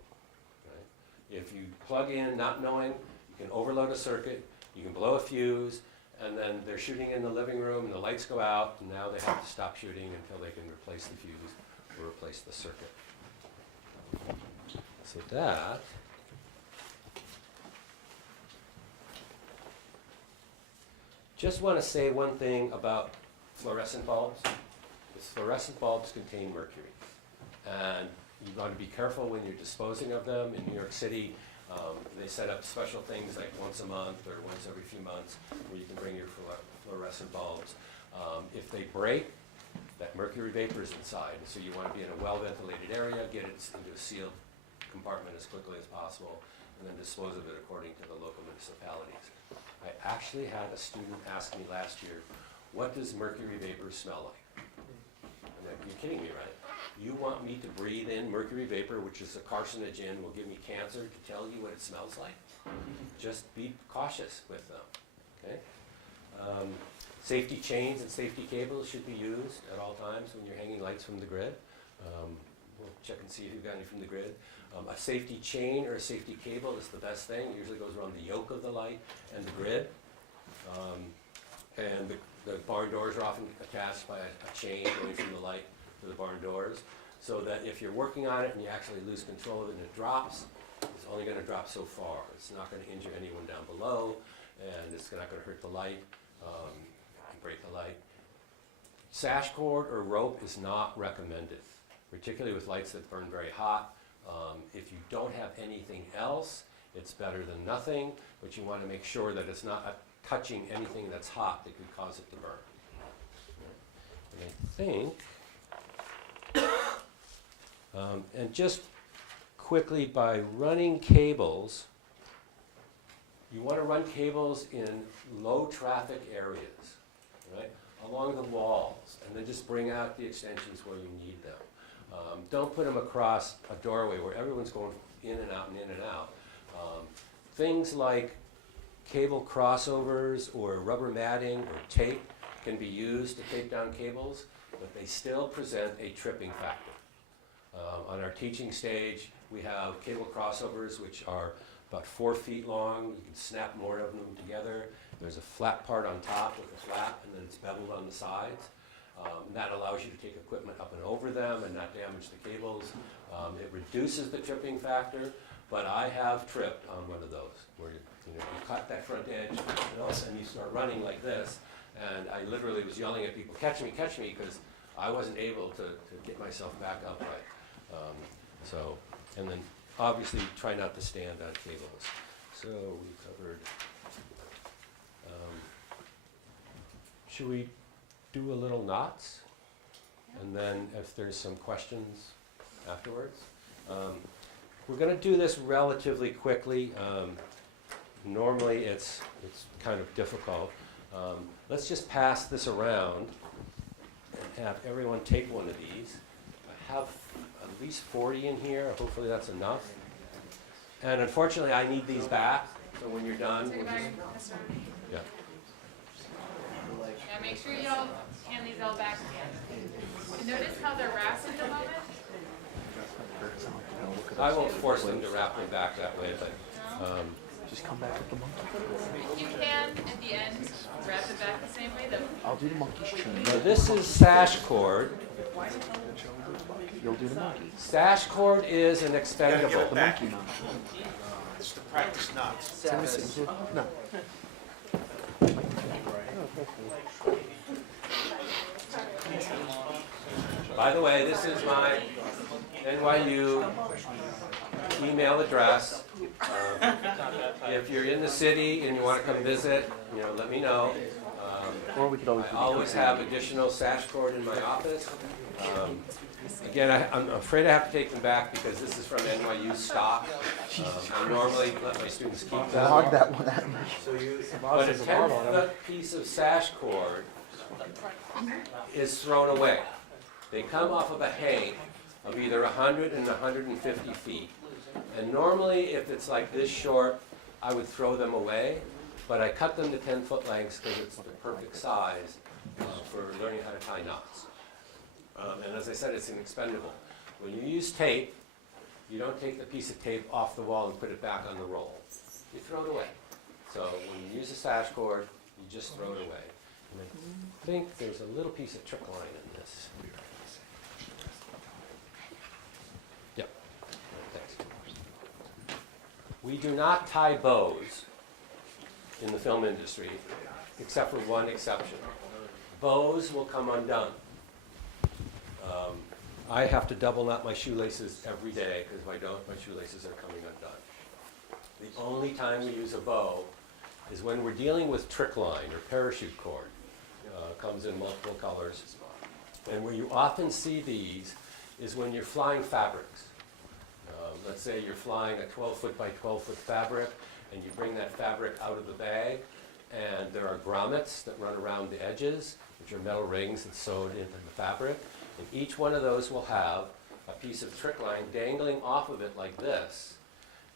Right? If you plug in not knowing, you can overload a circuit, you can blow a fuse, and then they're shooting in the living room and the lights go out, and now they have to stop shooting until they can replace the fuse or replace the circuit. So that just want to say one thing about fluorescent bulbs. Because fluorescent bulbs contain mercury. And you've got to be careful when you're disposing of them. In New York City, they set up special things like once a month or once every few months where you can bring your fluorescent bulbs. If they break, that mercury vapor is inside. So you want to be in a well-ventilated area, get it into a sealed compartment as quickly as possible, and then dispose of it according to the local municipalities. I actually had a student ask me last year, what does mercury vapor smell like? I'm like, you're kidding me, right? You want me to breathe in mercury vapor, which is a carcinogen, will give me cancer, to tell you what it smells like? Just be cautious with them, okay? Safety chains and safety cables should be used at all times when you're hanging lights from the grid. We'll check and see if you've got any from the grid. A safety chain or a safety cable is the best thing. It usually goes around the yoke of the light and the grid. And the barn doors are often attached by a chain going from the light to the barn doors, so that if you're working on it and you actually lose control of it and it drops, it's only going to drop so far. It's not going to injure anyone down below, and it's not going to hurt the light, and break the light. Sash cord or rope is not recommended, particularly with lights that burn very hot. If you don't have anything else, it's better than nothing, but you want to make sure that it's not touching anything that's hot that could cause it to burn. And I think, and just quickly, by running cables, you want to run cables in low traffic areas, right, along the walls, and then just bring out the extensions where you need them. Don't put them across a doorway where everyone's going in and out and in and out. Things like cable crossovers or rubber matting or tape can be used to tape down cables, but they still present a tripping factor. On our teaching stage, we have cable crossovers which are about 4 feet long. You can snap more of them together. There's a flat part on top with a flap, and then it's beveled on the sides. That allows you to take equipment up and over them and not damage the cables. It reduces the tripping factor, but I have tripped on one of those, where you cut that front edge, and all of a sudden you start running like this, and I literally was yelling at people, catch me, because I wasn't able to get myself back up right. And then obviously try not to stand on cables. So we covered, should we do a little knots? And then if there's some questions afterwards. We're going to do this relatively quickly. Normally it's kind of difficult. Let's just pass this around and have everyone take one of these. I have at least 40 in here. Hopefully that's enough. And unfortunately I need these back, so when you're done, Take it we'll back. just, Yes, sir. yeah. Yeah, make sure you all hand these all back again. Notice how they're wrapped at the moment? I won't force them to wrap them back that way, but Just come back with the monkey. If you can, at the end, wrap it back the same way that I'll do the monkey's chain. so this is sash cord. You'll do the monkey. Sash cord is an expendable. The monkey now. It's to practice knots. No. By the way, this is my NYU email address. If you're in the city and you want to come visit, let me know. Or we could always. I always have additional sash cord in my office. Again, I'm afraid I have to take them back because this is from NYU stock. I normally let my students keep Log them. that one at me. So you, But a 10-foot piece of sash cord is thrown away. They come off of a hank of either 100 and 150 feet. And normally, if it's like this short, I would throw them away. But I cut them to 10-foot lengths because it's the perfect size for learning how to tie knots. And as I said, it's inexpendable. When you use tape, you don't take the piece of tape off the wall and put it back on the roll. You throw it away. So when you use a sash cord, you just throw it away. And I think there's a little piece of trick line in this. Yep. Thanks. We do not tie bows in the film industry, except for one exception. Bows will come undone. I have to double knot my shoelaces every day because if I don't, my shoelaces are coming undone. The only time we use a bow is when we're dealing with trick line or parachute cord. Comes in multiple colors. And where you often see these is when you're flying fabrics. Let's say you're flying a 12-foot by 12-foot fabric and you bring that fabric out of the bag and there are grommets that run around the edges, which are metal rings that's sewed into the fabric. And each one of those will have a piece of trick line dangling off of it like this.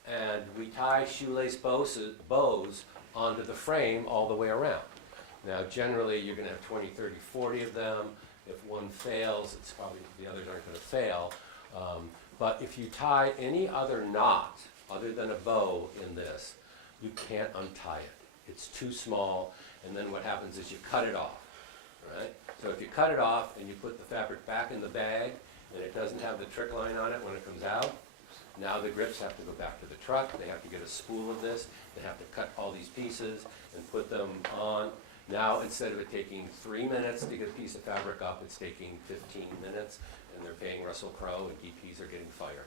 And we tie shoelace bows onto the frame all the way around. Now, generally, you're going to have 20, 30, 40 of them. If one fails, it's probably the others aren't going to fail. But if you tie any other knot other than a bow in this, you can't untie it. It's too small, and then what happens is you cut it off, right? So if you cut it off and you put the fabric back in the bag, and it doesn't have the trick line on it when it comes out, now the grips have to go back to the truck. They have to get a spool of this. They have to cut all these pieces and put them on. Now, instead of it taking 3 minutes to get a piece of fabric up, it's taking 15 minutes, and they're paying Russell Crowe, and DPs are getting fired.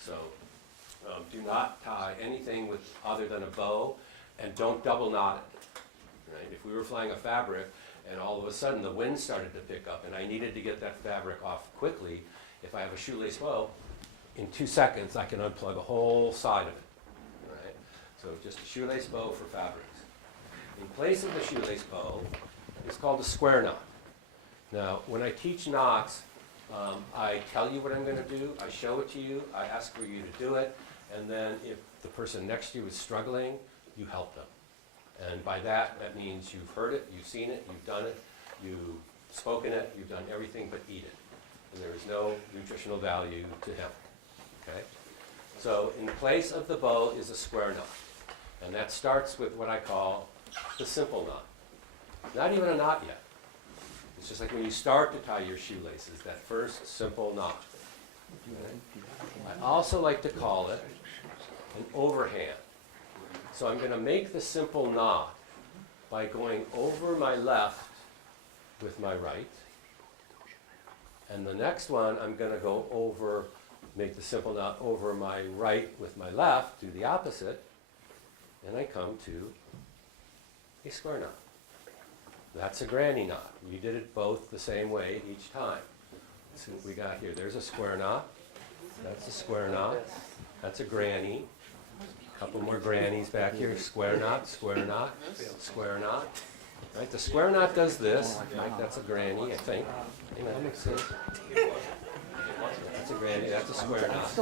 So do not tie anything with other than a bow, and don't double knot it. Right? If we were flying a fabric, and all of a sudden the wind started to pick up, and I needed to get that fabric off quickly, if I have a shoelace bow, in 2 seconds I can unplug a whole side of it. Right? So just a shoelace bow for fabrics. In place of the shoelace bow, it's called a square knot. Now, when I teach knots, I tell you what I'm going to do, I show it to you, I ask for you to do it, and then if the person next to you is struggling, you help them. And by that, that means you've heard it, you've seen it, you've done it, you've spoken it, you've done everything but eat it. And there is no nutritional value to him. Okay? So in place of the bow is a square knot. And that starts with what I call the simple knot. Not even a knot yet. It's just like when you start to tie your shoelaces, that first simple knot. Okay? I also like to call it an overhand. So I'm going to make the simple knot by going over my left with my right. And the next one, I'm going to go over, make the simple knot over my right with my left, do the opposite, and I come to a square knot. That's a granny knot. You did it both the same way each time. Let's see what we got here. There's a square knot. That's a square knot. That's a granny. Couple more grannies back here. Square knot, square knot, square knot. Right? The square knot does this. Right? That's a granny, I think. You know, that makes sense. That's a granny. That's a square knot.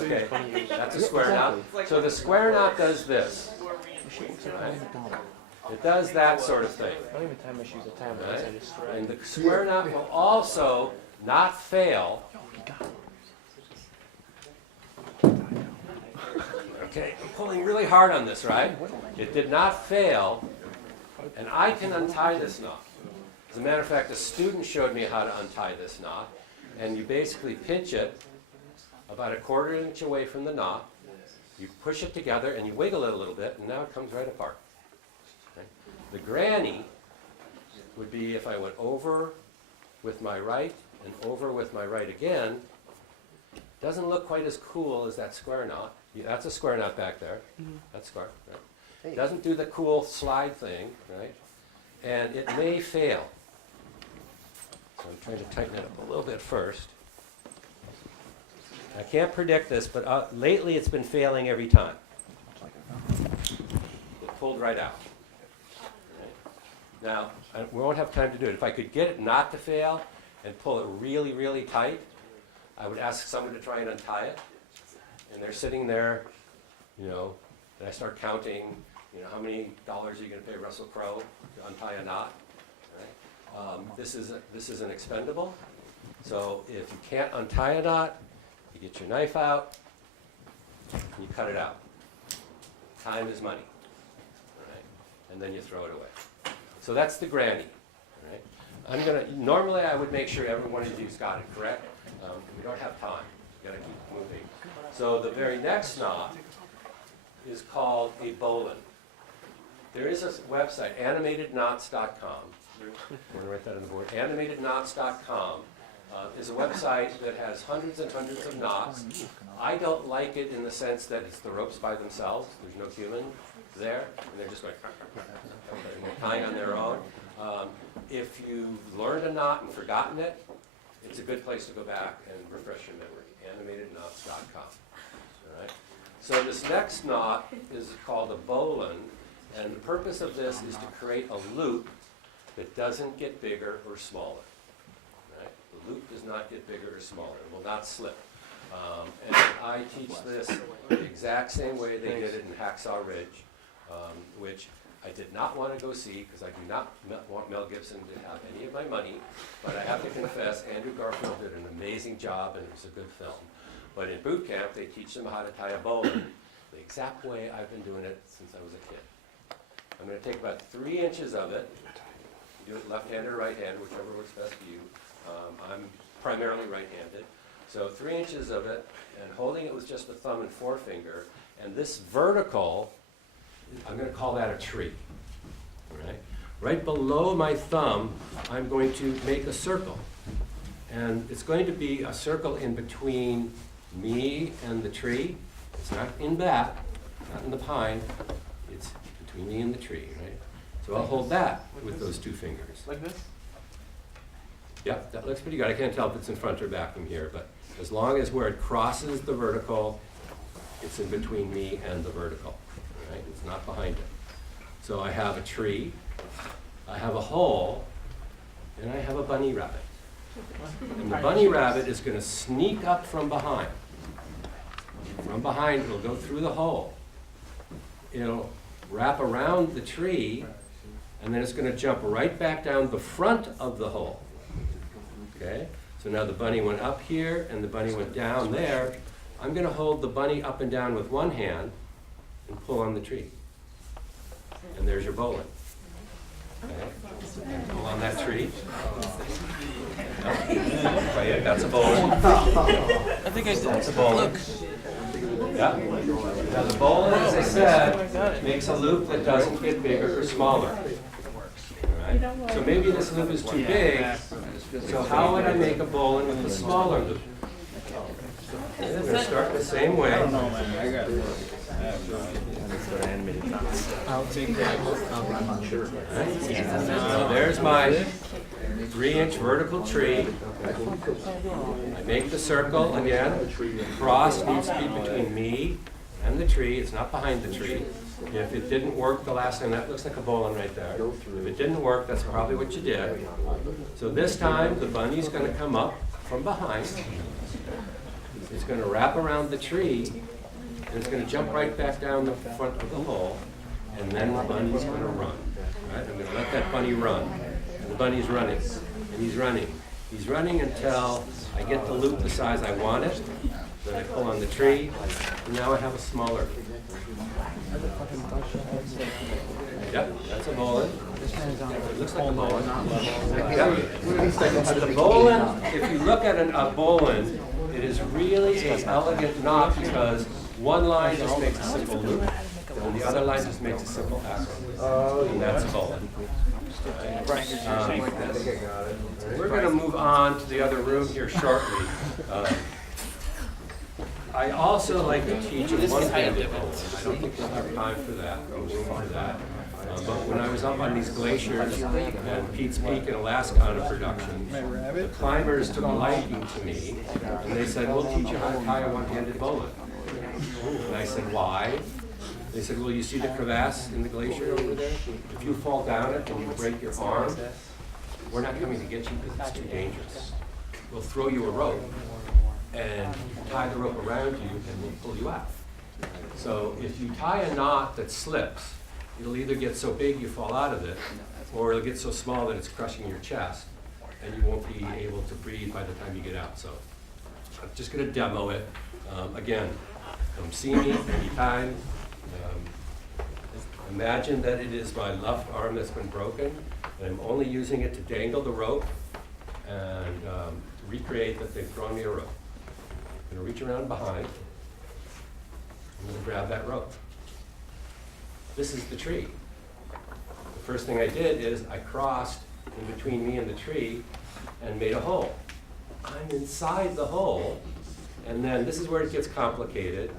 Okay, that's a square knot. So the square knot does this. Right? It does that sort of thing. I don't even tie my shoes at time, Right? I just And the square knot will also not fail. Okay, I'm pulling really hard on this, right? It did not fail, and I can untie this knot. As a matter of fact, a student showed me how to untie this knot, and you basically pinch it about 1/4 inch away from the knot. You push it together, and you wiggle it a little bit, and now it comes right apart. Okay? The granny would be if I went over with my right and over with my right again. Doesn't look quite as cool as that square knot. That's a square knot back there. That's square. Right? It doesn't do the cool slide thing, right? And it may fail. So I'm trying to tighten it up a little bit first. I can't predict this, but lately it's been failing every time. It pulled right out. Now, we won't have time to do it. If I could get it not to fail and pull it really, really tight, I would ask someone to try and untie it. And they're sitting there, you know, and I start counting, you know, how many dollars are you going to pay Russell Crowe to untie a knot? Right? This is an expendable. So if you can't untie a knot, you get your knife out, and you cut it out. Time is money. Right? And then you throw it away. So that's the granny. Right? Normally I would make sure every one of you's got it correct. We don't have time. We've got to keep moving. So the very next knot is called a bowline. There is a website, animatedknots.com. I'm going to write that on the board. Animatedknots.com is a website that has hundreds and hundreds of knots. I don't like it in the sense that it's the ropes by themselves. There's no human there, and they're just going tying on their own. If you've learned a knot and forgotten it, it's a good place to go back and refresh your memory. Animatedknots.com. All right. So this next knot is called a bowline, and the purpose of this is to create a loop that doesn't get bigger or smaller. Right? The loop does not get bigger or smaller. It will not slip. And I teach this the exact same way they did it in Hacksaw Ridge, which I did not want to go see because I do not want Mel Gibson to have any of my money. But I have to confess, Andrew Garfield did an amazing job, and it was a good film. But in boot camp, they teach them how to tie a bowline the exact way I've been doing it since I was a kid. I'm going to take about 3 inches of it. Do it left-handed or right-handed, whichever works best for you. I'm primarily right-handed. So 3 inches of it, and holding it with just the thumb and forefinger. And this vertical, I'm going to call that a tree. Right? Right below my thumb, I'm going to make a circle. And it's going to be a circle in between me and the tree. It's not in that, not in the pine. It's between me and the tree, right? So I'll hold that with those 2 fingers. Like this? Yep, that looks pretty good. I can't tell if it's in front or back from here, but as long as where it crosses the vertical, it's in between me and the vertical, right? It's not behind it. So I have a tree, I have a hole, and I have a bunny rabbit. And the bunny rabbit is going to sneak up from behind. From behind, it'll go through the hole. It'll wrap around the tree, and then it's going to jump right back down the front of the hole. Okay? So now the bunny went up here, and the bunny went down there. I'm going to hold the bunny up and down with one hand and pull on the tree. And there's your bowline. Okay? Pull on that tree. Oh, yeah, that's a bowline. I think I did. That's a bowline. Yeah. Now the bowline, as I said, makes a loop that doesn't get bigger or smaller. Right? So maybe this loop is too big. So how would I make a bowline with a smaller loop? I'm going to start the same way. I'll take that. I'm not sure. So there's my 3-inch vertical tree. I make the circle again. The cross needs to be between me and the tree. It's not behind the tree. If it didn't work the last time, that looks like a bowline right there. If it didn't work, that's probably what you did. So this time, the bunny's going to come up from behind. It's going to wrap around the tree, and it's going to jump right back down the front of the hole, and then the bunny's going to run. Right? I'm going to let that bunny run. And the bunny's running, and he's running. He's running until I get the loop the size I want it. Then I pull on the tree, and now I have a smaller loop. Yep, that's a bowline. It looks like a bowline. Yep. And the bowline, if you look at a bowline, it is really an elegant knot because one line just makes a simple loop, and the other line just makes a simple acro. And that's a bowline. We're going to move on to the other room here shortly. I also like to teach a one-handed bowler. I don't think we'll have time for that, or room for that. But when I was up on these glaciers at Pete's Peak in Alaska on a production, the climbers took a liking to me, and they said, we'll teach you how to tie a one-handed bowler. And I said, why? They said, well, you see the crevasse in the glacier over there? If you fall down it and you break your arm, we're not coming to get you because it's too dangerous. We'll throw you a rope and tie the rope around you and we'll pull you out. So if you tie a knot that slips, it'll either get so big you fall out of it, or it'll get so small that it's crushing your chest and you won't be able to breathe by the time you get out. So I'm just going to demo it. Again, come see me anytime. Imagine that it is my left arm that's been broken, and I'm only using it to dangle the rope and recreate that they've thrown me a rope. I'm going to reach around behind. I'm going to grab that rope. This is the tree. The first thing I did is I crossed in between me and the tree and made a hole. I'm inside the hole, and then this is where it gets complicated.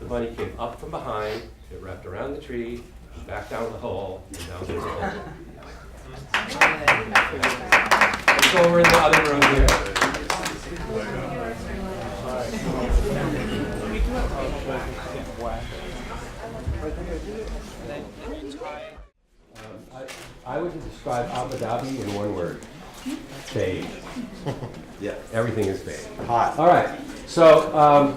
The bunny came up from behind, it wrapped around the tree, back down the hole, and now there's a hole. Let's go over in the other room here. I would describe Abu Dhabi in one word. Fade. Yeah. Everything is fade. Hot. All right, so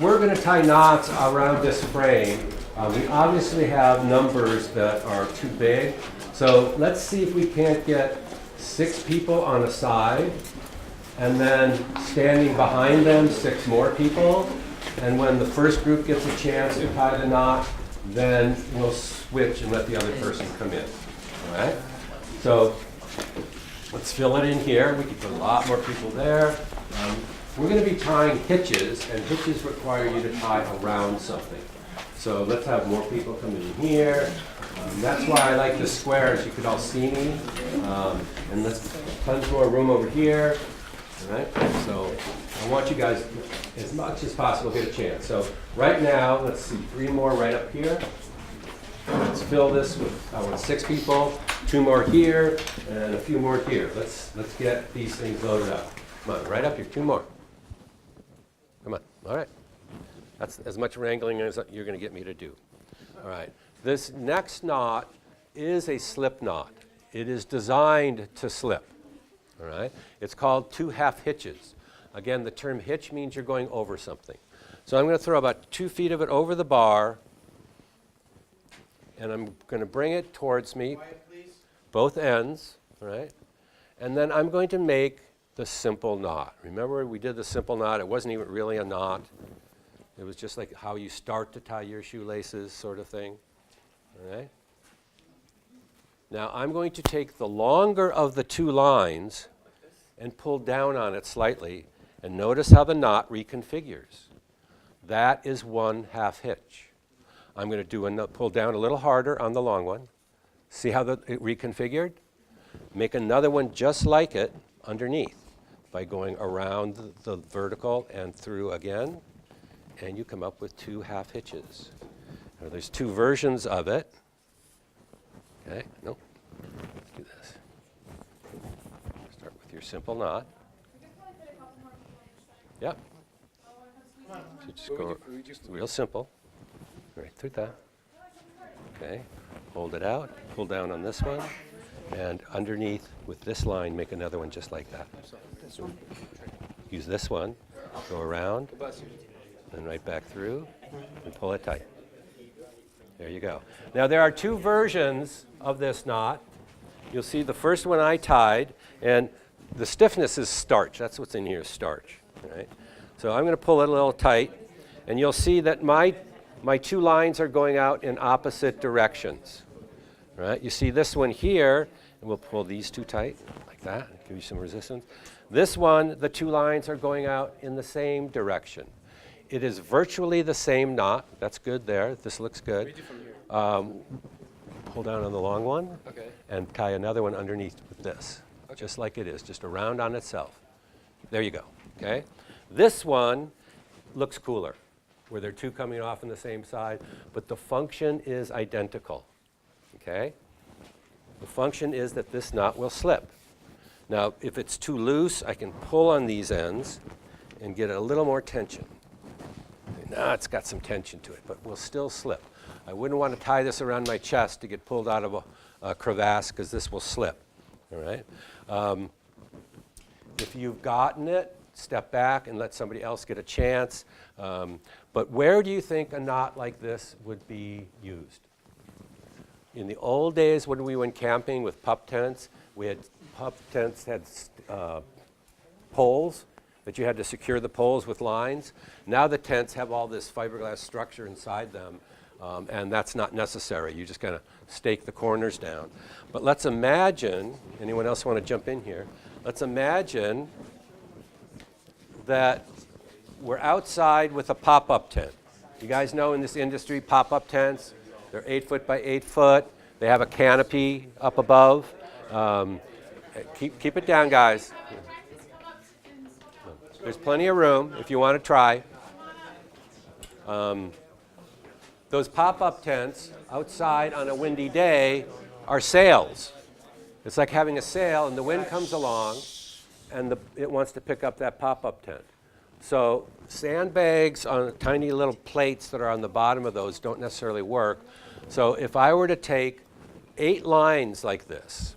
we're going to tie knots around this frame. We obviously have numbers that are too big, so let's see if we can't get 6 people on a side, and then standing behind them, 6 more people, and when the first group gets a chance to tie the knot, then we'll switch and let the other person come in. All right? So let's fill it in here. We can put a lot more people there. We're going to be tying hitches, and hitches require you to tie around something. So let's have more people come in here. That's why I like the squares. You could all see me. And let's tons more room over here. All right? So I want you guys, as much as possible, get a chance. So right now, let's see, 3 more right up here. Let's fill this with, I want 6 people, 2 more here, and a few more here. Let's get these things loaded up. Come on, right up here, 2 more. Come on, all right. That's as much wrangling as you're going to get me to do. All right. This next knot is a slip knot. It is designed to slip. All right. It's called 2 half hitches. Again, the term hitch means you're going over something. So I'm going to throw about 2 feet of it over the bar, and I'm going to bring it towards me, both ends, all right? And then I'm going to make the simple knot. Remember, we did the simple knot. It wasn't even really a knot. It was just like how you start to tie your shoelaces sort of thing, all right? Now, I'm going to take the longer of the 2 lines and pull down on it slightly, and notice how the knot reconfigures. That is 1 half hitch. I'm going to pull down a little harder on the long one. See how it reconfigured? Make another one just like it underneath by going around the vertical and through again, and you come up with 2 half hitches. Now, there's 2 versions of it. Okay, nope. Let's do this. Start with your simple knot. Yep. So just go real simple. Right through that. Okay. Hold it out. Pull down on this one. And underneath with this line, make another one just like that. Use this one. Go around. And right back through. And pull it tight. There you go. Now there are 2 versions of this knot. You'll see the first one I tied. And the stiffness is starch. That's what's in here, starch. Right? So I'm going to pull it a little tight. And you'll see that my 2 lines are going out in opposite directions. Right? You see this one here, and we'll pull these 2 tight, like that, give you some resistance. This one, the 2 lines are going out in the same direction. It is virtually the same knot. That's good there. This looks good. Pull down on the long one, and tie another one underneath with this, just like it is, just around on itself. There you go. Okay. This one looks cooler, where they're two coming off on the same side, but the function is identical, okay? The function is that this knot will slip. Now, if it's too loose, I can pull on these ends and get a little more tension. Now it's got some tension to it, but will still slip. I wouldn't want to tie this around my chest to get pulled out of a crevasse, because this will slip, all right? If you've gotten it, step back and let somebody else get a chance. But where do you think a knot like this would be used? In the old days when we went camping with pup tents, we had pup tents had poles that you had to secure the poles with lines. Now the tents have all this fiberglass structure inside them, and that's not necessary. You just kind of stake the corners down. But let's imagine, anyone else want to jump in here? Let's imagine that we're outside with a pop-up tent. You guys know in this industry, pop-up tents, they're 8 foot by 8 foot. They have a canopy up above. Keep it down, guys. There's plenty of room if you want to try. Those pop-up tents outside on a windy day are sails. It's like having a sail, and the wind comes along, and it wants to pick up that pop-up tent. So sandbags on tiny little plates that are on the bottom of those don't necessarily work. So if I were to take 8 lines like this,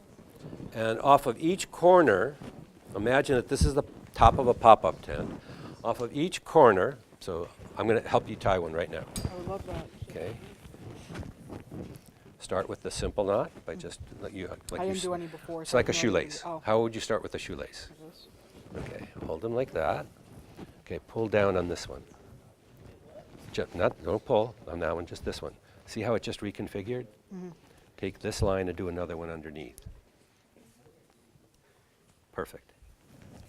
and off of each corner, imagine that this is the top of a pop-up tent. Off of each corner, so I'm going to help you tie one right now. I would love that. Okay. Start with the simple knot by just like you. Like I you didn't do any before. It's so I like a have no idea. shoelace. Oh. How would you start with a shoelace? Okay, hold them like that. Okay, pull down on this one. Don't pull on that one, just this one. See how it just reconfigured? Mm-hmm. Take this line and do another one underneath. Perfect.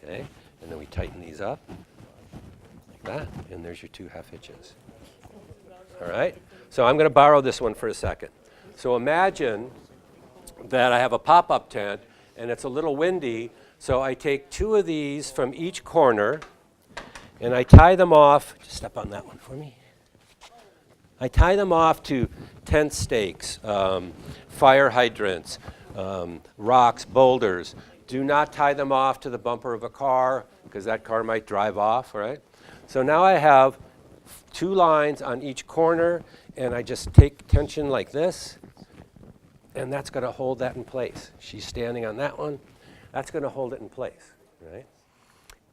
Okay, and then we tighten these up like that, and there's your 2 half hitches. All right, so I'm going to borrow this one for a second. So imagine that I have a pop-up tent and it's a little windy, so I take 2 of these from each corner and I tie them off. Just step on that one for me. I tie them off to tent stakes, fire hydrants, rocks, boulders. Do not tie them off to the bumper of a car, because that car might drive off, right? So now I have 2 lines on each corner, and I just take tension like this, and that's going to hold that in place. She's standing on that one. That's going to hold it in place, right?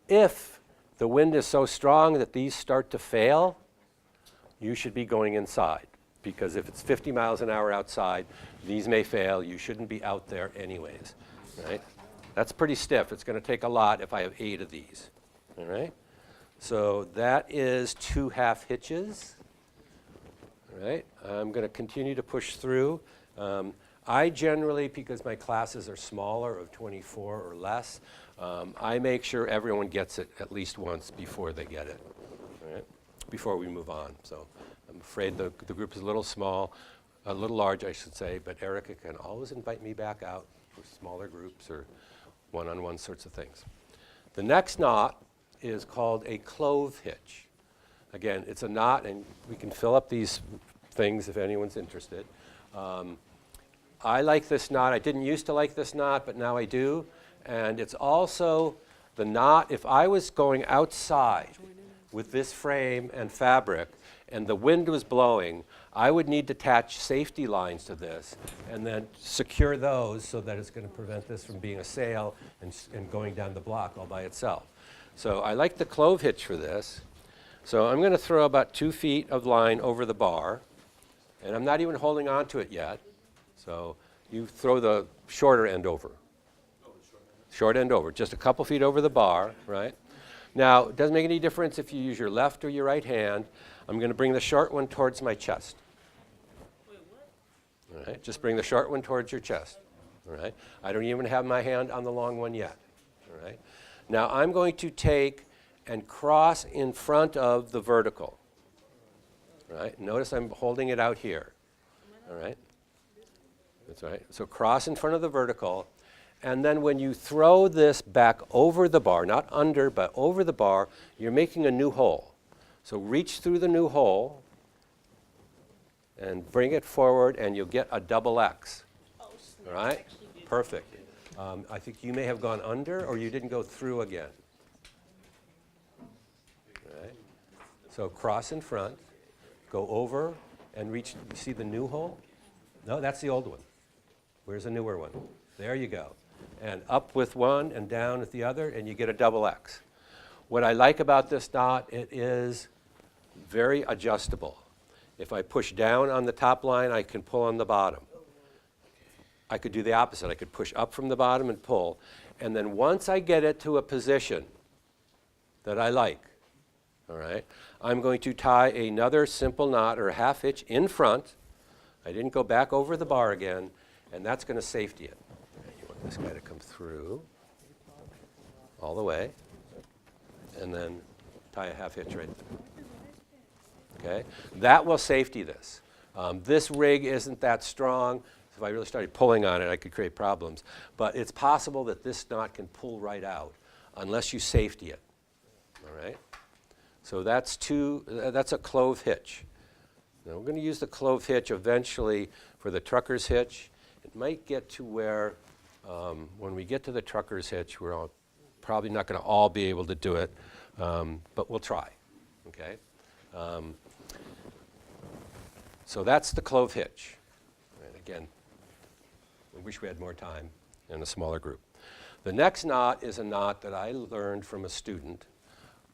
If the wind is so strong that these start to fail, you should be going inside, because if it's 50 miles an hour outside, these may fail. You shouldn't be out there anyways, right? That's pretty stiff. It's going to take a lot if I have 8 of these, all right? So that is 2 half hitches, all right? I'm going to continue to push through. I generally, because my classes are smaller, of 24 or less, I make sure everyone gets it at least once before they get it, all right? Before we move on. So I'm afraid the group is a little small, a little large, I should say, but Erica can always invite me back out for smaller groups or one-on-one sorts of things. The next knot is called a clove hitch. Again, it's a knot, and we can fill up these things if anyone's interested. I like this knot. I didn't used to like this knot, but now I do. And it's also the knot, if I was going outside with this frame and fabric, and the wind was blowing, I would need to attach safety lines to this and then secure those so that it's going to prevent this from being a sail and going down the block all by itself. So I like the clove hitch for this. So I'm going to throw about 2 feet of line over the bar, and I'm not even holding on to it yet. So you throw the shorter end over. Short end over, just a couple feet over the bar, right? Now, it doesn't make any difference if you use your left or your right hand. I'm going to bring the short one towards my chest. All right, just bring the short one towards your chest. All right, I don't even have my hand on the long one yet. All right, now I'm going to take and cross in front of the vertical. All right, notice I'm holding it out here. All right, that's right. So cross in front of the vertical. And then when you throw this back over the bar, not under, but over the bar, you're making a new hole. So reach through the new hole and bring it forward, and you'll get a double X. All right? Perfect. I think you may have gone under, or you didn't go through again. All right? So cross in front, go over, and reach. You see the new hole? No, that's the old one. Where's the newer one? There you go. And up with one and down with the other, and you get a double X. What I like about this knot, it is very adjustable. If I push down on the top line, I can pull on the bottom. I could do the opposite. I could push up from the bottom and pull. And then once I get it to a position that I like, all right, I'm going to tie another simple knot or a half hitch in front. I didn't go back over the bar again, and that's going to safety it. You want this guy to come through all the way, and then tie a half hitch right there. Okay? That will safety this. This rig isn't that strong. If I really started pulling on it, I could create problems. But it's possible that this knot can pull right out unless you safety it. All right? So that's a clove hitch. Now we're going to use the clove hitch eventually for the trucker's hitch. It might get to where when we get to the trucker's hitch, we're probably not going to all be able to do it, but we'll try. Okay? So that's the clove hitch. And again, I wish we had more time in a smaller group. The next knot is a knot that I learned from a student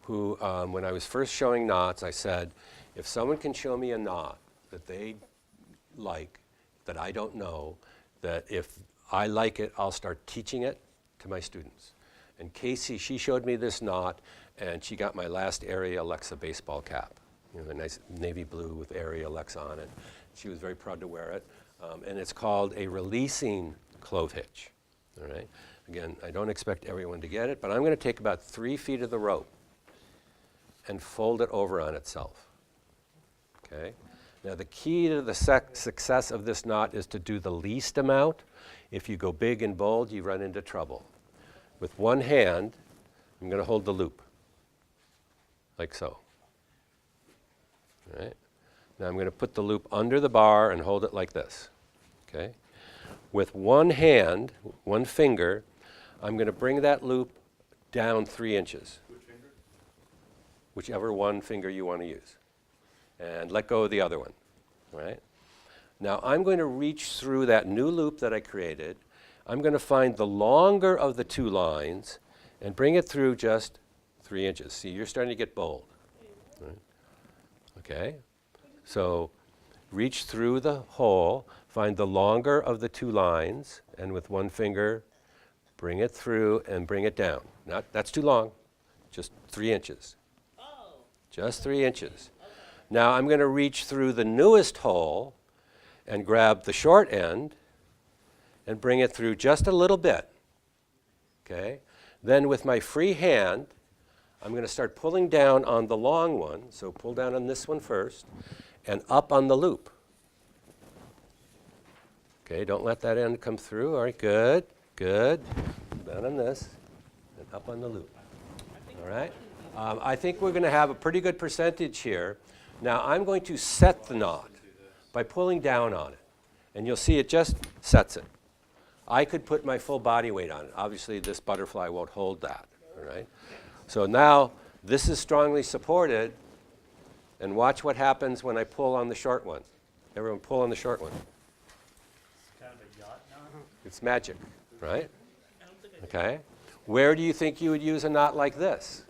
who, when I was first showing knots, I said, if someone can show me a knot that they like, that I don't know, that if I like it, I'll start teaching it to my students. And Casey, she showed me this knot, and she got my last Area Alexa baseball cap. You know, the nice navy blue with Area Alexa on it. She was very proud to wear it. And it's called a releasing clove hitch. All right? Again, I don't expect everyone to get it, but I'm going to take about 3 feet of the rope and fold it over on itself. Okay? Now the key to the success of this knot is to do the least amount. If you go big and bold, you run into trouble. With one hand, I'm going to hold the loop, like so. All right? Now I'm going to put the loop under the bar and hold it like this. Okay? With one hand, one finger, I'm going to bring that loop down 3 inches. Which finger? Whichever one finger you want to use. And let go of the other one. All right? Now I'm going to reach through that new loop that I created. I'm going to find the longer of the 2 lines and bring it through just 3 inches. See, you're starting to get bold. Right? Okay? So reach through the hole, find the longer of the 2 lines, and with one finger, bring it through and bring it down. That's too long, just 3 inches. Just 3 inches. Now I'm going to reach through the newest hole and grab the short end and bring it through just a little bit. Okay? Then with my free hand, I'm going to start pulling down on the long one. So pull down on this one first and up on the loop. Okay, don't let that end come through. All right, good, good. Down on this and up on the loop. All right? I think we're going to have a pretty good percentage here. Now I'm going to set the knot by pulling down on it. And you'll see it just sets it. I could put my full body weight on it. Obviously this butterfly won't hold that. All right? So now this is strongly supported. And watch what happens when I pull on the short one. Everyone pull on the short one. Kind of a yacht knot. It's magic, right? Okay. Where do you think you would use a knot like this?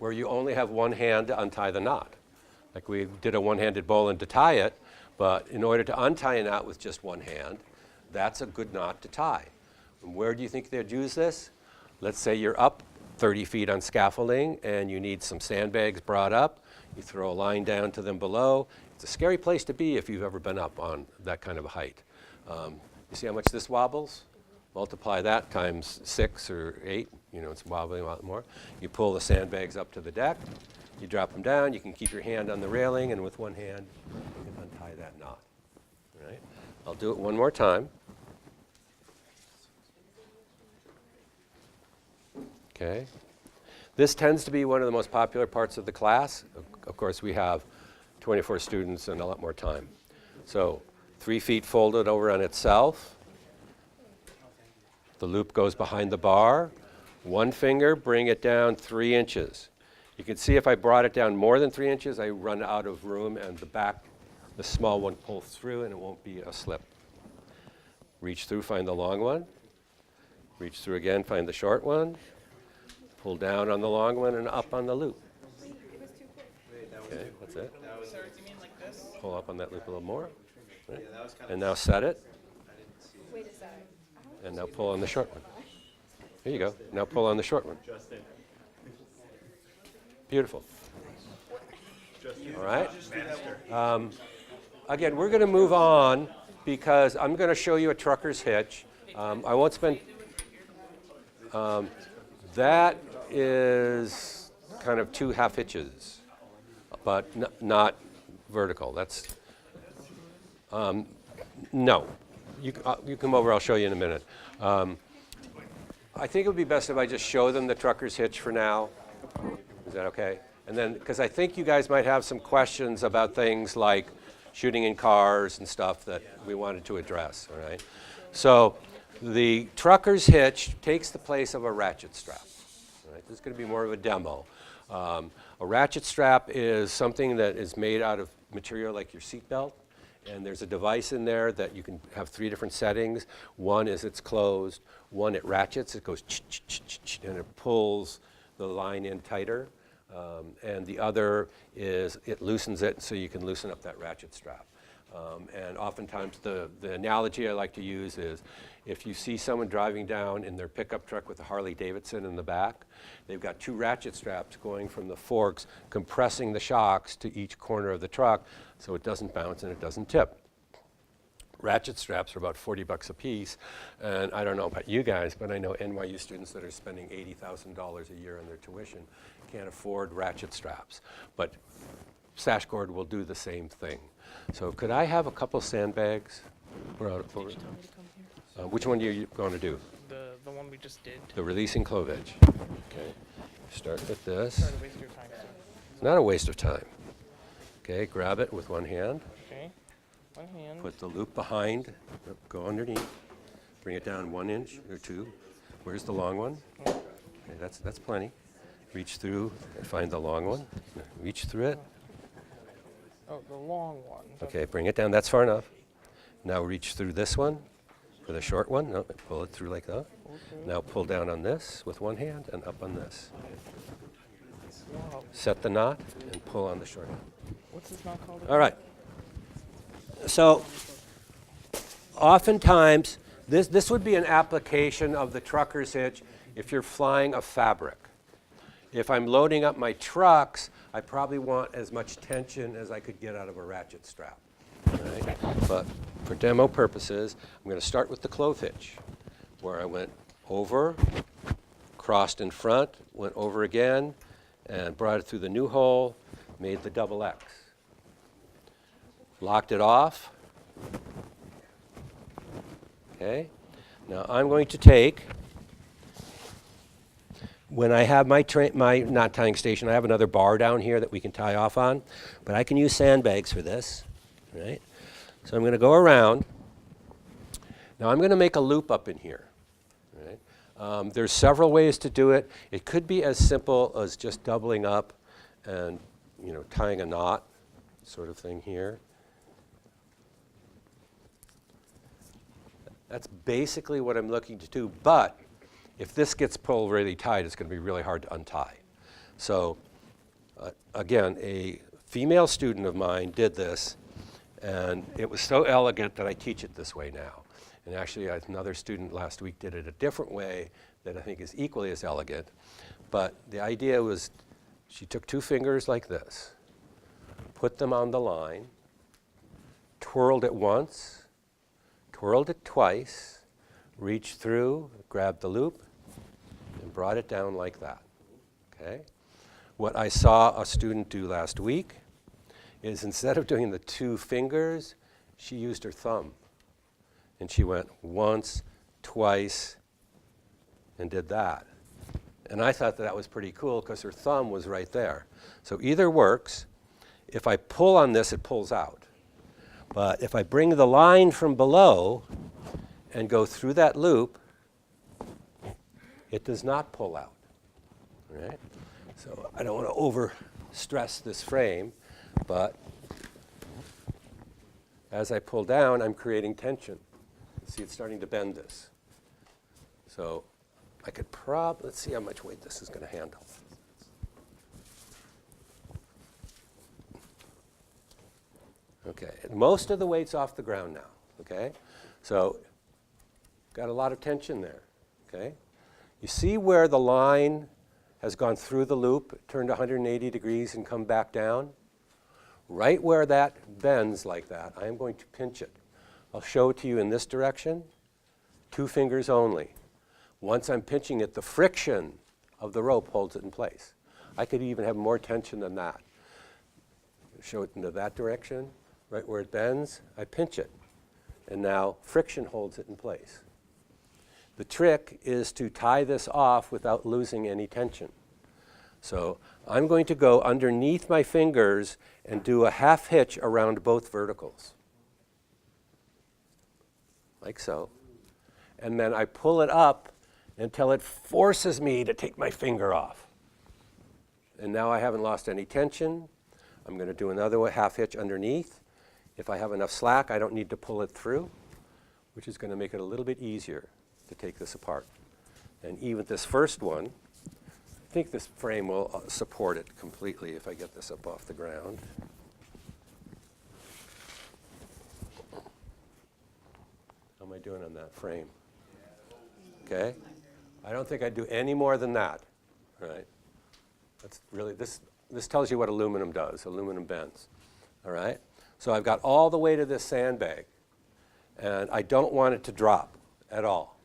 Where you only have one hand to untie the knot. Like we did a one-handed bowline to tie it, but in order to untie a knot with just one hand, that's a good knot to tie. And where do you think they'd use this? Let's say you're up 30 feet on scaffolding and you need some sandbags brought up. You throw a line down to them below. It's a scary place to be if you've ever been up on that kind of a height. You see how much this wobbles? Multiply that times 6 or 8, you know, it's wobbling a lot more. You pull the sandbags up to the deck, you drop them down, you can keep your hand on the railing, and with one hand, you can untie that knot. All right? I'll do it one more time. Okay. This tends to be one of the most popular parts of the class. Of course, we have 24 students and a lot more time. So 3 feet folded over on itself. The loop goes behind the bar. One finger, bring it down 3 inches. You can see if I brought it down more than 3 inches, I run out of room and the small one pulls through and it won't be a slip. Reach through, find the long one. Reach through again, find the short one. Pull down on the long one and up on the loop. Okay, that's it. Sir, do you mean like this? Pull up on that loop a little more. Right. Yeah, that was kind And now set it. I didn't see it. And now pull on the short one. Here you go. Now pull on the short one. Beautiful. All right. Again, we're going to move on because I'm going to show you a trucker's hitch. I won't spend. That is kind of 2 half hitches, but not vertical. That's no. You come over. I'll show you in a minute. I think it would be best if I just show them the trucker's hitch for now. Is that okay? And then, because I think you guys might have some questions about things like shooting in cars and stuff that we wanted to address, all right? So the trucker's hitch takes the place of a ratchet strap. All right? This is going to be more of a demo. A ratchet strap is something that is made out of material like your seatbelt, and there's a device in there that you can have 3 different settings. One is it's closed, one it ratchets, it goes ch-ch-ch-ch, and it pulls the line in tighter, and the other is it loosens it so you can loosen up that ratchet strap. And oftentimes the analogy I like to use is if you see someone driving down in their pickup truck with a Harley Davidson in the back, they've got 2 ratchet straps going from the forks, compressing the shocks to each corner of the truck so it doesn't bounce and it doesn't tip. Ratchet straps are about $40 a piece, and I don't know about you guys, but I know NYU students that are spending $80,000 a year on their tuition can't afford ratchet straps. But SashGord will do the same thing. So could I have a couple sandbags? Which one are you going to do? The one we just did. The releasing clovage. Okay. Start with this. Sorry to waste your time, sir. It's not a waste of time. Okay, grab it with one hand. Okay. One hand. Put the loop behind. Go underneath. Bring it down 1 inch or 2. Where's the long one? Okay, that's plenty. Reach through and find the long one. Reach through it. Oh, the long one. Okay, bring it down. That's far enough. Now reach through this one for the short one. No, pull it through like that. Okay. Now pull down on this with one hand and up on this. Wow. Set the knot and pull on the short one. What's this knot called? All right. So oftentimes, this would be an application of the trucker's hitch if you're flying a fabric. If I'm loading up my trucks, I probably want as much tension as I could get out of a ratchet strap. Right? But for demo purposes, I'm going to start with the clove hitch, where I went over, crossed in front, went over again, and brought it through the new hole, made the double X. Locked it off. Okay. Now I'm going to take, when I have my knot tying station, I have another bar down here that we can tie off on, but I can use sandbags for this, right? So I'm going to go around. Now I'm going to make a loop up in here, right? There's several ways to do it. It could be as simple as just doubling up and, tying a knot, sort of thing here. That's basically what I'm looking to do, but if this gets pulled really tight, it's going to be really hard to untie. So again, a female student of mine did this, and it was so elegant that I teach it this way now. And actually, another student last week did it a different way that I think is equally as elegant. But the idea was she took 2 fingers like this, put them on the line, twirled it once, twirled it twice, reached through, grabbed the loop, and brought it down like that. Okay? What I saw a student do last week is instead of doing the 2 fingers, she used her thumb. And she went once, twice, and did that. And I thought that was pretty cool because her thumb was right there. So either works. If I pull on this, it pulls out. But if I bring the line from below and go through that loop, it does not pull out. All right? So I don't want to over stress this frame, but as I pull down, I'm creating tension. See, it's starting to bend this. So I could let's see how much weight this is going to handle. Okay, and most of the weight's off the ground now, okay? So got a lot of tension there, okay? You see where the line has gone through the loop, turned 180 degrees and come back down? Right where that bends like that, I am going to pinch it. I'll show it to you in this direction, 2 fingers only. Once I'm pinching it, the friction of the rope holds it in place. I could even have more tension than that. Show it into that direction, right where it bends, I pinch it. And now friction holds it in place. The trick is to tie this off without losing any tension. So I'm going to go underneath my fingers and do a half hitch around both verticals. Like so. And then I pull it up until it forces me to take my finger off. And now I haven't lost any tension. I'm going to do another half hitch underneath. If I have enough slack, I don't need to pull it through, which is going to make it a little bit easier to take this apart. And even this first one, I think this frame will support it completely if I get this up off the ground. How am I doing on that frame? Okay. I don't think I'd do any more than that, right? That's really, this tells you what aluminum does. Aluminum bends, all right? So I've got all the weight of this sandbag, and I don't want it to drop at all.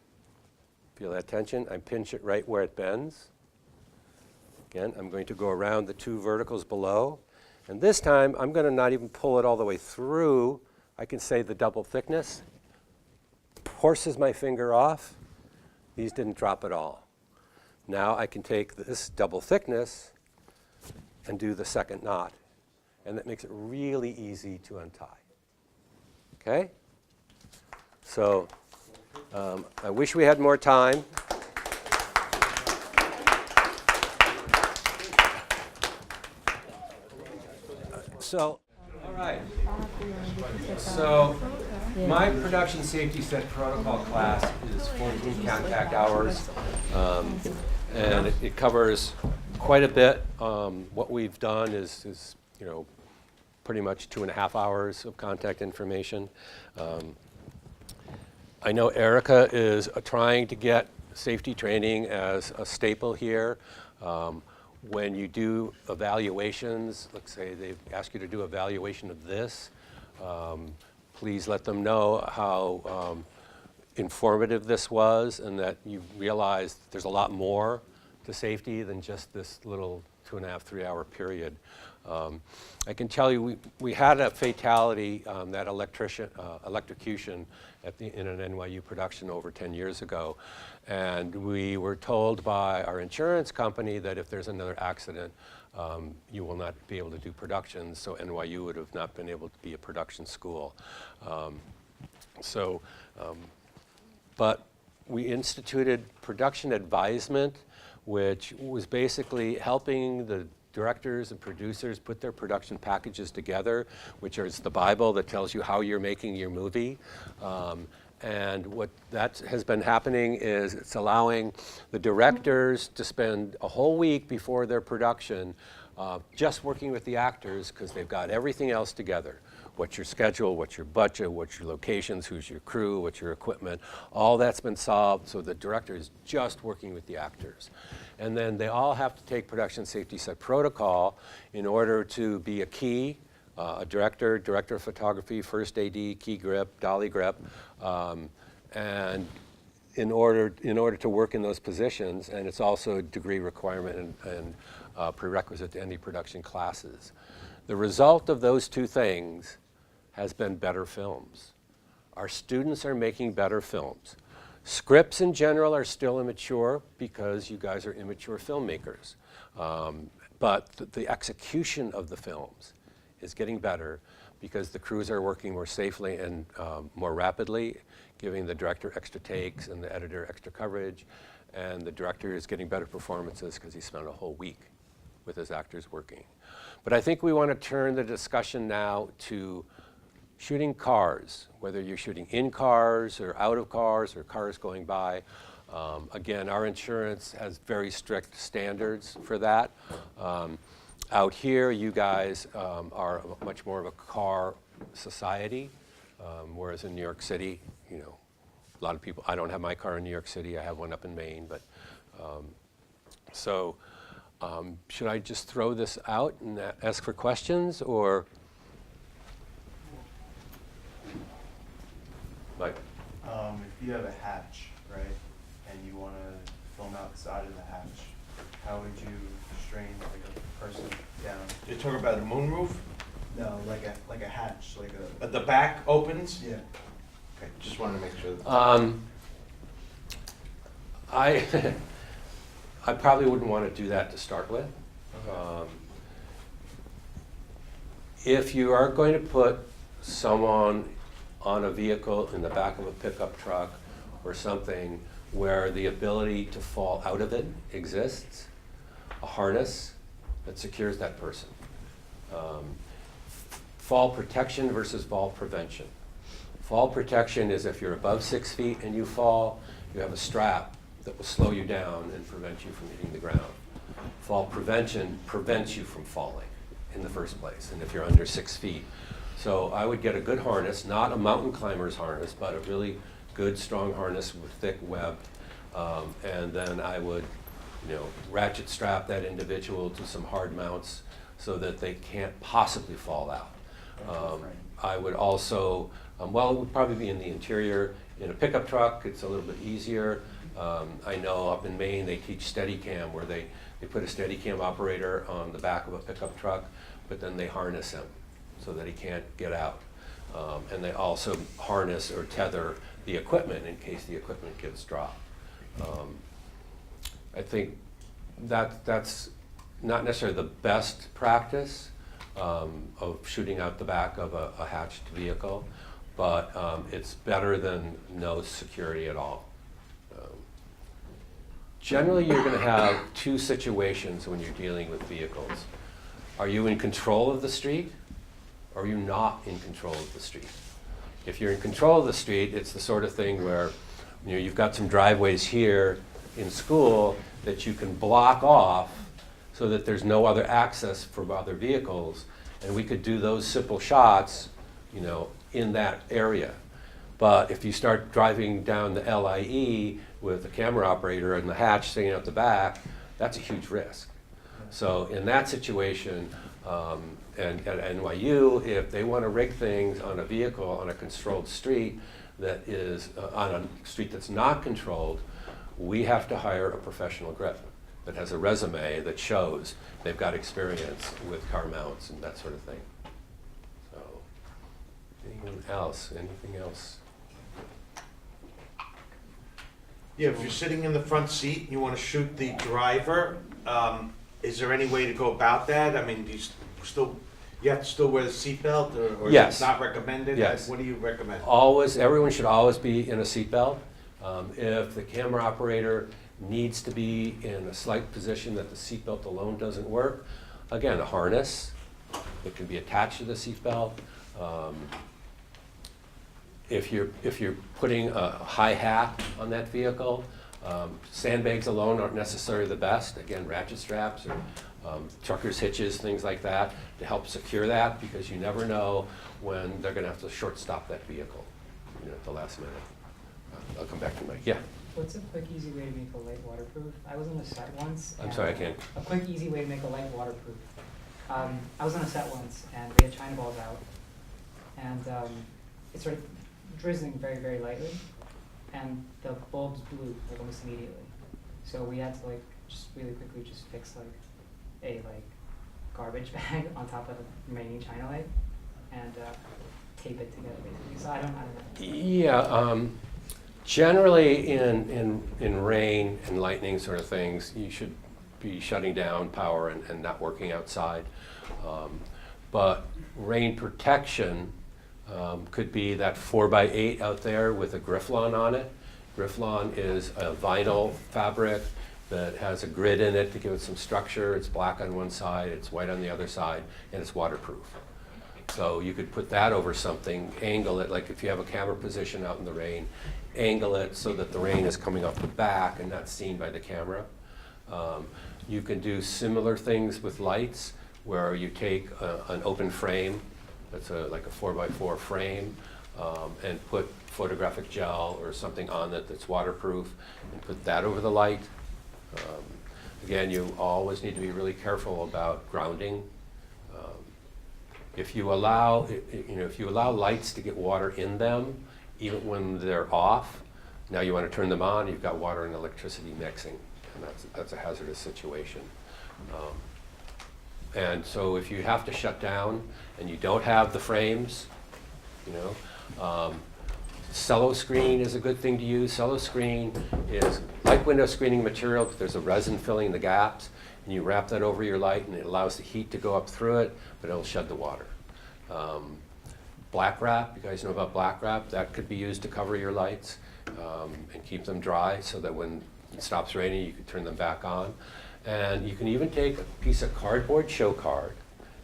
Feel that tension? I pinch it right where it bends. Again, I'm going to go around the 2 verticals below, and this time I'm going to not even pull it all the way through. I can say the double thickness forces my finger off. These didn't drop at all. Now I can take this double thickness and do the second knot. And that makes it really easy to untie. Okay? So I wish we had more time. So, all right. So my production safety set protocol class is 14 contact hours, and it covers quite a bit. What we've done is pretty much 2.5 hours of contact information. I know Erica is trying to get safety training as a staple here. When you do evaluations, let's say they ask you to do evaluation of this, please let them know how informative this was and that you realize there's a lot more to safety than just this little 2.5, 3 hour period. I can tell you we had a fatality, that electrocution in an NYU production over 10 years ago. And we were told by our insurance company that if there's another accident, you will not be able to do productions, so NYU would have not been able to be a production school. But we instituted production advisement, which was basically helping the directors and producers put their production packages together, which is the Bible that tells you how you're making your movie. And what that has been happening is it's allowing the directors to spend a whole week before their production just working with the actors because they've got everything else together. What's your schedule, what's your budget, what's your locations, who's your crew, what's your equipment, all that's been solved, so the director is just working with the actors. And then they all have to take production safety set protocol in order to be a key, a director of photography, first AD, key grip, dolly grip, and in order to work in those positions, and it's also a degree requirement and prerequisite to any production classes. The result of those two things has been better films. Our students are making better films. Scripts in general are still immature because you guys are immature filmmakers. But the execution of the films is getting better because the crews are working more safely and more rapidly, giving the director extra takes and the editor extra coverage. And the director is getting better performances because he spent a whole week with his actors working. But I think we want to turn the discussion now to shooting cars, whether you're shooting in cars or out of cars or cars going by. Again, our insurance has very strict standards for that. Out here, you guys are much more of a car society, whereas in New York City, you know, a lot of people, I don't have my car in New York City, I have one up in Maine, but should I just throw this out and ask for questions, or? Mike? If you have a hatch, right, and you want to film outside of the hatch, how would you strain like a person down? You're talking about a moonroof? No, like a hatch, like a. The back opens? Yeah. Okay, just wanted to make sure. I probably wouldn't want to do that to start with. If you are going to put someone on a vehicle in the back of a pickup truck or something where the ability to fall out of it exists, a harness that secures that person. Fall protection versus fall prevention. Fall protection is if you're above 6 feet and you fall, you have a strap that will slow you down and prevent you from hitting the ground. Fall prevention prevents you from falling in the first place, and if you're under 6 feet. So I would get a good harness, not a mountain climber's harness, but a really good, strong harness with thick web, and then I would, ratchet strap that individual to some hard mounts so that they can't possibly fall out. I would also, it would probably be in the interior. In a pickup truck, it's a little bit easier. I know up in Maine, they teach Steadicam, where they put a Steadicam operator on the back of a pickup truck, but then they harness him so that he can't get out. And they also harness or tether the equipment in case the equipment gets dropped. I think that's not necessarily the best practice of shooting out the back of a hatched vehicle, but it's better than no security at all. Generally, you're going to have two situations when you're dealing with vehicles. Are you in control of the street, or are you not in control of the street? If you're in control of the street, it's the sort of thing where you've got some driveways here in school that you can block off so that there's no other access for other vehicles, and we could do those simple shots, in that area. But if you start driving down the LIE with a camera operator and the hatch sitting out the back, that's a huge risk. So in that situation, and at NYU, if they want to rig things on a vehicle on a controlled street that is on a street that's not controlled, we have to hire a professional grip that has a resume that shows they've got experience with car mounts and that sort of thing. So, anyone else? Anything else? Yeah, if you're sitting in the front seat and you want to shoot the driver, is there any way to go about that? I mean, do you have to still wear the seatbelt, or Yes. is it not recommended? Yes. What do you recommend? Everyone should always be in a seatbelt. If the camera operator needs to be in a slight position that the seatbelt alone doesn't work, again, a harness that can be attached to the seatbelt. If you're putting a high hat on that vehicle, sandbags alone aren't necessarily the best. Again, ratchet straps or trucker's hitches, things like that, to help secure that, because you never know when they're going to have to short stop that vehicle, at the last minute. I'll come back to Mike. Yeah. What's a quick, easy way to make a light waterproof? I was on a set once. I'm sorry, I can't. A quick, easy way to make a light waterproof. I was on a set once, and we had China balls out, and it started drizzling very, very lightly, and the bulbs blew almost immediately. So we had to just really quickly just fix a garbage bag on top of the remaining China light and tape it together basically. So I don't know. Yeah. Generally, in rain and lightning sort of things, you should be shutting down power and not working outside. But rain protection could be that 4x8 out there with a Grifflon on it. Grifflon is a vinyl fabric that has a grid in it to give it some structure. It's black on one side, it's white on the other side, and it's waterproof. So you could put that over something, angle it, like if you have a camera position out in the rain, angle it so that the rain is coming off the back and not seen by the camera. You can do similar things with lights, where you take an open frame, that's like a 4x4 frame, and put photographic gel or something on it that's waterproof, and put that over the light. Again, you always need to be really careful about grounding. If you allow, if you allow lights to get water in them, even when they're off, now you want to turn them on, you've got water and electricity mixing, and that's a hazardous situation. And so if you have to shut down and you don't have the frames, cello screen is a good thing to use. Cello screen is like window screening material, but there's a resin filling the gaps, and you wrap that over your light and it allows the heat to go up through it, but it'll shed the water. Black wrap, you guys know about black wrap, that could be used to cover your lights and keep them dry so that when it stops raining you can turn them back on. And you can even take a piece of cardboard show card,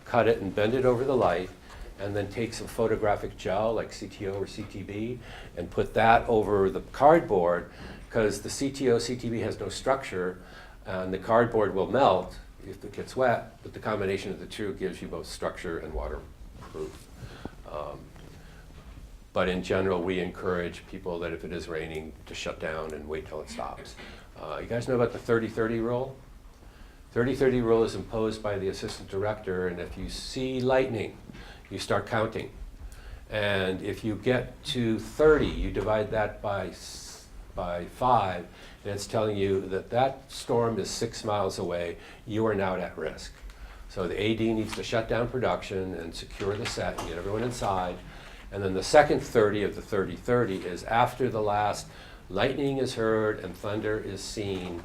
cut it and bend it over the light, and then take some photographic gel like CTO or CTB and put that over the cardboard, because the CTO, CTB has no structure and the cardboard will melt if it gets wet, but the combination of the two gives you both structure and waterproof. But in general, we encourage people that if it is raining to shut down and wait till it stops. You guys know about the 30-30 rule? 30-30 rule is imposed by the assistant director, and if you see lightning, you start counting. And if you get to 30, you divide that by 5, and it's telling you that that storm is 6 miles away. You are now at risk. So the AD needs to shut down production and secure the set and get everyone inside. And then the second 30 of the 30-30 is after the last lightning is heard and thunder is seen,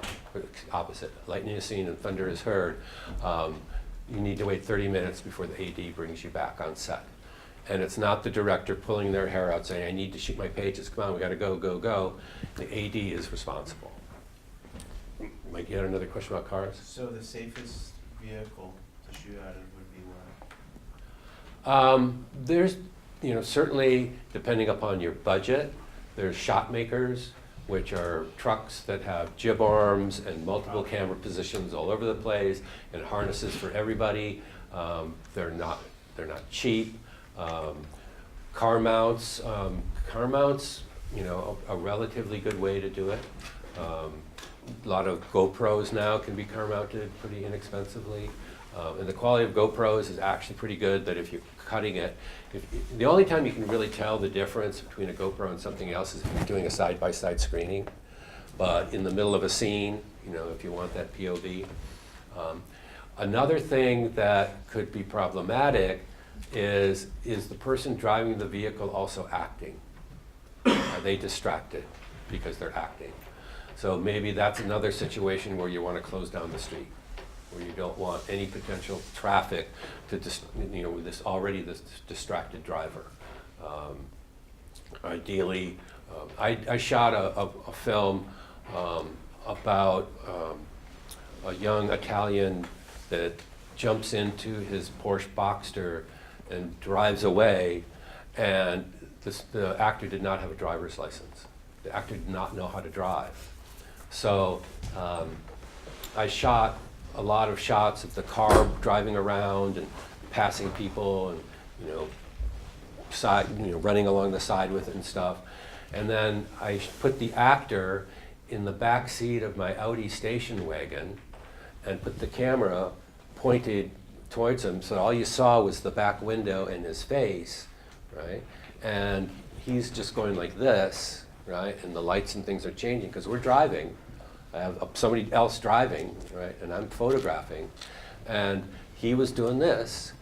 opposite, lightning is seen and thunder is heard. You need to wait 30 minutes before the AD brings you back on set. And it's not the director pulling their hair out saying, I need to shoot my pages, come on, we gotta go, go, go. The AD is responsible. Mike, you had another question about cars? So the safest vehicle to shoot out of would be what? There's, certainly depending upon your budget, there's shot makers, which are trucks that have jib arms and multiple camera positions all over the place and harnesses for everybody. They're not cheap. Car mounts, a relatively good way to do it. A lot of GoPros now can be car mounted pretty inexpensively. And the quality of GoPros is actually pretty good, that if you're cutting it, the only time you can really tell the difference between a GoPro and something else is if you're doing a side-by-side screening. But in the middle of a scene, if you want that POV. Another thing that could be problematic is the person driving the vehicle also acting? Are they distracted because they're acting? So maybe that's another situation where you want to close down the street, where you don't want any potential traffic to with this distracted driver. Ideally, I shot a film about a young Italian that jumps into his Porsche Boxster and drives away, and the actor did not have a driver's license. The actor did not know how to drive. So I shot a lot of shots of the car driving around and passing people and running along the side with it and stuff. And then I put the actor in the back seat of my Audi station wagon and put the camera pointed towards him, so all you saw was the back window and his face, right? And he's just going like this, right? And the lights and things are changing because we're driving. I have somebody else driving, right? And I'm photographing. And he was doing this.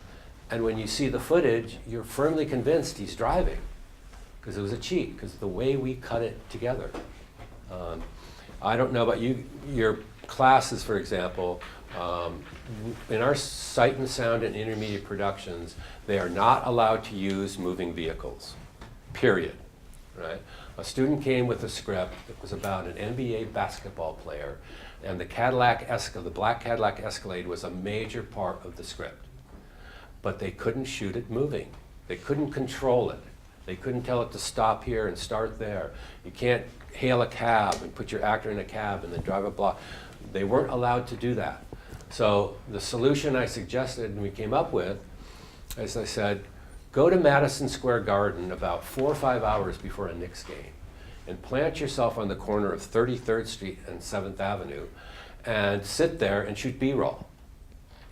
And when you see the footage, you're firmly convinced he's driving. because it was a cheat, because the way we cut it together. I don't know about you, your classes, for example, in our sight and sound and intermediate productions, they are not allowed to use moving vehicles, period, right? A student came with a script that was about an NBA basketball player, and the black Cadillac Escalade was a major part of the script. But they couldn't shoot it moving. They couldn't control it. They couldn't tell it to stop here and start there. You can't hail a cab and put your actor in a cab and then drive a block. They weren't allowed to do that. So the solution I suggested and we came up with, as I said, go to Madison Square Garden about 4 or 5 hours before a Knicks game and plant yourself on the corner of 33rd Street and 7th Avenue and sit there and shoot B-roll.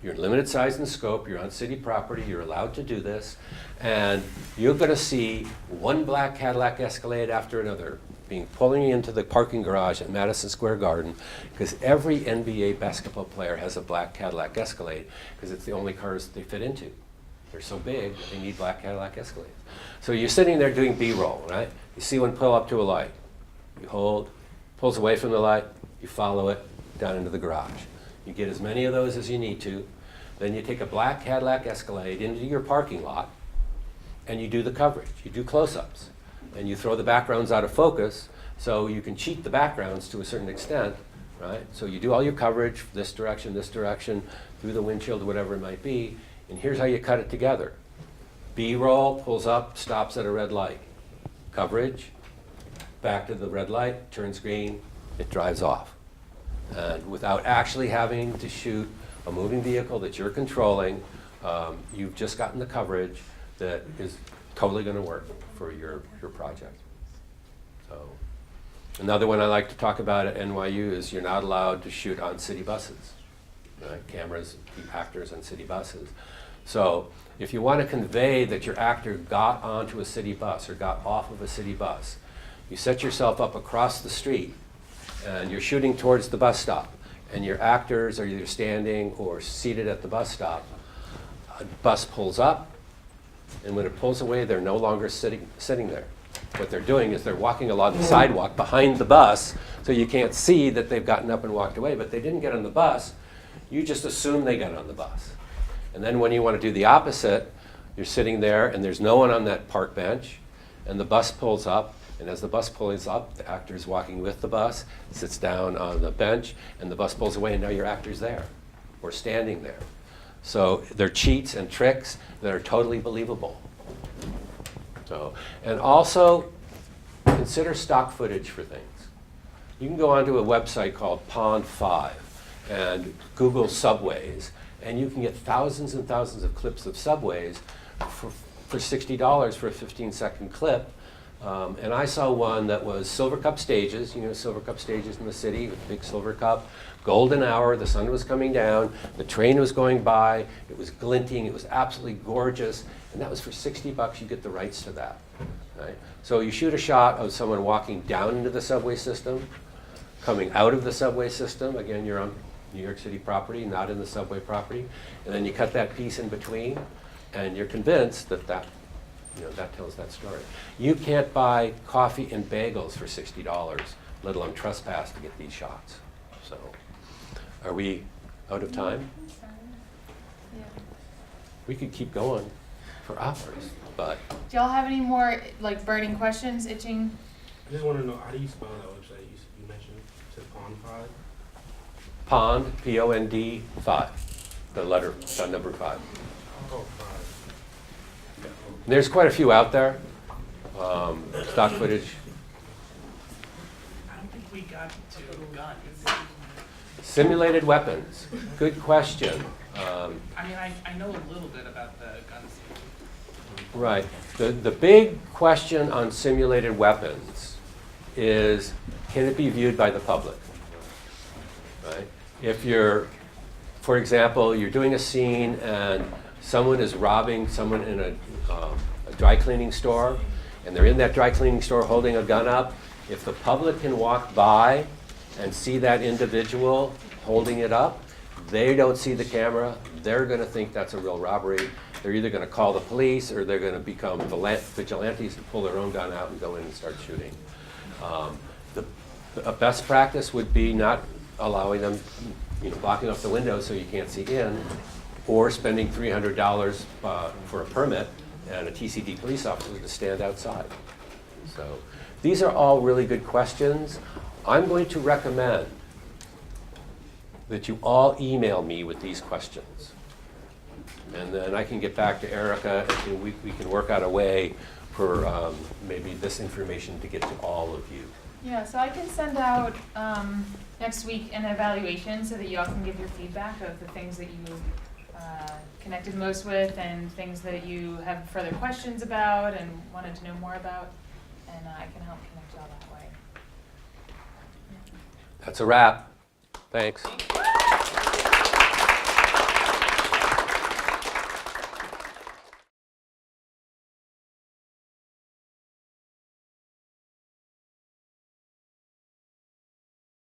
You're limited size and scope, you're on city property, you're allowed to do this, and you're gonna see one black Cadillac Escalade after another pulling into the parking garage at Madison Square Garden, because every NBA basketball player has a black Cadillac Escalade, because it's the only cars they fit into. They're so big, they need black Cadillac Escalades. So you're sitting there doing B-roll, right? You see one pull up to a light. You hold, pulls away from the light, you follow it down into the garage. You get as many of those as you need to. Then you take a black Cadillac Escalade into your parking lot and you do the coverage. You do close-ups. And you throw the backgrounds out of focus so you can cheat the backgrounds to a certain extent, right? So you do all your coverage, this direction, through the windshield, whatever it might be, and here's how you cut it together. B-roll, pulls up, stops at a red light. Coverage, back to the red light, turns green, it drives off. And without actually having to shoot a moving vehicle that you're controlling, you've just gotten the coverage that is totally going to work for your project. So, another one I like to talk about at NYU is you're not allowed to shoot on city buses. Right? Cameras keep actors on city buses. So if you want to convey that your actor got onto a city bus or got off of a city bus, you set yourself up across the street and you're shooting towards the bus stop, and your actors are either standing or seated at the bus stop. A bus pulls up, and when it pulls away, they're no longer sitting there. What they're doing is they're walking along the sidewalk behind the bus, so you can't see that they've gotten up and walked away, but they didn't get on the bus. You just assume they got on the bus. And then when you want to do the opposite, you're sitting there, and there's no one on that park bench, and the bus pulls up, and as the bus pulls up, the actor is walking with the bus, sits down on the bench, and the bus pulls away, and now your actor's there, or standing there. So they're cheats and tricks that are totally believable. So, and also, consider stock footage for things. You can go onto a website called Pond5 and Google subways, and you can get thousands and thousands of clips of subways for $60 for a 15-second clip. And I saw one that was Silver Cup stages, you know, Silver Cup stages in the city with big Silver Cup, golden hour, the sun was coming down, the train was going by, it was glinting, it was absolutely gorgeous, and that was for $60, you get the rights to that, right? So you shoot a shot of someone walking down into the subway system, coming out of the subway system, again, you're on New York City property, not in the subway property, and then you cut that piece in between, and you're convinced that that tells that story. You can't buy coffee and bagels for $60, let alone trespass to get these shots. So, are we out of time? Yeah. We could keep going for hours, but Do y'all have any more like burning questions, itching? I just want to know, how do you spell that website you mentioned? It said Pond5? Pond, P-O-N-D, 5, the number 5. Oh, 5. There's quite a few out there, stock footage. I don't think we got to guns. Simulated weapons, good question. I mean, I know a little bit about the guns. Right. The big question on simulated weapons is, can it be viewed by the public? Right? If you're, for example, you're doing a scene and someone is robbing someone in a dry cleaning store, and they're in that dry cleaning store holding a gun up, if the public can walk by and see that individual holding it up, they don't see the camera, they're going to think that's a real robbery, They're either gonna call the police, or they're gonna become vigilantes and pull their own gun out and go in and start shooting. A best practice would be not allowing them, blocking off the windows so you can't see in, or spending $300 for a permit and a TCD police officer to stand outside. So these are all really good questions. I'm going to recommend that you all email me with these questions. And then I can get back to Erica, and we can work out a way for maybe this information to get to all of you. Yeah, so I can send out next week an evaluation so that y'all can give your feedback of the things that you connected most with and things that you have further questions about and wanted to know more about, and I can help connect y'all that way. That's a wrap. Thanks.